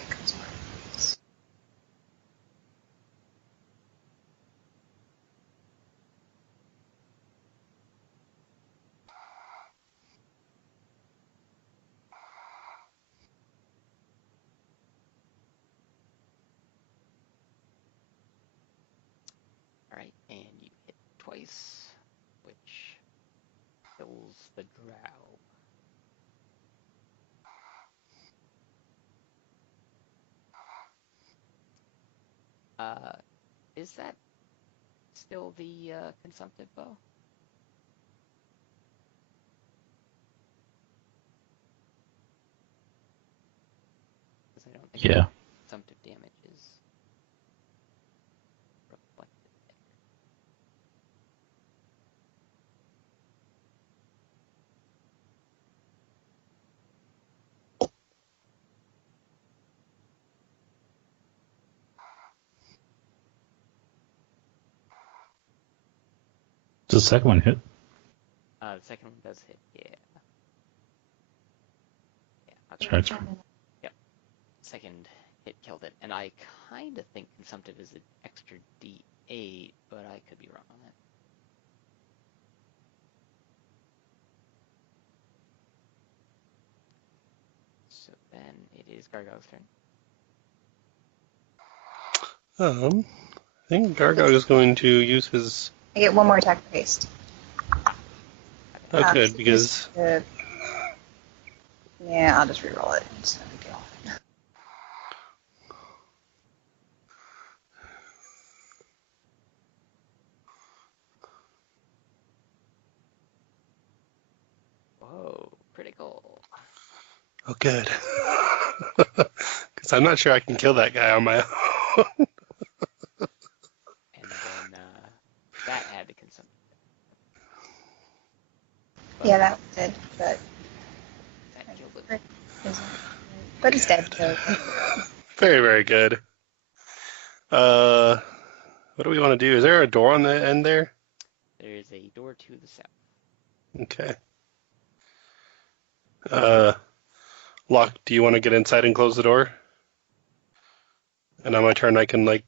Alright, and you hit twice, which kills the drow. Is that still the consumptive bow? Because I don't think Yeah. consumptive damage is reflected there. Does the second one hit? The second one does hit, yeah. Yeah, Try okay. it. Yep. Second hit killed it, and I kind of think consumptive is an extra D8, but I could be wrong on that. So then it is Gargog's turn. I think Gargog is going to use his I get one more attack for haste. Oh, Um, good, because yeah, I'll just reroll it. It's no big deal. Whoa, critical. Oh, good. Because I'm not sure I can kill that guy on my own. And then that had to consume. Yeah, that was good, but That killed it. isn't. But it's dead, so. Very, very good. What do we want to do? Is there a door on the end there? There is a door to the south. Okay. Locke, do you want to get inside and close the door? And on my turn, I can try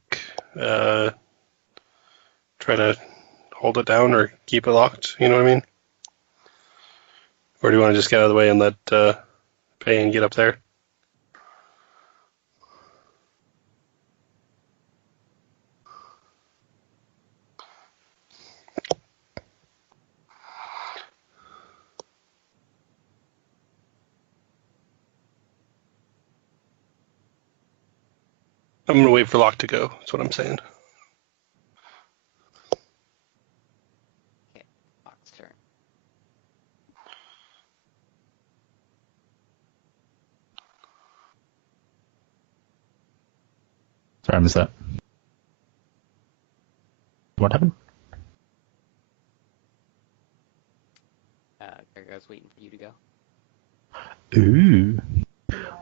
to hold it down or keep it locked. You know what I mean? Or do you want to just get out of the way and let Payan get up there? I'm gonna wait for Locke to go. That's what I'm saying. Okay, Fox's turn. Sorry, I missed that. What happened? Gargo's waiting for you to go. Ooh.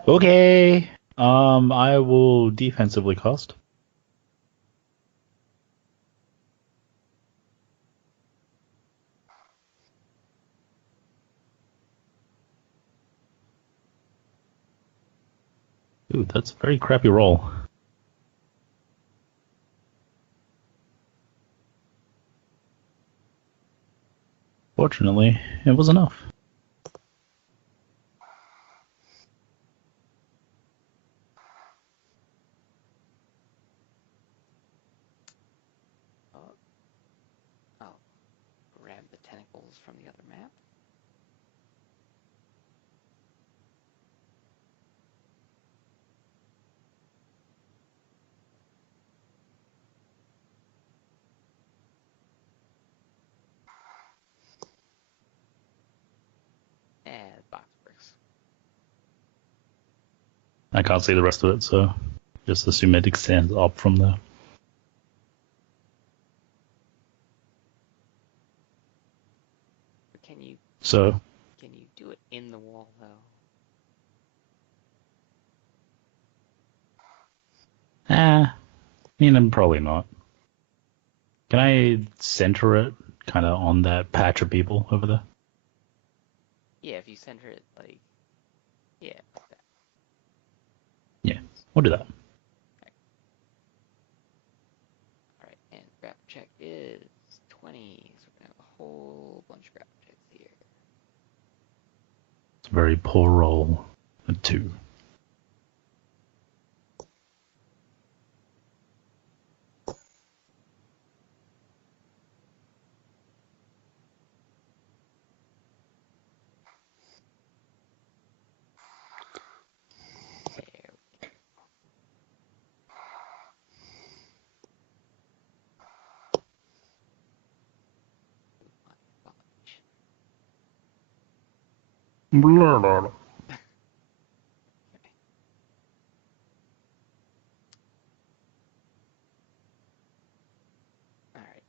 Okay. I will defensively cast. Ooh, that's a very crappy roll. Fortunately, it was enough. Oh, I'll grab the tentacles from the other map. And box works. I can't see the rest of it, so just assume it extends up from there. But can you So, do it in the wall though? probably not. Can I center it kind of on that patch of people over there? Yeah, if you center it like, yeah, like that. Yeah, we'll do that. All right, and grapple check is 20. So we're gonna have a whole bunch of grapple checks here. It's a very poor roll. A 2. There we go. My abomination. Blah, blah, blah. Okay. All right.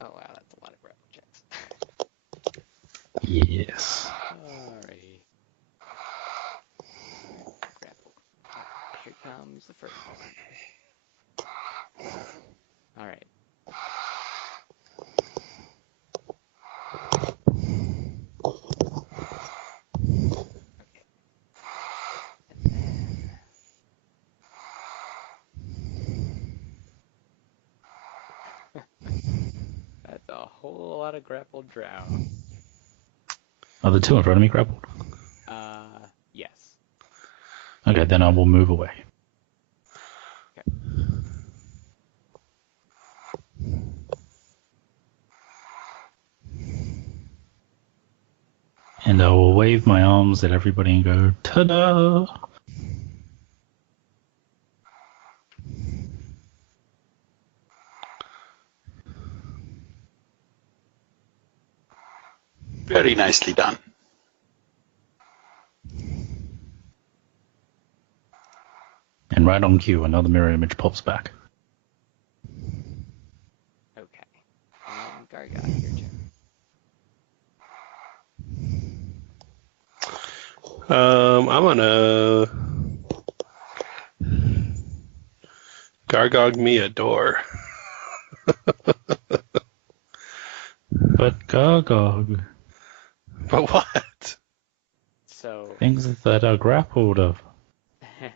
Oh wow, that's a lot of grapple checks. Yes. Alrighty. Grapple. Here comes the first one. Alright. Okay. And then that's a whole lot of grappled drow. Are the two in front of me grappled? Yes. Okay, then I will move away. Okay. wave my arms at everybody and go, ta-da! Very nicely done. And right on cue, another mirror image pops back. Okay. And Gargot, your turn. I'm gonna Gargog me a door. But Gargog, But what? So, things that are grappled of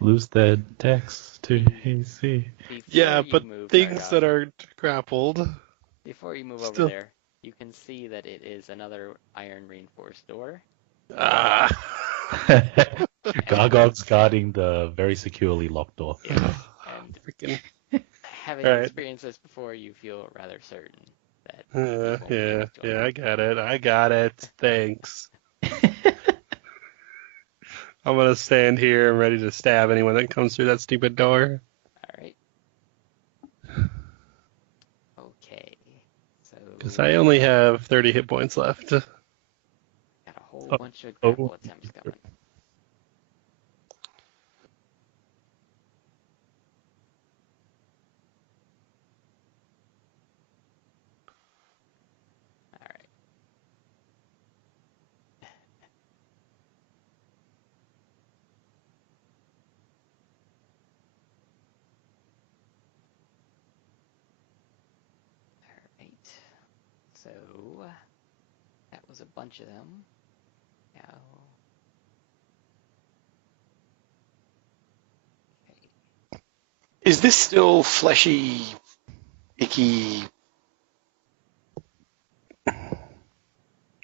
lose their dex to AC. Yeah, before you but move, things Gargot, that are grappled. before you move over still. there, you can see that it is another iron reinforced door. Ah. Gargog's guarding the very securely locked door. Yeah, and Freaking. having Right. experienced this before, you feel rather certain that it won't be Yeah, able to yeah, I got it. Thanks. I'm gonna stand here and ready to stab anyone that comes through that stupid door. All right. Okay. So Because I only have 30 hit points left. got a whole bunch of grapple attempts coming. All right. All right. So that was a bunch of them. Now. Okay. Is this still fleshy, icky,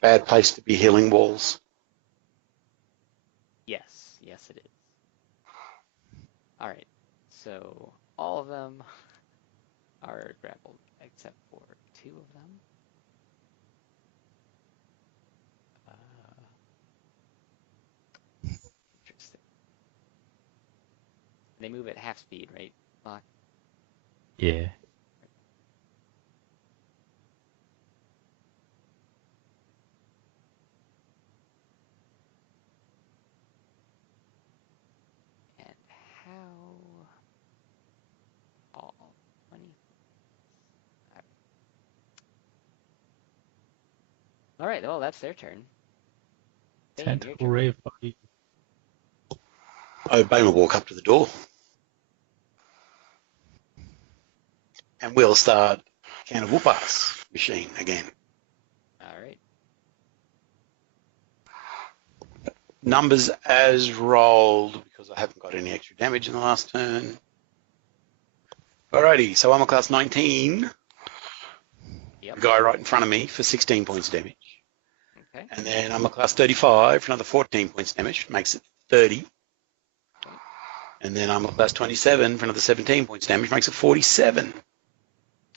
bad place to be healing walls? Yes. Yes, it is. All right. So all of them are grappled except for two of them. Interesting. They move at half speed, right? Lock. Yeah. And how tall? 20. All right. Well, that's their turn. Dane, your Tentacle turn. rave body. Obey will walk up to the door. And we'll start Can of Whoopas machine again. All right. Numbers as rolled, because I haven't got any extra damage in the last turn. Alrighty, so I'm a class 19. Yep. Guy right in front of me for 16 points damage. Okay. And then I'm a class 35 for another 14 points damage, makes it 30. And then I'm a class 27 for another 17 points damage, makes it 47.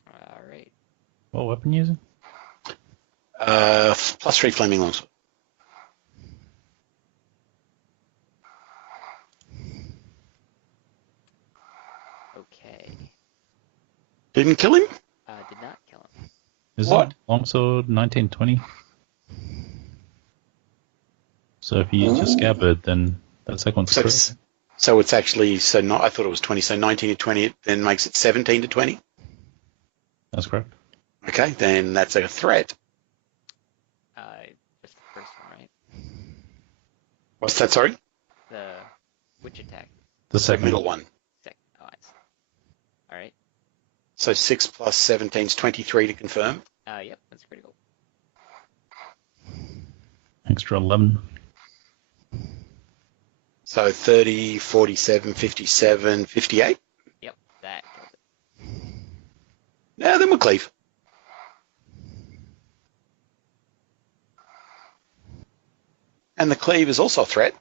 All right. What weapon using? +3 flaming longsword. Okay. Didn't kill him? Did not kill him. Is What? it longsword 1920? So if you use your scabbard, then that second one's So crit. it's actually, I thought it was 20, so 19 to 20, it then makes it 17 to 20. That's correct. Okay, then that's a threat. Just the first one, right? What's that, sorry? The which attack? The The second middle one. one. Second. Oh, I see. All right. So 6 plus 17 is 23 to confirm. Yep, that's critical. Extra 11. So 30, 47, 57, 58. Yep, that killed it. Yeah, then we'll cleave. And the cleave is also a threat.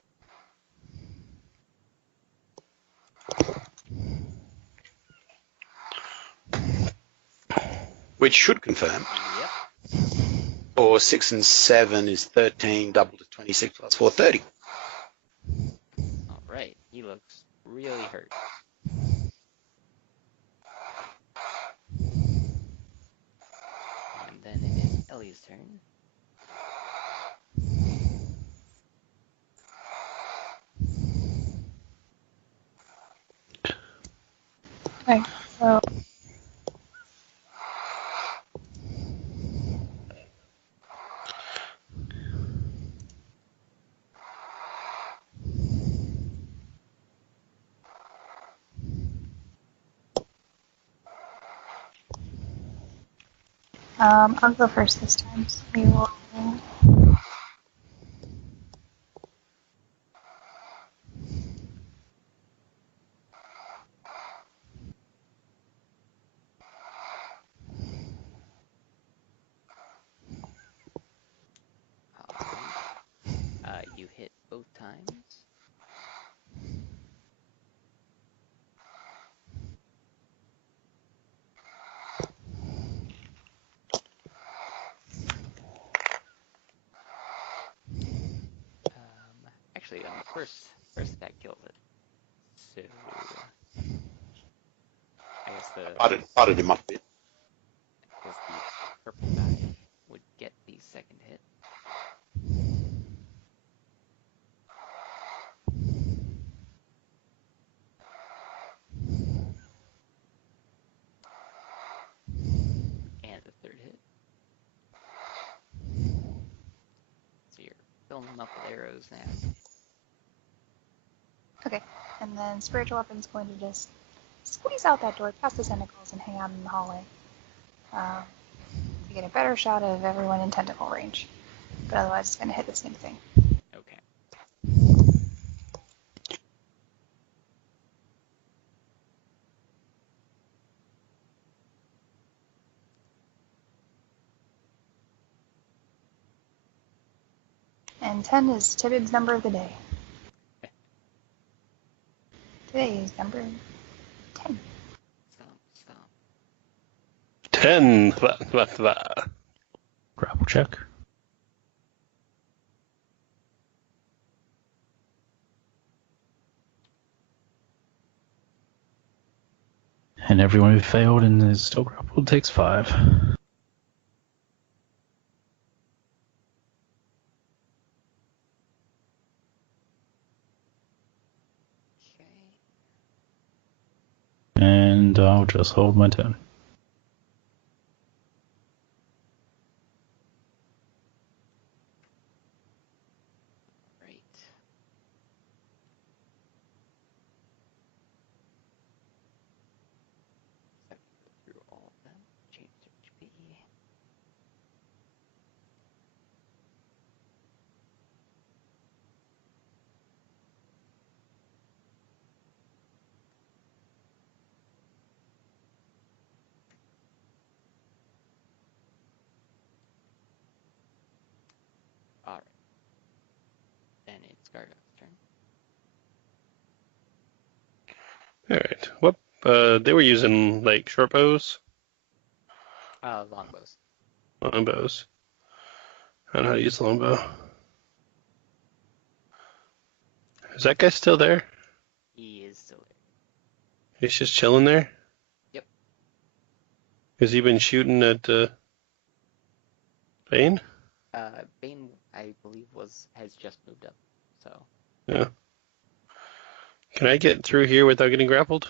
Which should confirm. Yep. 4, 6, and 7 is 13, double to 26 plus 4, 30. All right, he looks really hurt. And then it is Ellie's turn. Okay, so I'll go first this time. So we will. All right. You hit both times. Actually, on the first attack killed it. So I guess Potted him up a bit. the purple guy would get the second hit. And the third hit. So you're filling them up with arrows now. Okay, and then spiritual weapon's going to just squeeze out that door past the tentacles and hang out in the hallway to get a better shot of everyone in tentacle range. But otherwise, it's going to hit the same thing. Okay. And 10 is Tibid's number of the day. Today is number 10. Stop. 10. Grapple check. And everyone who failed and is still grappled takes 5. Okay. And I'll just hold my turn. Right. So go through all of them. Change HP. All right. Then it's Gargo's turn. All right. What? They were using like short bows, Longbows. long bows. I don't know how to use the longbow. Is that guy still there? He is still there. He's just chilling there? Yep. Has he been shooting at Bane? Bane, I believe, has just moved up. So. Yeah. Can I get through here without getting grappled?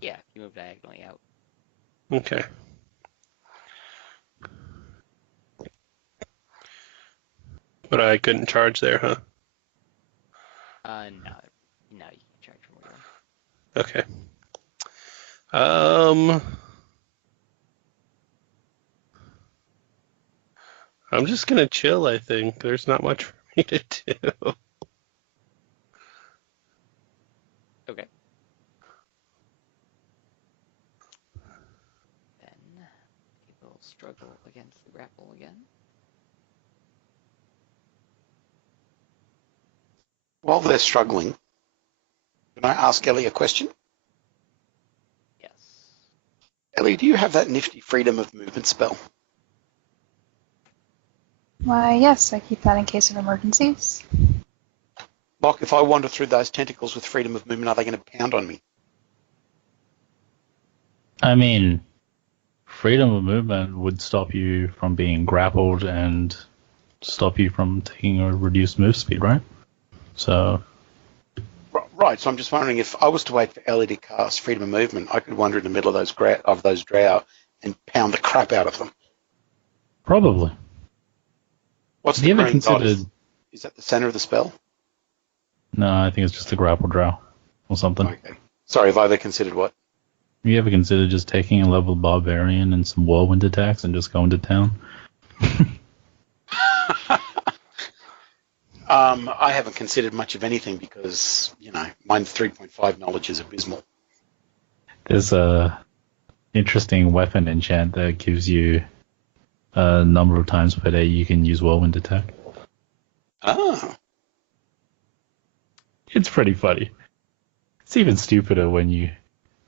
Yeah, if you move diagonally out. Okay. But I couldn't charge there, huh? No, you can charge from where you are. Okay. I'm just gonna chill, I think. There's not much for me to do. Okay. Then he will struggle against the grapple again. While they're struggling, can I ask Ellie a question? Yes. Ellie, do you have that nifty freedom of movement spell? Why, yes, I keep that in case of emergencies. Like, if I wander through those tentacles with freedom of movement, are they going to pound on me? I mean, freedom of movement would stop you from being grappled and stop you from taking a reduced move speed, right? So, Right, so I'm just wondering if I was to wait for Ellie to cast freedom of movement, I could wander in the middle of those drow and pound the crap out of them. probably. What's Have the you ever green dot? considered... Is that the center of the spell? No, I think it's just a grapple drow or something. Okay. Sorry, have I ever considered what? Have you ever considered just taking a level barbarian and some whirlwind attacks and just going to town? I haven't considered much of anything because, mine 3.5 knowledge is abysmal. There's a interesting weapon enchant that gives you a number of times per day you can use whirlwind attack. Ah, It's pretty funny. It's even stupider when you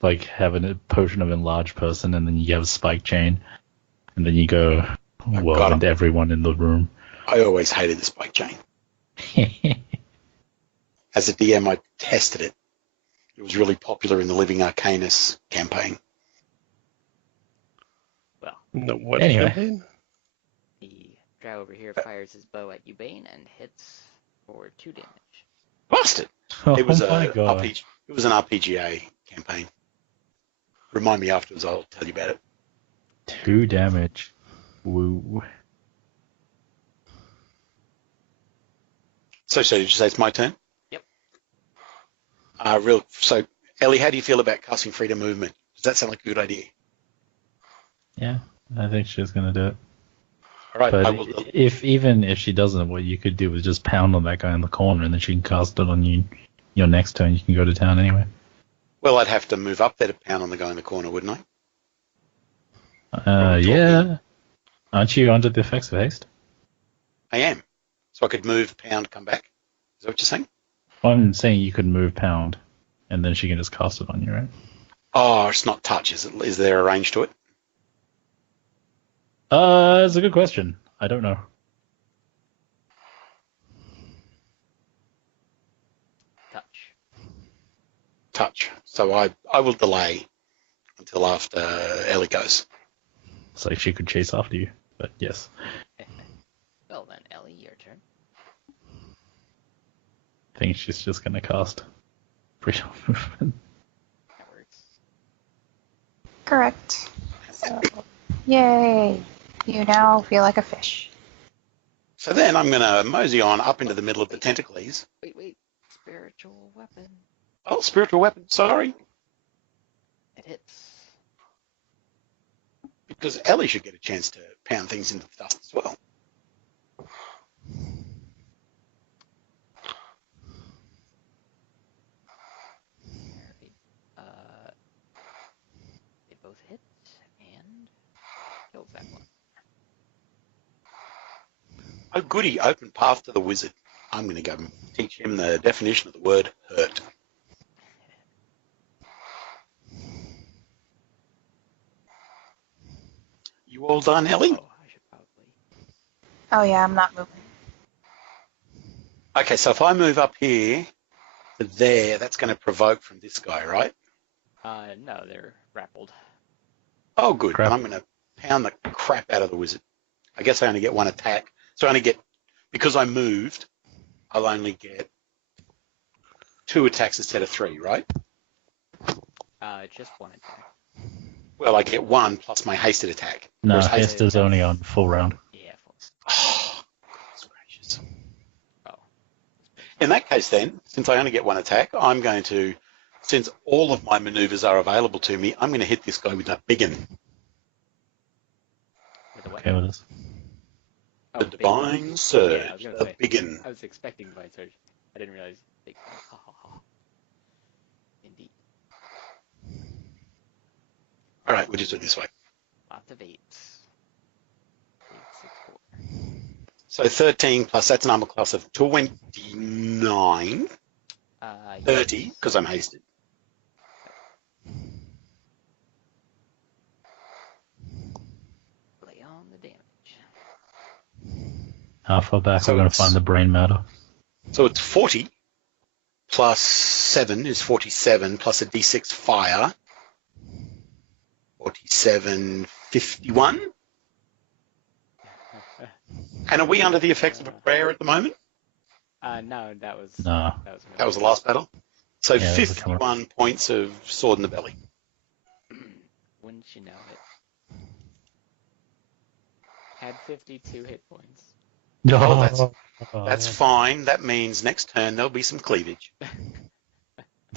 have a potion of enlarged person and then you have a spike chain and then you go whirlwind everyone in the room. I always hated the spike chain. As a DM, I tested it. It was really popular in the Living Arcanus campaign. Well, No, what Anyway. campaign? the drow over here fires his bow at you, Bane, and hits for 2 damage. Bastard! Oh It was my god. it was an RPGA campaign. Remind me afterwards, I'll tell you about it. 2 damage. Woo. So did you say it's my turn? Yep. So, Ellie, how do you feel about casting freedom movement? Does that sound like a good idea? Yeah, I think she's gonna do it. All right, But I will. even if she doesn't, what you could do is just pound on that guy in the corner and then she can cast it on you. Your next turn, you can go to town anyway. Well, I'd have to move up there to pound on the guy in the corner, wouldn't I? Yeah. Aren't you under the effects of haste? I am. So I could move, pound, come back. Is that what you're saying? I'm saying you could move pound, and then she can just cast it on you, right? Oh, it's not touch, is it? Is there a range to it? That's a good question. I don't know. Touch. So I will delay until after Ellie goes. It's like she could chase after you, but yes. Well then, Ellie, your turn. I think she's just gonna cast freedom movement. That works. Correct. So, yay! You now feel like a fish. So then I'm going to mosey on up into the middle of the tentacles. Wait. Spiritual weapon. Oh, spiritual weapon. Sorry. It hits. Because Ellie should get a chance to pound things into the dust as well. They both hit and kills that one. Oh, goody. Open path to the wizard. I'm going to go and teach him the definition of the word hurt. You all done, Ellie? Oh, I should probably. Oh yeah, I'm not moving. Okay, so if I move up here to there, that's going to provoke from this guy, right? No, they're grappled. Oh, good. Crap. And I'm going to pound the crap out of the wizard. I guess I only get 1 attack. So I only get, because I moved, I'll only get 2 attacks instead of 3, right? Just 1 attack. Well, I get 1 plus my hasted attack. No, Whereas haste is only on full round. Yeah, full. Oh, goodness gracious. Oh. In that case then, since I only get 1 attack, I'm going to, since all of my maneuvers are available to me, I'm going to hit this guy with that big one. With a Okay weapon. with this. The Divine Surge. Yeah, I was gonna the say. big one. I was expecting Divine Surge. I didn't realize. Big. Ha ha ha. Indeed. All right, we'll just do it this way. Lots of 8s. 8, 6, 4. So 13 plus, that's an armor class of 29. 30, because I'm hasted. Lay on the damage. How far back So we're going to it's- find the brain matter? So it's 40 plus 7 is 47 plus a d6 fire. 47, 51. And are we under the effects of a prayer at the moment? No, that was No. That was the last battle. So Yeah, that was the camera. 51 points of sword in the belly. Wouldn't you know it? Had 52 hit points. Oh, that's fine. That means next turn there'll be some cleavage.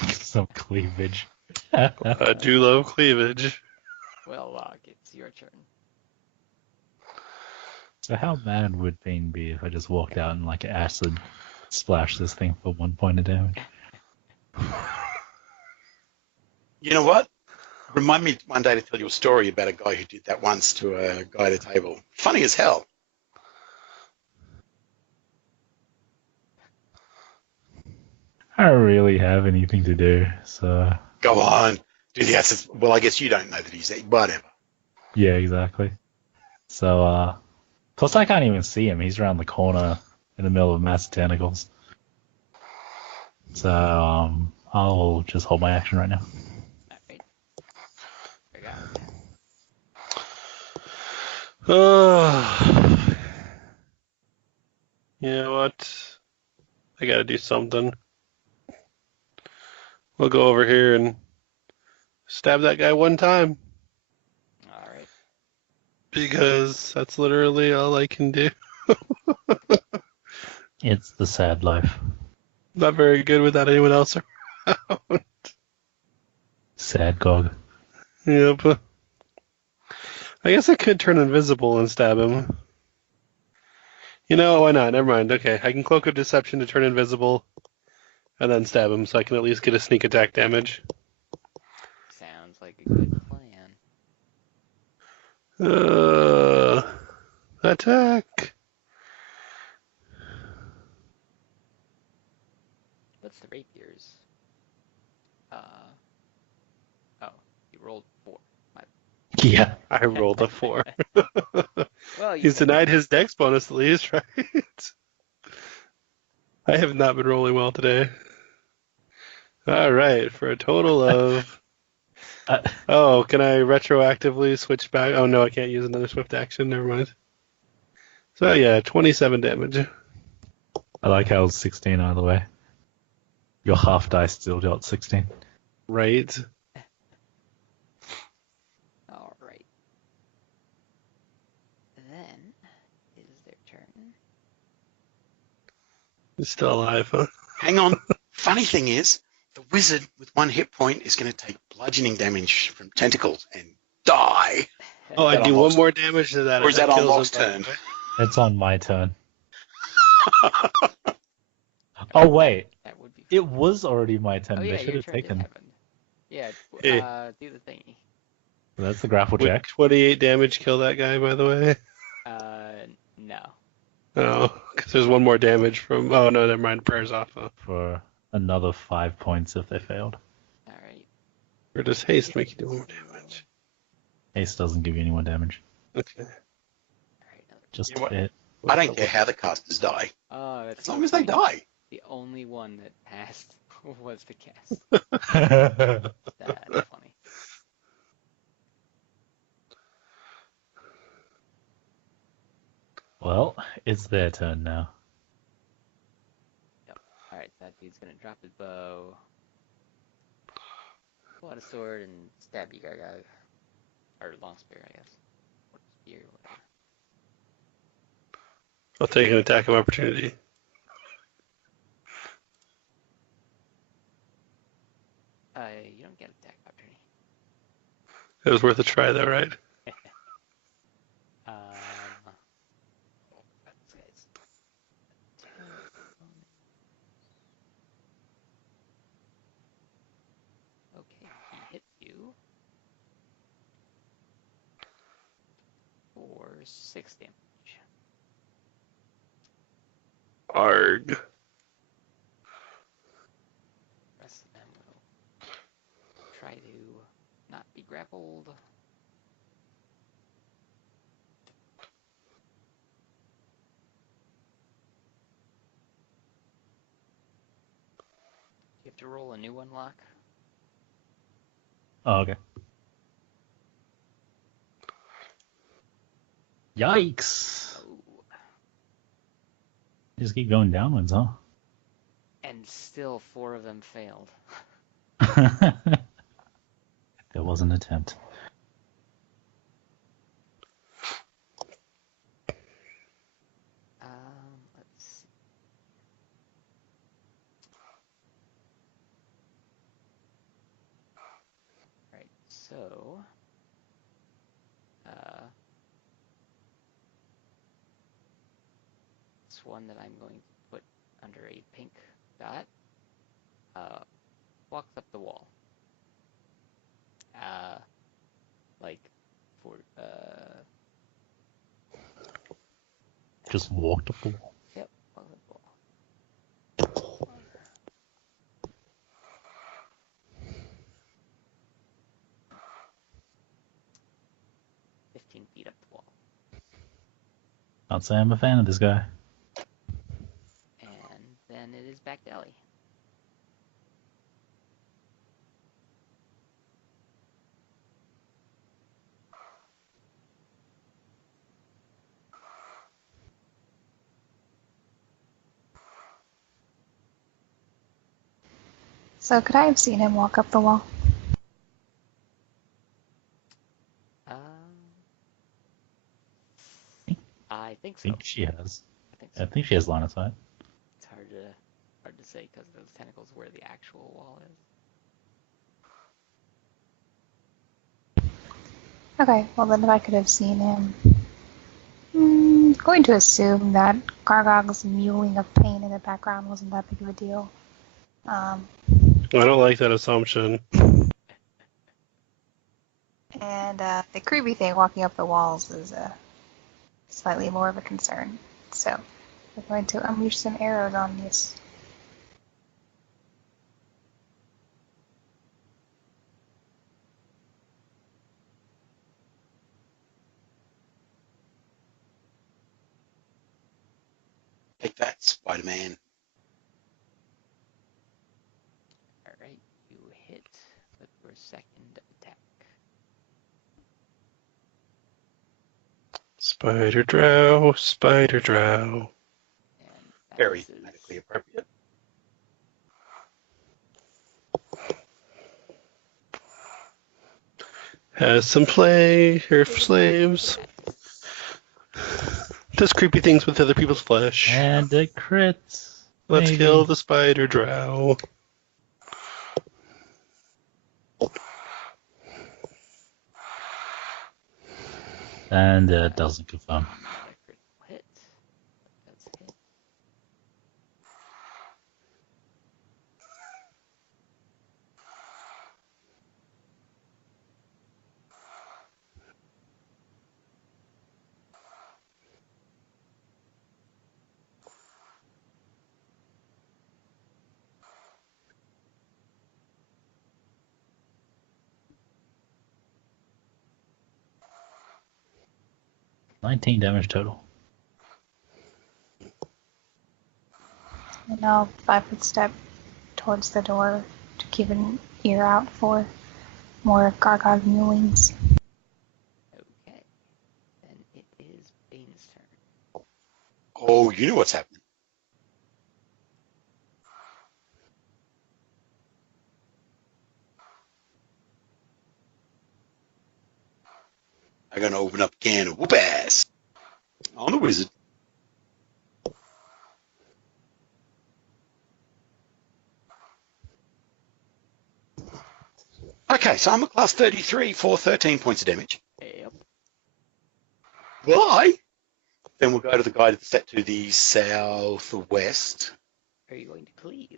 Some cleavage. I do love cleavage. Well, Locke, it's your turn. So how mad would Bane be if I just walked out and like acid splashed this thing for 1 point of damage? You know what? Remind me one day to tell you a story about a guy who did that once to a guy at a table. Funny as hell. I don't really have anything to do, so Go on. Do the acid. Well, I guess you don't know that he's there. Whatever. yeah, exactly. So, plus I can't even see him. He's around the corner in the middle of mass tentacles. So, I'll just hold my action right now. Alright. I got it. You know what? I gotta do something. We'll go over here and stab that guy one time. Alright. Because that's literally all I can do. It's the sad life. Not very good without anyone else around. Sad Gog. Yep. I guess I could turn invisible and stab him. You know, why not? Never mind. Okay, I can cloak of deception to turn invisible and then stab him so I can at least get a sneak attack damage. Sounds like a good plan. Attack. What's the rapiers? Oh, you rolled 4. Yeah. I rolled a 4. Well, you He's said denied his dex bonus at least, right? I have not been rolling well today. Alright, for a total of... Oh, can I retroactively switch back? Oh no, I can't use another swift action, never mind. So yeah, 27 damage. I like how it's 16 either way. Your half dice still got 16. Right. Alright. Then it is their turn. He's still alive, huh? Hang on. Funny thing is, the wizard with 1 hit point is going to take bludgeoning damage from tentacles and die. Oh, I That do on one Locke's- more damage to that. Or is that on kills Locke's him, by the turn? way. It's on my turn. Oh, wait. That would be. It was already my turn. Oh They yeah, should your have turn did taken. happen. Yeah, Hey. do the thingy. That's the grapple Would check. 28 damage kill that guy, by the way? No. Oh, because there's one more damage from... Oh, no, never mind. Prayer's off. Huh? For another 5 points if they failed. Alright. Or does haste make you do more damage? Ace doesn't give you any more damage. Okay. Alright, another. Just You know what? hit. I don't care how the casters die, Oh, that's as long as they funny. die. The only one that passed was the cast. That's funny. Well, it's their turn now. Alright, that dude's gonna drop his bow, pull out a sword, and stab you guy. Or long spear, I guess. Or spear, whatever. I'll take an attack of opportunity. You don't get attack opportunity. It was worth a try, though, right? This guy's okay, he hit you for 6 damage. Arg. Rest of them will try to not be grappled. to roll a new unlock. Oh, okay. Yikes! Oh. Just keep going downwards, huh? And still 4 of them failed. There was an attempt. Let's see. Right, so it's one that I'm going to put under a pink dot. Walks up the wall. Like for Just walked up the wall. yep, walks up the wall. 15 feet up the wall. I'd say I'm a fan of this guy. And then it is back to Ellie. So could I have seen him walk up the wall? I think I so. think she has. I think so. I think she has line of sight. It's hard to say because those tentacles where the actual wall is. Okay, well then if I could have seen him. Going to assume that Gargog's mewing of pain in the background wasn't that big of a deal. I don't like that assumption. And the creepy thing walking up the walls is slightly more of a concern. So we're going to unleash some arrows on this. Take that, Spider-Man. Alright, you hit with your second attack. Spider drow, spider drow. And that Very misses. thematically appropriate. Has some play, her slaves. Does creepy things with other people's flesh. And it crits. Let's maybe. kill the spider drow. And it doesn't confirm. Not a critical hit. But does hit. $19 damage total. And I'll 5-foot step towards the door to keep an ear out for more Gargog mewings. Okay. Then it is Bane's turn. Oh, you know what's happening. I'm going to open up a can of whoop ass on the wizard. Okay, so I'm a class 33 for 13 points of damage. Yep. Why? Then we'll go to the guy that's set to the southwest. Are you going to cleave?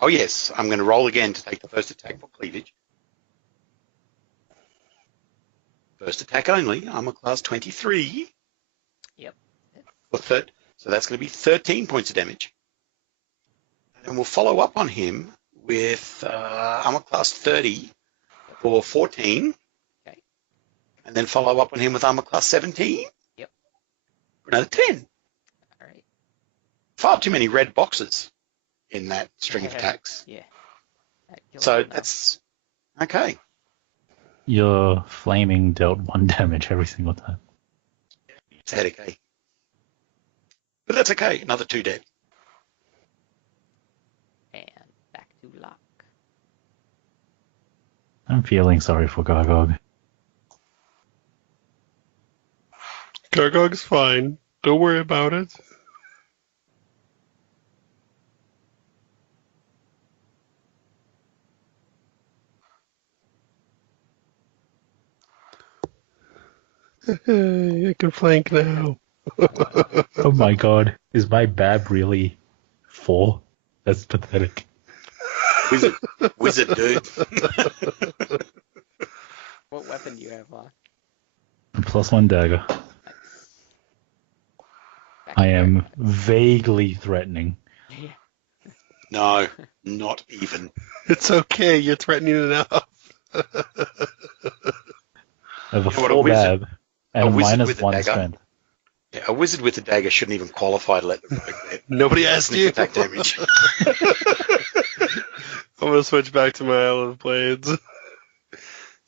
Oh, yes, I'm going to roll again to take the first attack for cleavage. First attack only. I'm a class 23. Yep. So that's going to be 13 points of damage. And we'll follow up on him with armor class 30 for 14. Okay. And then follow up on him with armor class 17. Yep. For another 10. Alright. Far too many red boxes in that string of attacks. Yeah. That kills So one now. that's okay. Your flaming dealt 1 damage every single time. It's a headache, eh? But that's okay. Another 2 dead. And back to Locke. I'm feeling sorry for Gargog. Gargog's fine. Don't worry about it. I can flank now. Oh my god, is my Bab really 4? That's pathetic. Wizard dude. What weapon do you have, Locke? +1 dagger. Nice. Back I to am Gargoyle. vaguely threatening. Yeah. No, not even. It's okay. You're threatening enough. I have a You know what, a 4 wizard- Bab and a wizard minus with a 1 dagger? strength. Yeah, a wizard with a dagger shouldn't even qualify to let the rogue get Nobody asked sneak you. attack damage. I'm gonna switch back to my olive blades.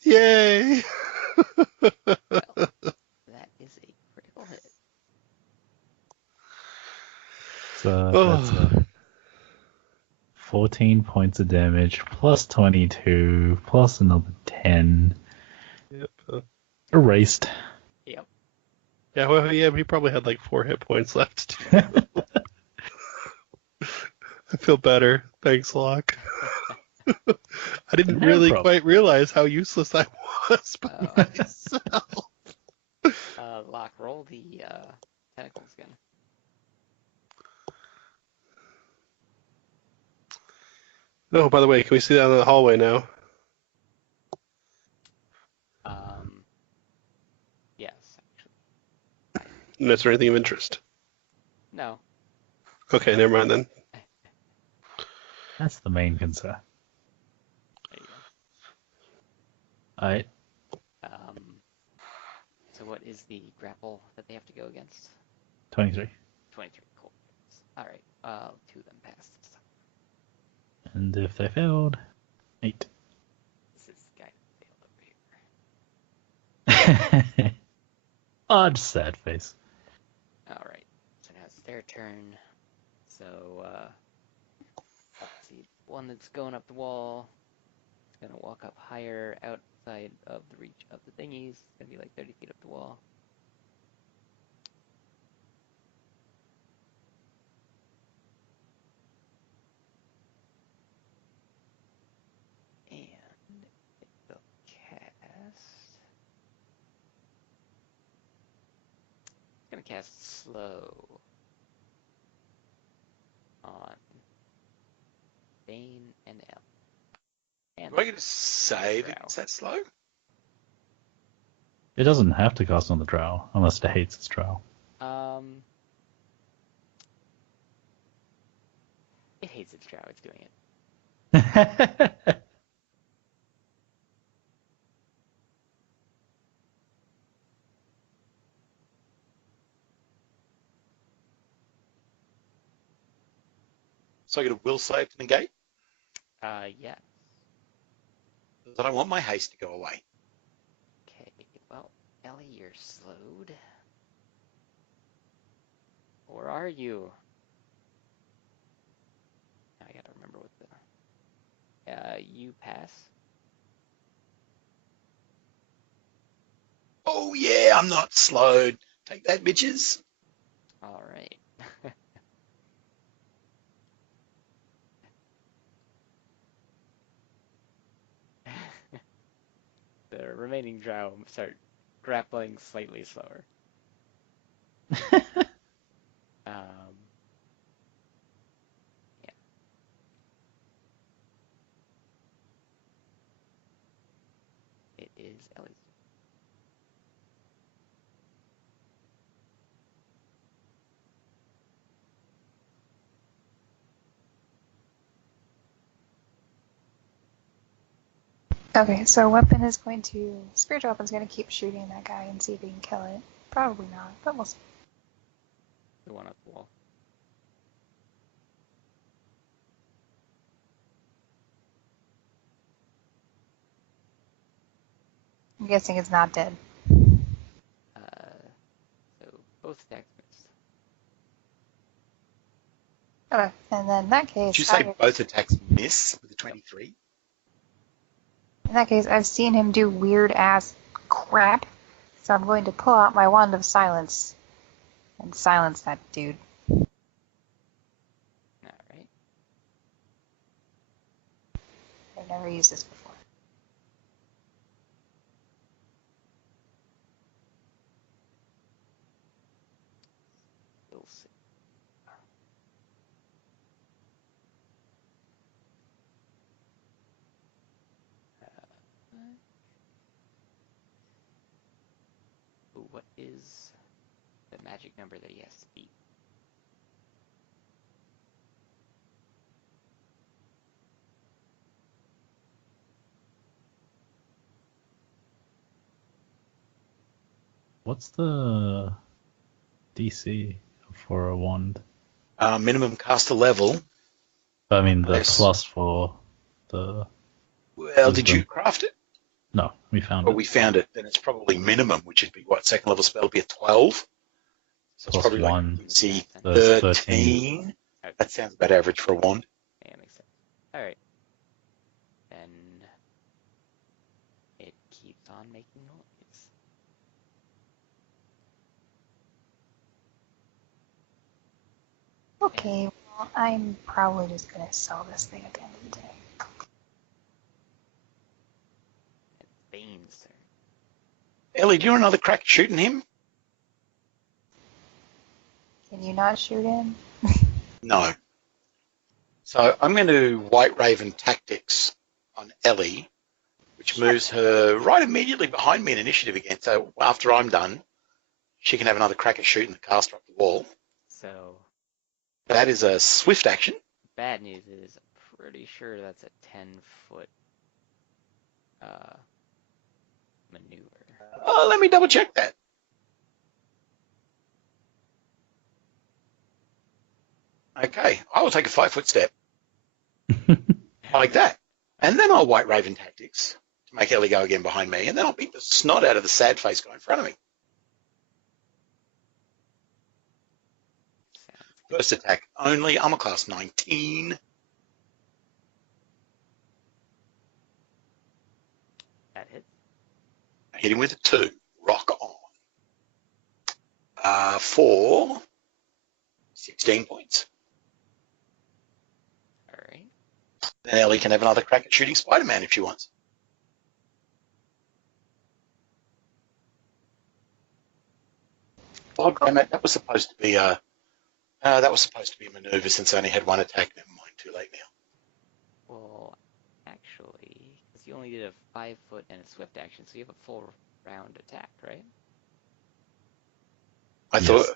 Yay! That is a critical hit. So that's Oh, 14 points of damage, plus 22, plus another 10. yep. Erased. Yep. Yeah, well, yeah, he probably had like 4 hit points left. I feel better. Thanks, Locke. I didn't No really problem. quite realize how useless I was by Oh. myself. Locke, roll the tentacles again. Oh, by the way, can we see that in the hallway now? Yes, actually. And is there anything of interest? No. Okay, never mind then. That's the main concern. There you Alright, go. So what is the grapple that they have to go against? 23. 23. Cool. All right. 2 of them passed. And if they failed, 8. This is guy that failed over here. Odd sad face. All right. So now it's their turn. So let's see. One that's going up the wall. It's gonna walk up higher outside of the reach of the thingies. It's gonna be like 30 feet up the wall. And it will cast. It's gonna cast slow on Bane and L. And Do I get to save Drow. against that slow? It doesn't have to cast on the drow, unless it hates its drow. It hates its drow. It's doing it. So I get a will save to negate? Yeah. Because I don't want my haste to go away. Okay. Well, Ellie, you're slowed. Or are you? I gotta remember what the. You pass. Oh yeah, I'm not slowed. Take that, bitches. All right. The remaining drow start grappling slightly slower. Yeah. It is Ellie's. Okay, so weapon is going to spiritual weapon's going to keep shooting that guy and see if he can kill it. Probably not, but we'll see. The one up the wall. guessing it's not dead. So both attacks missed. Okay, and then in that Did case, you say both attacks miss with a 23? I've seen him do weird ass crap, so I'm going to pull out my wand of silence and silence that dude. All right. I've never used this before. We'll see. Ooh, what is the magic number that he has to beat? What's the DC for a wand? Minimum caster level. I mean, the Yes. plus for the. Well, did Wisdom. you craft it? No, we found Well, it. we found it. Then it's probably minimum, which would be what? Second level spell would be a 12. So it's Plus probably like one. DC That's 13. Okay. That sounds about average for a wand. Yeah, makes sense. All right. Then it keeps on making noise. Okay, well, I'm probably just going to sell this thing at the end of the day. Bane's turn. Ellie, do you want another crack at shooting him? Can you not shoot him? No. So I'm going to White Raven Tactics on Ellie, which moves her right immediately behind me in initiative again. So after I'm done, she can have another crack at shooting the caster up the wall. So That is a swift action. bad news is I'm pretty sure that's a 10-foot maneuver. Let me double check that. Okay, I will take a 5-foot step like that. And then I'll White Raven Tactics to make Ellie go again behind me. And then I'll beat the snot out of the sad face guy in front of me. Sounds good. First attack only, armor class 19. That hits. I hit him with a 2. Rock on. For 16 points. All right. Then Ellie can have another crack at shooting Spider-Man if she wants. Oh, damn it. That was supposed to be a maneuver since I only had one attack. Never mind, too late now. Well, actually, because you only did a 5-foot and a swift action, so you have a full round attack, right? I Yes. thought,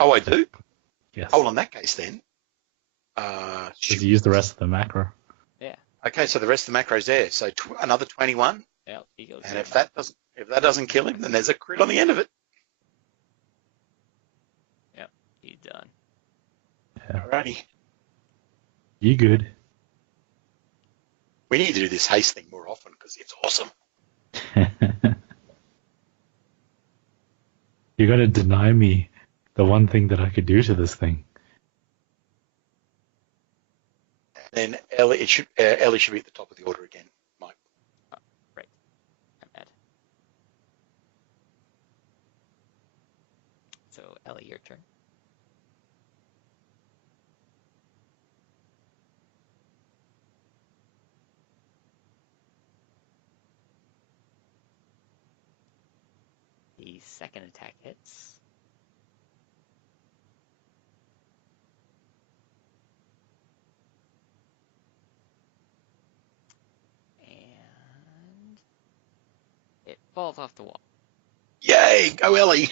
oh, I do? Yes. Oh, well, in that case then. Because you use the rest of the macro. Yeah. Okay, so the rest of the macro's there. So another 21. Yep. He goes. And down. if that doesn't kill him, then there's a crit on the end of it. Yep. He's done. Yeah. Alrighty. You good? We need to do this haste thing more often because it's awesome. You're gonna deny me the one thing that I could do to this thing. Then Ellie should be at the top of the order again, Mike. Right. I'm mad. So Ellie, your turn. The second attack hits. And it falls off the wall. Yay, go Ellie!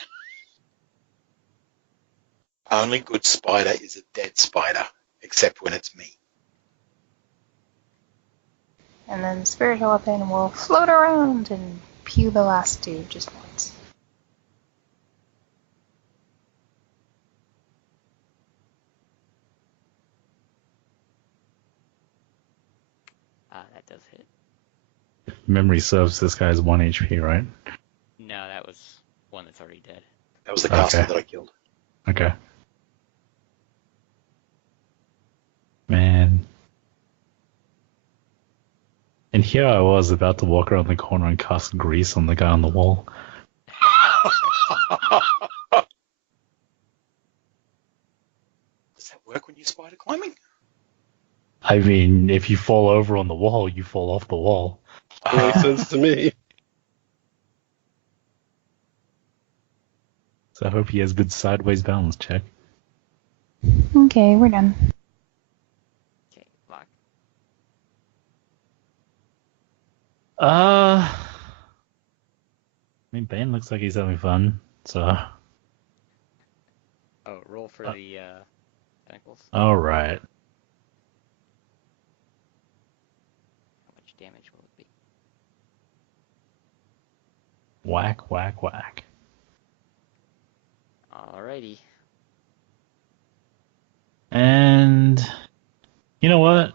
Only good spider is a dead spider, except when it's me. And then the spiritual weapon will float around and pew the last dude just once. That does hit. memory serves, this guy's 1 HP, right? No, that was one that's already dead. That was the caster Okay. that I killed. Okay. Man. And here I was about to walk around the corner and cast grease on the guy on the wall. Does that work when you're spider climbing? I mean, if you fall over on the wall, you fall off the wall. Makes sense to me. So I hope he has good sideways balance check. Okay, we're done. Okay, lock. I mean, Bane looks like he's having fun, so... Oh, roll for the tentacles. Alright. How much damage will it be? Whack, whack, whack. Alrighty. And... You know what?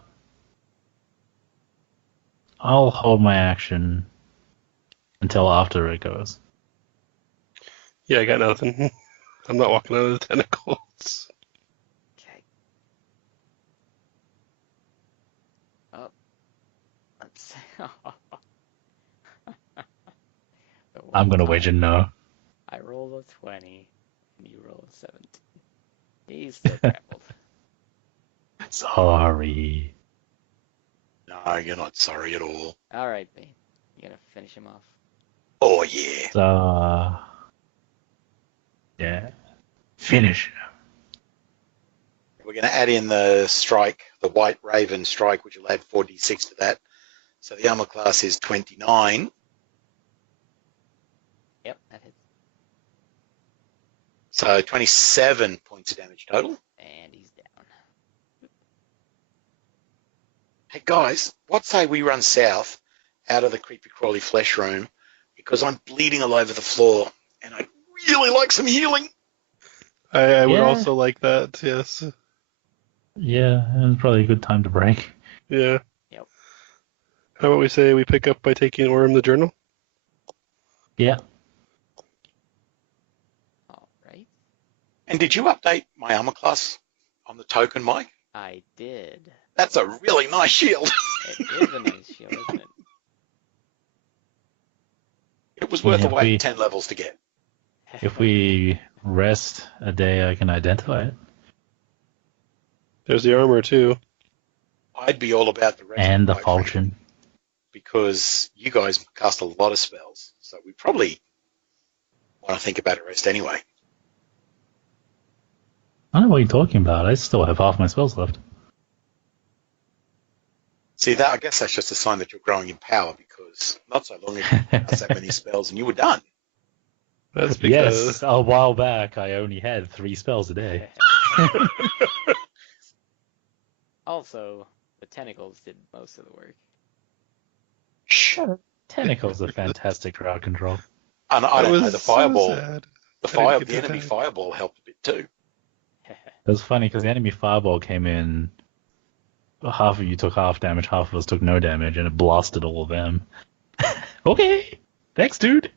I'll hold my action until after it goes. Yeah, I got nothing. I'm not walking out of the tentacles. Okay. Oh. Let's I'm gonna wager no. I roll a 20, and you roll a 17. He's still grappled. Sorry. No, you're not sorry at all. Alright, Bane. You gonna finish him off? Oh, yeah. So... Yeah. Finish. We're going to add in the strike, the White Raven strike, which will add 4d6 to that. So the armor class is 29. Yep, that hits. So 27 points of damage total. And he's down. Hey, guys, what say we run south out of the creepy crawly flesh room because I'm bleeding all over the floor and I'd really like some healing. I would Yeah. also like that, yes. Yeah, it's probably a good time to break. Yeah. Yep. How about we say we pick up by taking Orem the journal? Yeah. Alright. And did you update my armor class on the token, Mike? I did. That's a really nice shield. It is a nice shield, isn't it? It was worth Yeah, the wait we- 10 levels to get. If we rest a day, I can identify it. There's the armor, too. I'd be all about the rest And the quite frankly, falchion. because you guys cast a lot of spells, so we probably want to think about a rest anyway. I don't know what you're talking about. I still have half my spells left. See, that I guess that's just a sign that you're growing in power, because not so long ago you cast that many spells and you were done. That's because... Yes, a while back I only had 3 spells a day. Also, the tentacles did most of the work. Shh. Tentacles are fantastic crowd control. And I That don't was know, the fireball, so sad. the I didn't get enemy that. fireball helped a bit too. It was funny because the enemy fireball came in, half of you took half damage, half of us took no damage, and it blasted all of them. Okay, thanks, dude.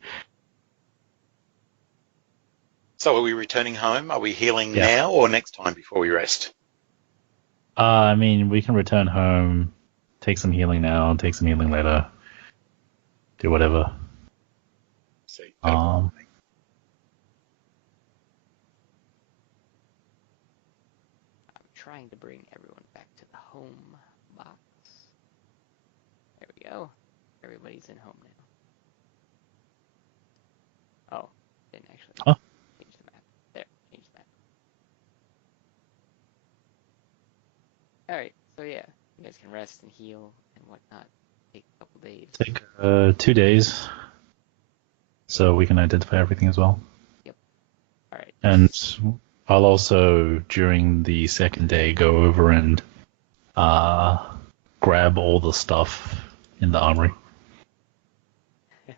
So are we returning home? Are we healing Yeah. now or next time before we rest? I mean, we can return home, take some healing now, take some healing later, do whatever. See, Um, I'm trying to bring everyone back to the home box. There we go. Everybody's in home now. Oh, didn't actually Oh. change the map. There, change the map. Alright, so yeah, you guys can rest and heal and whatnot. Take a couple days. take 2 days, so we can identify everything as well. Alright. And I'll also, during the second day, go over and grab all the stuff in the armory. Okay.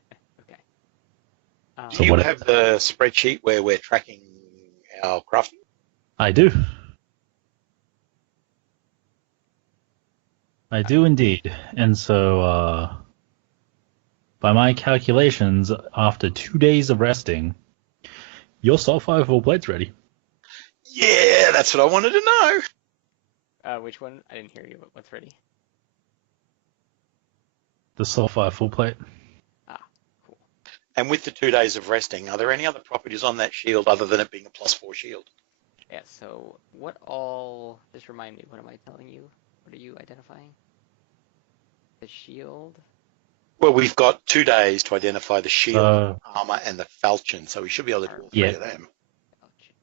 Do So you what- have the spreadsheet where we're tracking our crafting? I do. I do indeed. And so By my calculations, after 2 days of resting, your Soulfire full plate's ready. Yeah, that's what I wanted to know. Which one? I didn't hear you. What's ready? The Soulfire full plate. Ah, cool. And with the 2 days of resting, are there any other properties on that shield other than it being a +4 shield? Yeah, so what all... Just remind me, what am I telling you? What are you identifying? The shield? Well, we've got 2 days to identify the shield, So, armor, and the falchion, so we should be able to do all Yeah. three of them. Falchion.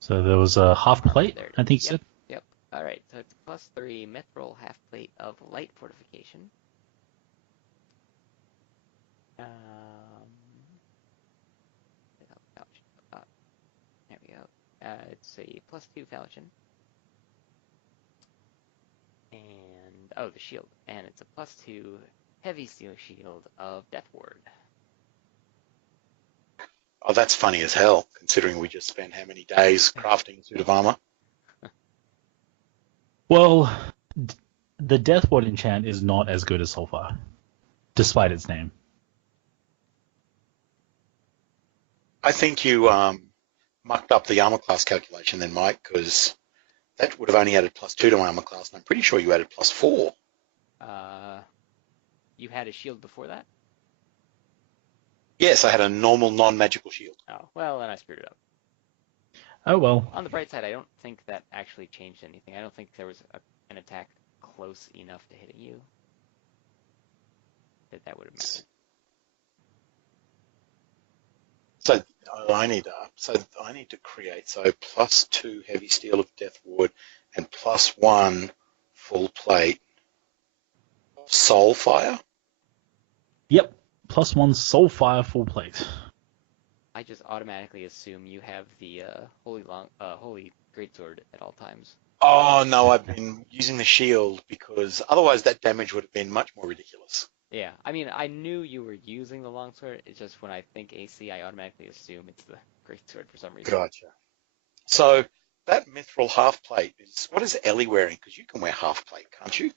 so there was a half plate, There it I is. think you Yep. said. Alright, so it's +3 mithril half plate of light fortification. Falchion. There we go. It's a +2 falchion. And, oh, the shield. And it's a +2 heavy steel shield of Death Ward. Oh, that's funny as hell, considering we just spent how many days crafting a suit of armor? Well, the Death Ward enchant is not as good as Soulfire, despite its name. I think you mucked up the armor class calculation then, Mike, because that would have only added +2 to my armor class, and I'm pretty sure you added +4. You had a shield before that? Yes, I had a normal non-magical shield. Oh, well, then I screwed it up. Oh well. On the bright side, I don't think that actually changed anything. I don't think there was an attack close enough to hitting you that would have mattered. So I need to create +2 heavy steel of Death Ward and +1 full plate Soulfire. Yep. +1 Soulfire full plate. I just automatically assume you have the holy greatsword at all times. Oh no, I've been using the shield because otherwise that damage would have been much more ridiculous. Yeah, I mean, I knew you were using the longsword. It's just when I think AC, I automatically assume it's the greatsword for some reason. Gotcha. So that mithril half plate is, what is Ellie wearing? Because you can wear half plate, can't you?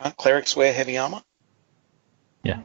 Can't clerics wear heavy armor? Yeah.